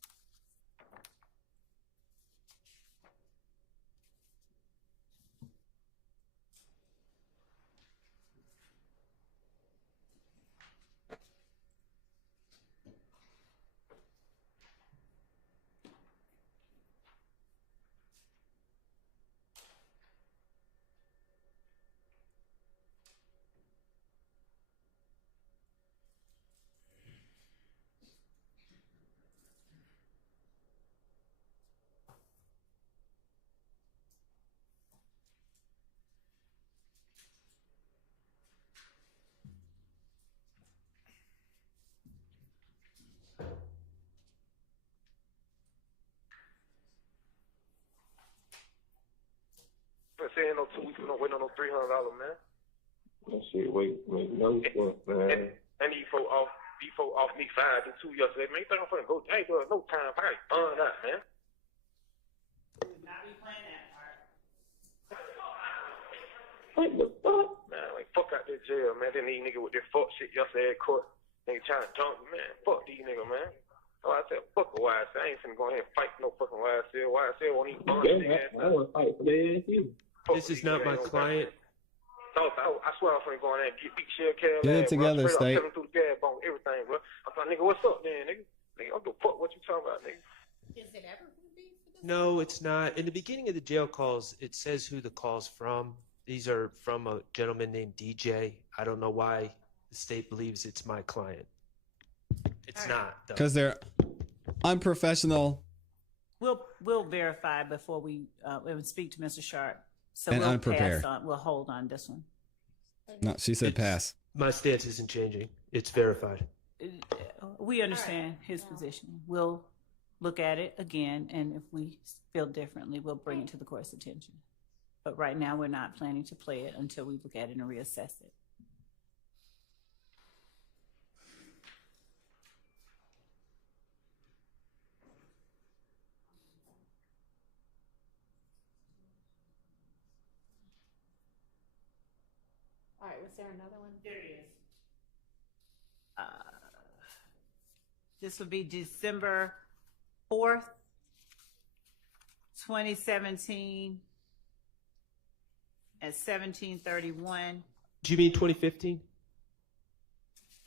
Saying no 2 weeks, we don't wait on no $300, man. That shit, wait, no fuck, man. And these folk off me 5 to 2 yesterday, man. You think I'm finna go? Hey, there's no time. I got burned out, man. We would not be playing that part. What the fuck? Man, like, fuck out this jail, man. Then these niggas with their fuck shit yesterday at court. Nigga trying to dunk me, man. Fuck these niggas, man. Oh, I said, fuck a YSL. I ain't finna go ahead and fight no fucking YSL. YSL won't even burn their ass. I want to fight for their ass, too. This is not my client. I swear I'm finna go in there and get big shell cab. Get it together, State. I'm through the gas bone, everything, bro. I'm like, nigga, what's up, then, nigga? Nigga, I don't give a fuck what you talking about, nigga. Is it ever going to be for this? No, it's not. In the beginning of the jail calls, it says who the call's from. These are from a gentleman named DJ. I don't know why the state believes it's my client. It's not, though. Because they're unprofessional. We'll verify before we would speak to Mr. Sharp. So And we'll unprepared. pass on. We'll hold on this one. No, she said pass. My stance isn't changing. It's verified. We understand his position. We'll look at it again, and if we feel differently, we'll bring it to the court's attention. But right now, we're not planning to play it until we look at it and reassess it. All right, was there another one? There it is. This would be December 4th, 2017 at 17:31. Do you mean 2015?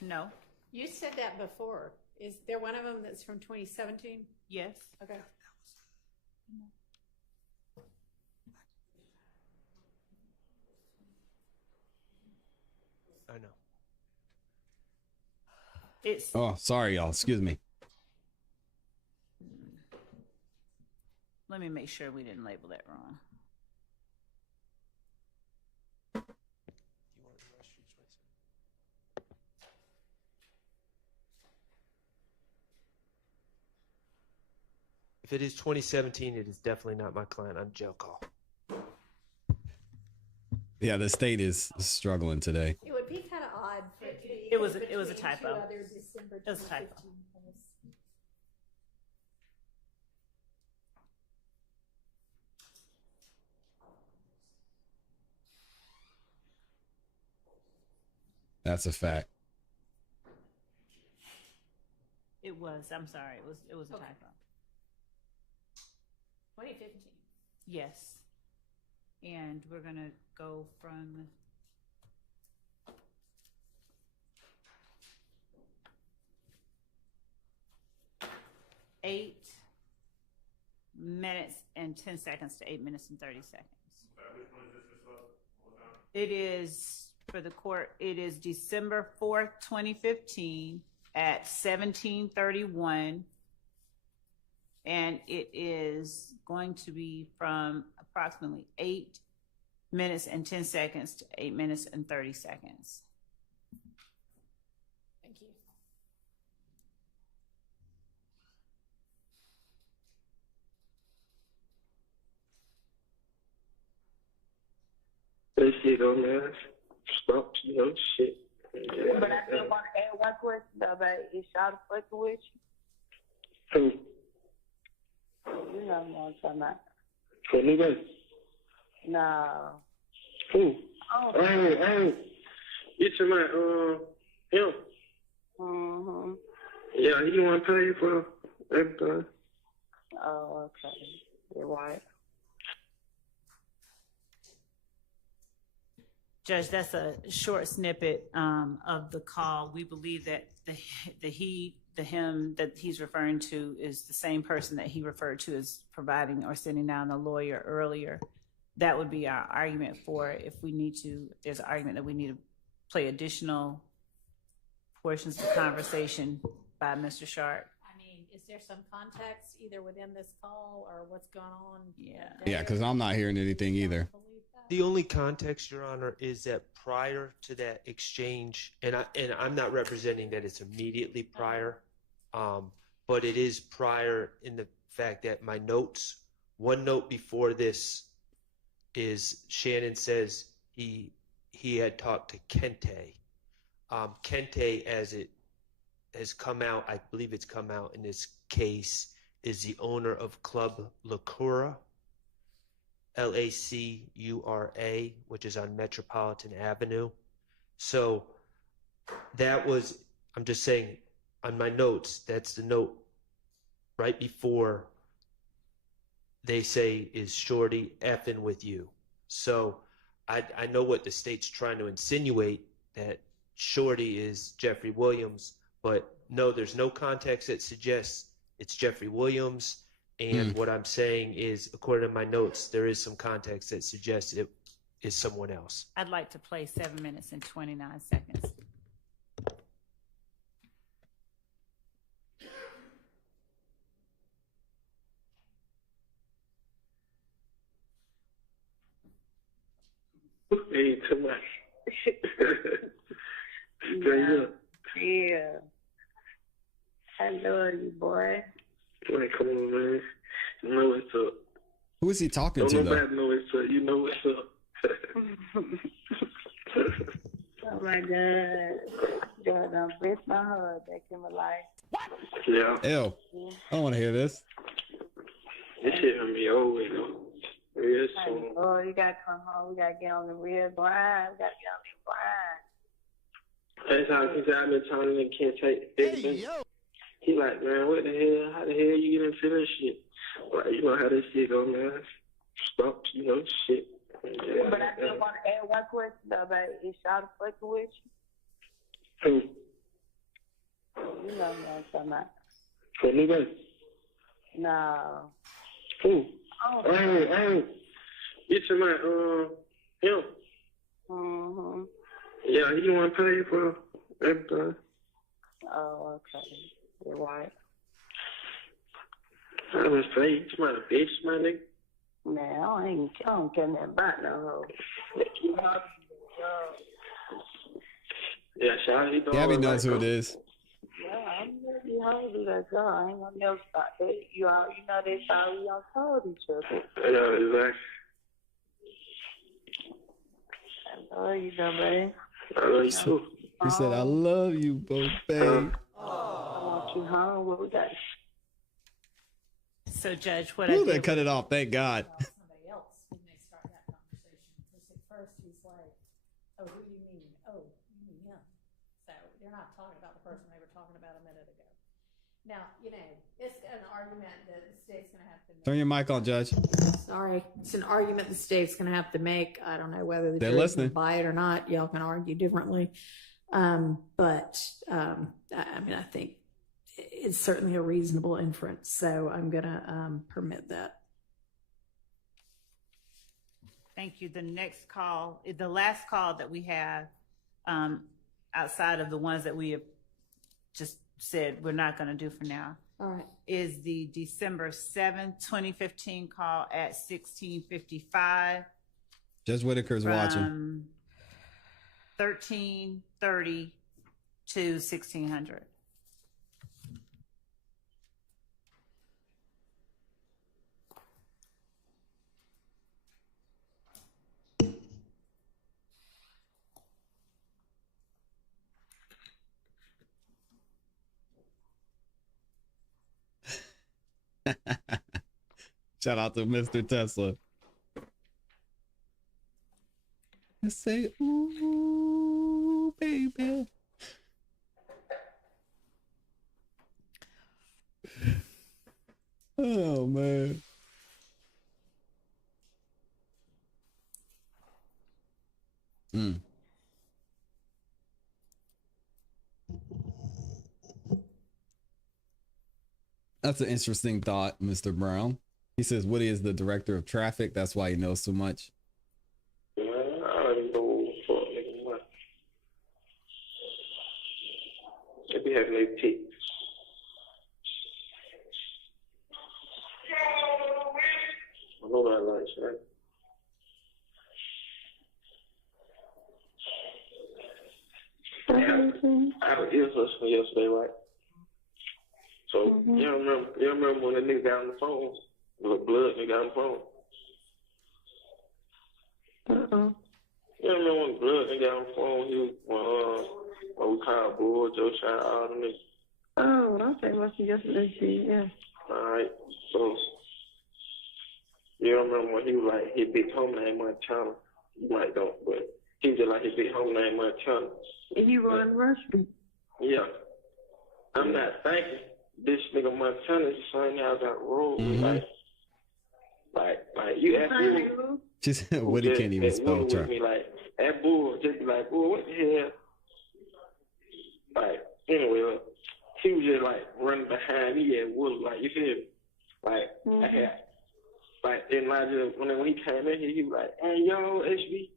No. You said that before. Is there one of them that's from 2017? Yes. Okay. I know. It's Oh, sorry, y'all. Excuse me. Let me make sure we didn't label that wrong. If it is 2017, it is definitely not my client on jail call. Yeah, the state is struggling today. It would be kind of odd for it to be. It was a between typo. two other December It was a typo. 2015 posts. That's a fact. It was. I'm sorry. It was a Okay. typo. 2015. Yes. And we're gonna go from eight minutes and 10 seconds to 8 minutes and 30 seconds. It is for the court. It is December 4th, 2015 at 17:31. And it is going to be from approximately 8 minutes and 10 seconds to 8 minutes and 30 seconds. Thank you. That shit on there. Stop, shit. Yeah. But I still want to add one question though, about is y'all fucking with Who? you? You know what I'm talking about. For anybody? No. Who? Oh. You talking about, him? Mm-hmm. Yeah, he want to pay for everything. Oh, okay. You're right. Judge, that's a short snippet of the call. We believe that the him that he's referring to is the same person that he referred to as providing or sending down the lawyer earlier. That would be our argument for it. If we need to, if there's an argument that we need to play additional portions of the conversation by Mr. Sharp. I mean, is there some context either within this call or what's going on? Yeah, because I'm not hearing anything either. The only context, Your Honor, is that prior to that exchange, and I'm not representing that it's immediately prior, but it is prior in the fact that my notes, one note before this is Shannon says he had talked to Kente. Kente, as it has come out, I believe it's come out in this case, is the owner of Club Lacura, Lacura, which is on Metropolitan Avenue. So that was, I'm just saying, on my notes, that's the note right before they say, is Shorty effing with you? So I know what the state's trying to insinuate, that Shorty is Jeffrey Williams, but no, there's no context that suggests it's Jeffrey Williams. And what I'm saying is, according to my notes, there is some context that suggests it is someone else. I'd like to play 7 minutes and 29 seconds. Hey, too much. Yeah. I love you, boy. Man, come on, man. You know what's up. Who is he talking to, Don't though? nobody know what's up. You know what's up. Oh my God. God, I'm bless my heart back in my life. Yeah. Ew. I don't want to hear this. This shit gonna be over, though. Real soon. Oh, you gotta come home. We gotta get on the real grind. We gotta get on the grind. That's how I've been telling him can't take everything. Hey, he like, man, what the hell? How the hell you get into that shit? Like, you know how this shit go, man. Stop, shit. Yeah, but I still want want to add one question though, baby. Is y'all fucking with Who? you? You know what I'm talking about. For me, baby? No. Who? Oh. You talking about, him? Mm-hmm. Yeah, he want to pay for everything. Oh, okay. You're right. I was saying, you my bitch, my nigga. Man, I don't care nothing about no hoe. Yeah, Sean, he doing Gabby knows who it is. Yeah, I'm gonna be hungry like that. I ain't gonna never stop that. You know that's how we all told each other. Yeah, exactly. I love you though, babe. I love you too. He said, I love you both, babe. I want you home. What we got? So, Judge, what Ooh, I they did cut it off. Thank God. Somebody else when they start that conversation. Because at first he's like, oh, who do you mean? Oh, you mean him. So they're not talking about the person they were talking about a minute ago. Now, you know, it's an argument that the state's going to have to make. Turn your mic on, Judge. Sorry. It's an argument the state's going to have to make. I don't know whether the They're jury's listening. going to buy it or not. Y'all can argue differently. I mean, I think it's certainly a reasonable inference. So I'm going to permit that. Thank you. The next call, the last call that we have, outside of the ones that we have just said we're not going to do for now, all right, is the December 7th, 2015 call at 16:55. Judge Whitaker's watching. 13:30 to 1600. Shout out to Mr. Tesla. I say, ooh, baby. Oh, man. That's an interesting thought, Mr. Brown. He says Woody is the director of traffic. That's why he knows so much. I already know fuck nigga what. They be having their picks. I know that likes, right? I had an ear hustle yesterday, right? So you remember when the nigga got on the phone? The blood nigga got on the phone. You remember when the blood nigga got on the phone? He was what we call Bull, Joe Child, all them niggas. Oh, okay, must have yesterday, yeah. Alright, so you remember when he was like his big home name Montana? You might don't, but he was just like his big home name Montana. And you run Rushby. Yeah. I'm not thinking this nigga Montana is the same guy I got rolled with. Like you ask me. She said Woody can't even spell traffic. Me like that bull just be like, bull, what the hell? Like anyway, he was just like running behind me and was like, you feel me? Like I had like then when he came in here, he was like, hey yo, HB,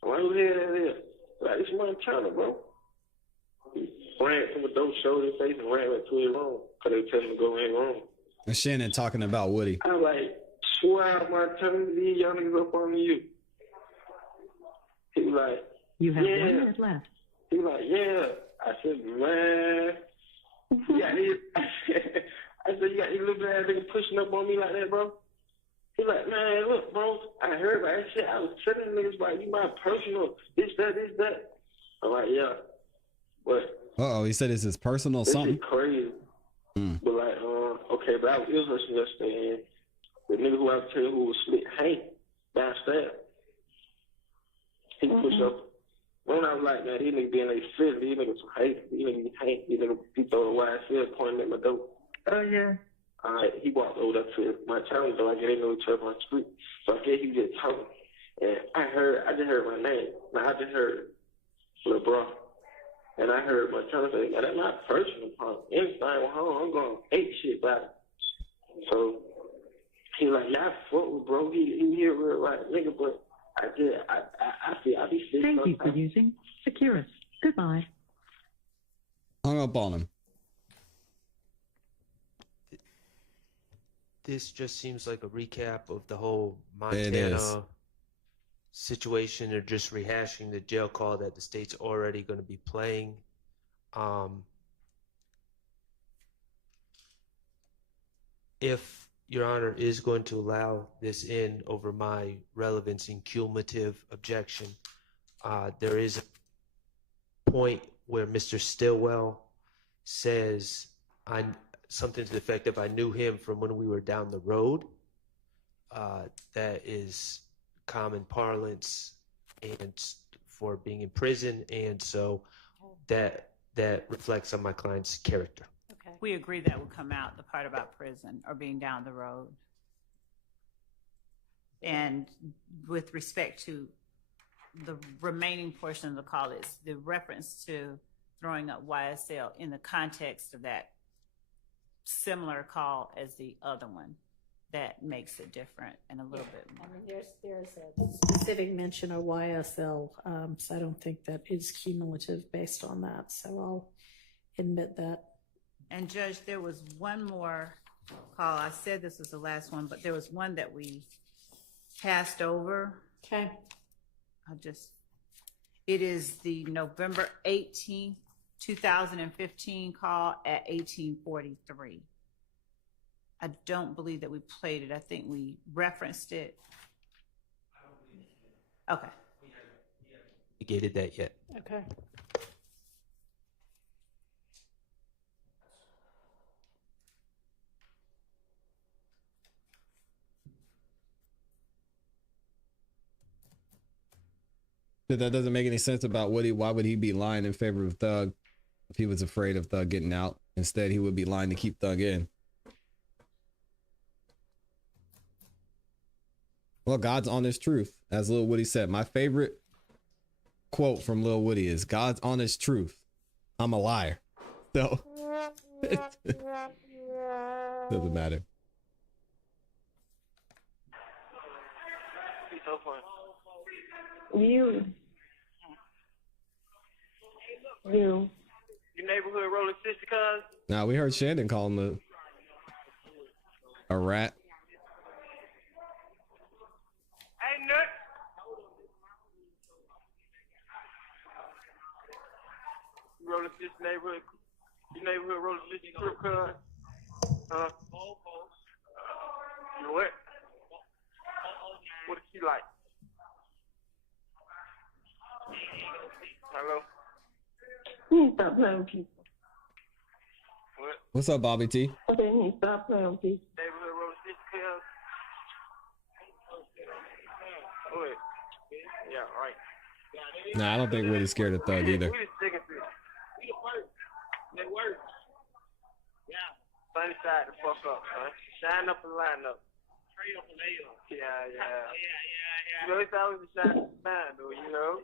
what the hell that is? Like it's Montana, bro. He ran from the door, showed his face, and ran back to his room because they were telling him to go in his room. And Shannon talking about Woody. I was like, swear Montana, these young niggas up on you. He was like, you have 1 minute left. He was like, yeah. I said, man, you got these, I said, you got these little ass niggas pushing up on me like that, bro? He like, man, look, bro, I heard about that shit. I was telling niggas like, you my personal, this, that. I'm like, yeah. But he said it's his personal this something. Is crazy. But like, okay, but I was listening yesterday, and the nigga who I was telling you who was slick, Hank, downstairs, he pushed up. When I was like, man, these niggas being like fit, these niggas some hate, these niggas hate, these niggas be throwing YSL pointing at my door. Oh yeah. Alright, he walked over there to my town door. I get into each other on the street. So I guess he was just talking. And I just heard my name. Now I just heard LeBron. And I heard my son say, "Man, that's not personal, punk. Anytime I'm home, I'm going to ape shit about it." So he like, "Nah, fuck with bro. He here real right nigga, but I be sick." Thank you for using Securus. Goodbye. Hung up on him. This just seems like a recap of the whole It is. Montana situation. They're just rehashing the jail call that the state's already going to be playing. If Your Honor is going to allow this in over my relevance and cumulative objection, there is a point where Mr. Stillwell says something to the effect of, "I knew him from when we were down the road." That is common parlance and for being in prison, and so that reflects on my client's character. Okay. We agree that will come out, the part about prison or being down the road. And with respect to the remaining portion of the call, is the reference to throwing up YSL in the context of that similar call as the other one. That makes it different and a little bit more. I mean, there's a specific mention of YSL, so I don't think that is cumulative based on that. So I'll admit that. And Judge, there was one more call. I said this was the last one, but there was one that we passed over. Okay. It is the November 18th, 2015 call at 1843. I don't believe that we played it. I think we referenced it. Okay. We gated that yet. Okay. That doesn't make any sense about Woody. Why would he be lying in favor of Thug if he was afraid of Thug getting out? Instead, he would be lying to keep Thug in. Well, God's honest truth, as Lil Woody said. My favorite quote from Lil Woody is, "God's honest truth. I'm a liar." So doesn't matter. You neighborhood rolling 60 cars? Now we heard Shandon call him a rat. Hey, nut. You rolling 60 neighborhood? Your neighborhood rolling 60 crib cars? You what? What is she like? Hello? You need to stop playing with people. What? What's up, Bobby T? I said you need to stop playing with people. Neighborhood rolling 60 cars? What? Yeah, right. Nah, I don't think Woody's scared of Thug either. We the second fish. We the first. They work. Yeah. Sunny side the fuck up, son. Shine up and line up. Trade up and lay up. Yeah. You know, it's always a shine to the nine, though, you know?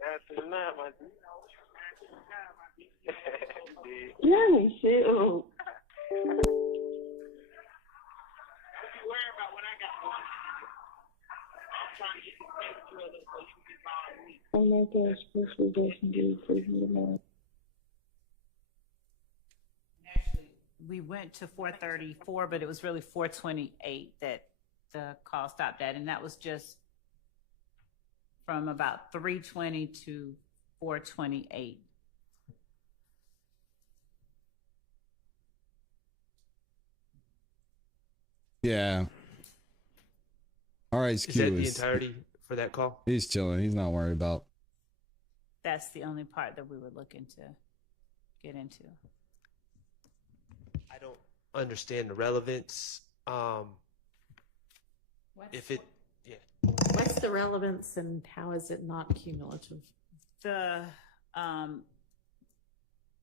Shine to the nine, my dude. Yeah, me shit. Oh. Don't you worry about what I got going on. I'm trying to get this paper trail up so you can get by on me. Oh my gosh, this was just indeed freaking me out. Actually, we went to 434, but it was really 428 that the call stopped at, and that was just from about 320 to 428. Yeah. All right, Is that the entirety for that call? He's chilling. He's not worried about. That's the only part that we were looking to get into. I don't understand the relevance. What's the relevance and how is it not cumulative? The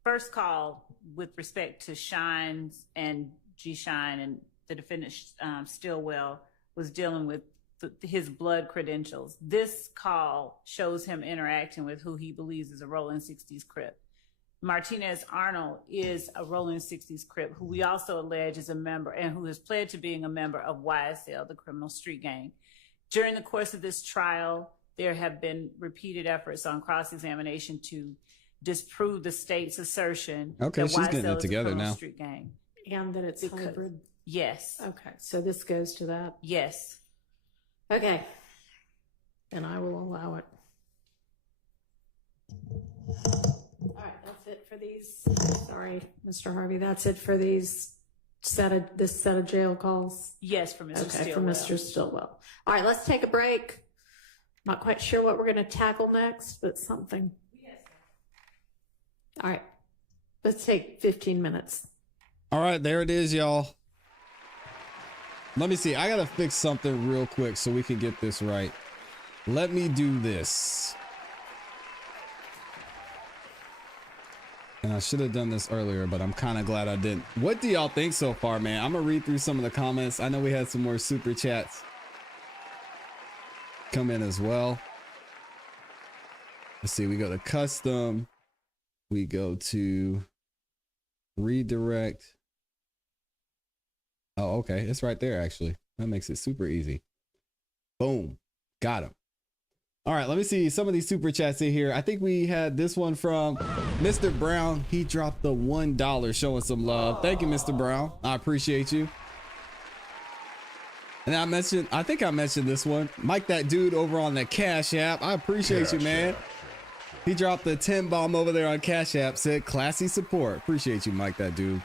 first call with respect to Shines and G Shine and the defendant Stillwell was dealing with his blood credentials. This call shows him interacting with who he believes is a Rolling 60s Crip. Martinez Arnold is a Rolling 60s Crip who we also allege is a member and who has pled to being a member of YSL, the criminal street gang. During the course of this trial, there have been repeated efforts on cross-examination to disprove the state's assertion Okay, that she's YSL getting it is together a criminal now. street gang. And that it's hybrid. Yes. Okay, so this goes to that. Yes. Okay, then I will allow it. All right, that's it for these. Sorry, Mr. Harvey, that's it for these this set of jail calls. Yes, for Mr. Okay, Stillwell. for Mr. Stillwell. All right, let's take a break. Not quite sure what we're going to tackle next, but something. All right, let's take 15 minutes. All right, there it is, y'all. Let me see. I got to fix something real quick so we can get this right. Let me do this. And I should have done this earlier, but I'm kind of glad I didn't. What do y'all think so far, man? I'm going to read through some of the comments. I know we had some more super chats come in as well. Let's see. We go to custom. We go to redirect. Oh, okay. It's right there, actually. That makes it super easy. Boom. Got him. All right, let me see some of these super chats in here. I think we had this one from Mr. Brown. He dropped the $1 showing some love. Thank you, Mr. Brown. I appreciate you. And I think I mentioned this one. Mike, that dude over on the Cash App. I appreciate you, man. He dropped the 10 bomb over there on Cash App, said classy support. Appreciate you, Mike, that dude.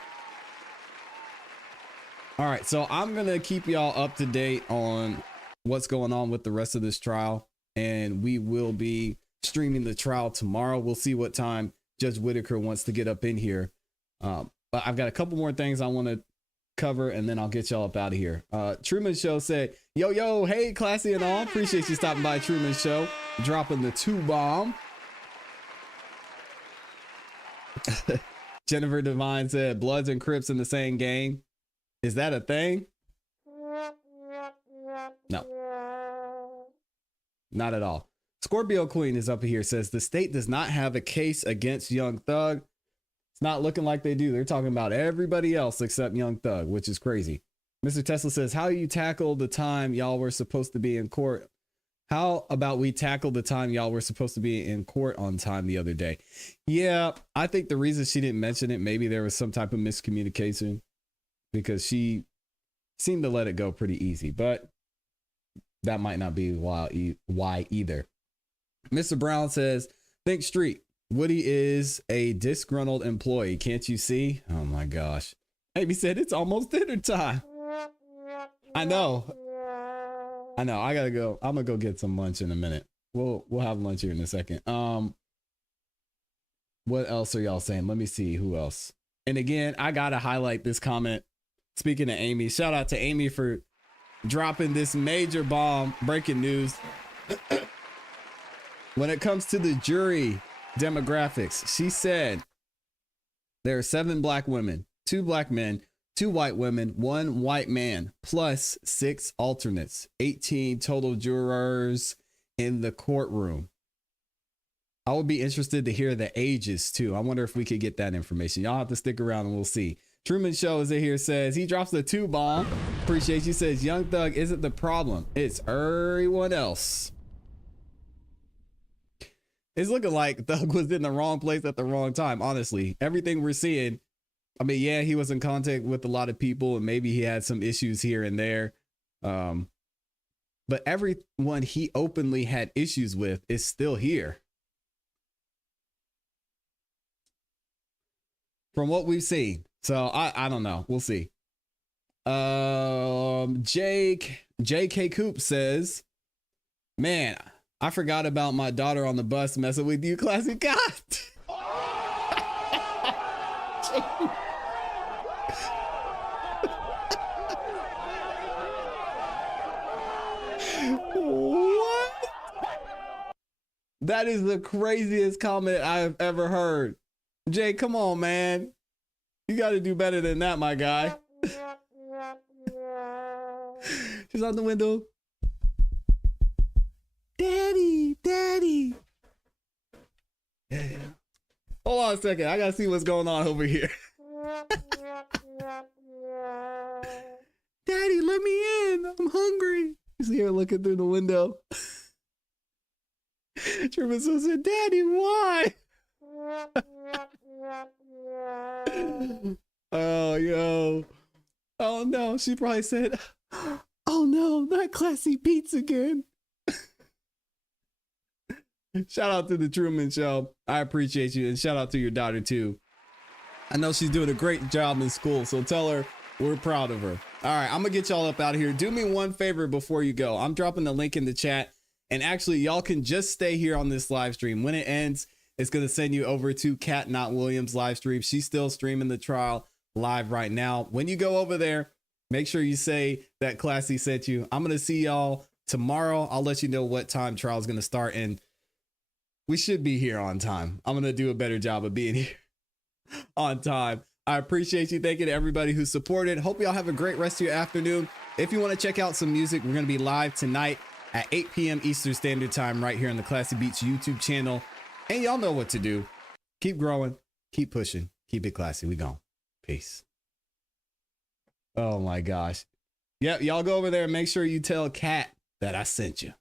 All right, so I'm going to keep y'all up to date on what's going on with the rest of this trial. And we will be streaming the trial tomorrow. We'll see what time Judge Whitaker wants to get up in here. But I've got a couple more things I want to cover, and then I'll get y'all up out of here. Truman Show said, yo, hey, classy and all. Appreciate you stopping by, Truman Show. Dropping the 2 bomb. Jennifer Devine said, Bloods and Crips in the same gang. Is that a thing? No. Not at all. Scorpio Queen is up here, says the state does not have a case against Young Thug. It's not looking like they do. They're talking about everybody else except Young Thug, which is crazy. Mr. Tesla says, how you tackle the time y'all were supposed to be in court? How about we tackle the time y'all were supposed to be in court on time the other day? Yeah, I think the reason she didn't mention it, maybe there was some type of miscommunication because she seemed to let it go pretty easy, but that might not be why either. Mr. Brown says, think street. Woody is a disgruntled employee. Can't you see? Oh my gosh. Amy said it's almost dinner time. I know. I gotta go. I'm gonna go get some lunch in a minute. We'll have lunch here in a second. What else are y'all saying? Let me see who else. And again, I gotta highlight this comment. Speaking of Amy, shout out to Amy for dropping this major bomb, breaking news. When it comes to the jury demographics, she said there are 7 black women, 2 black men, 2 white women, 1 white man, plus 6 alternates, 18 total jurors in the courtroom. I would be interested to hear the ages too. I wonder if we could get that information. Y'all have to stick around and we'll see. Truman Show is in here, says he drops the 2 bomb. Appreciate you. Says Young Thug isn't the problem. It's everyone else. It's looking like Thug was in the wrong place at the wrong time. Honestly, everything we're seeing. I mean, yeah, he was in contact with a lot of people and maybe he had some issues here and there. But everyone he openly had issues with is still here. From what we've seen. So I don't know. We'll see. JK Coop says, man, I forgot about my daughter on the bus messing with you, classy God. What? That is the craziest comment I've ever heard. Jay, come on, man. You got to do better than that, my guy. She's out the window. Daddy, daddy. Yeah. Hold on a second. I gotta see what's going on over here. Daddy, let me in. I'm hungry. He's here looking through the window. Truman said, Daddy, why? Oh, yo. Oh, no. She probably said, oh, no, not Classy Beats again. Shout out to the Truman Show. I appreciate you. And shout out to your daughter, too. I know she's doing a great job in school, so tell her we're proud of her. All right, I'm going to get y'all up out of here. Do me one favor before you go. I'm dropping the link in the chat. And actually, y'all can just stay here on this live stream. When it ends, it's going to send you over to Kat Not Williams live stream. She's still streaming the trial live right now. When you go over there, make sure you say that ClassE sent you. I'm going to see y'all tomorrow. I'll let you know what time trial is going to start. And we should be here on time. I'm going to do a better job of being here on time. I appreciate you. Thank you to everybody who supported. Hope y'all have a great rest of your afternoon. If you want to check out some music, we're going to be live tonight at 8 p.m. Eastern Standard Time right here on the ClassE Beats YouTube channel. And y'all know what to do. Keep growing, keep pushing, keep it classy. We gone. Peace. Oh my gosh. Yep, y'all go over there and make sure you tell Kat that I sent you.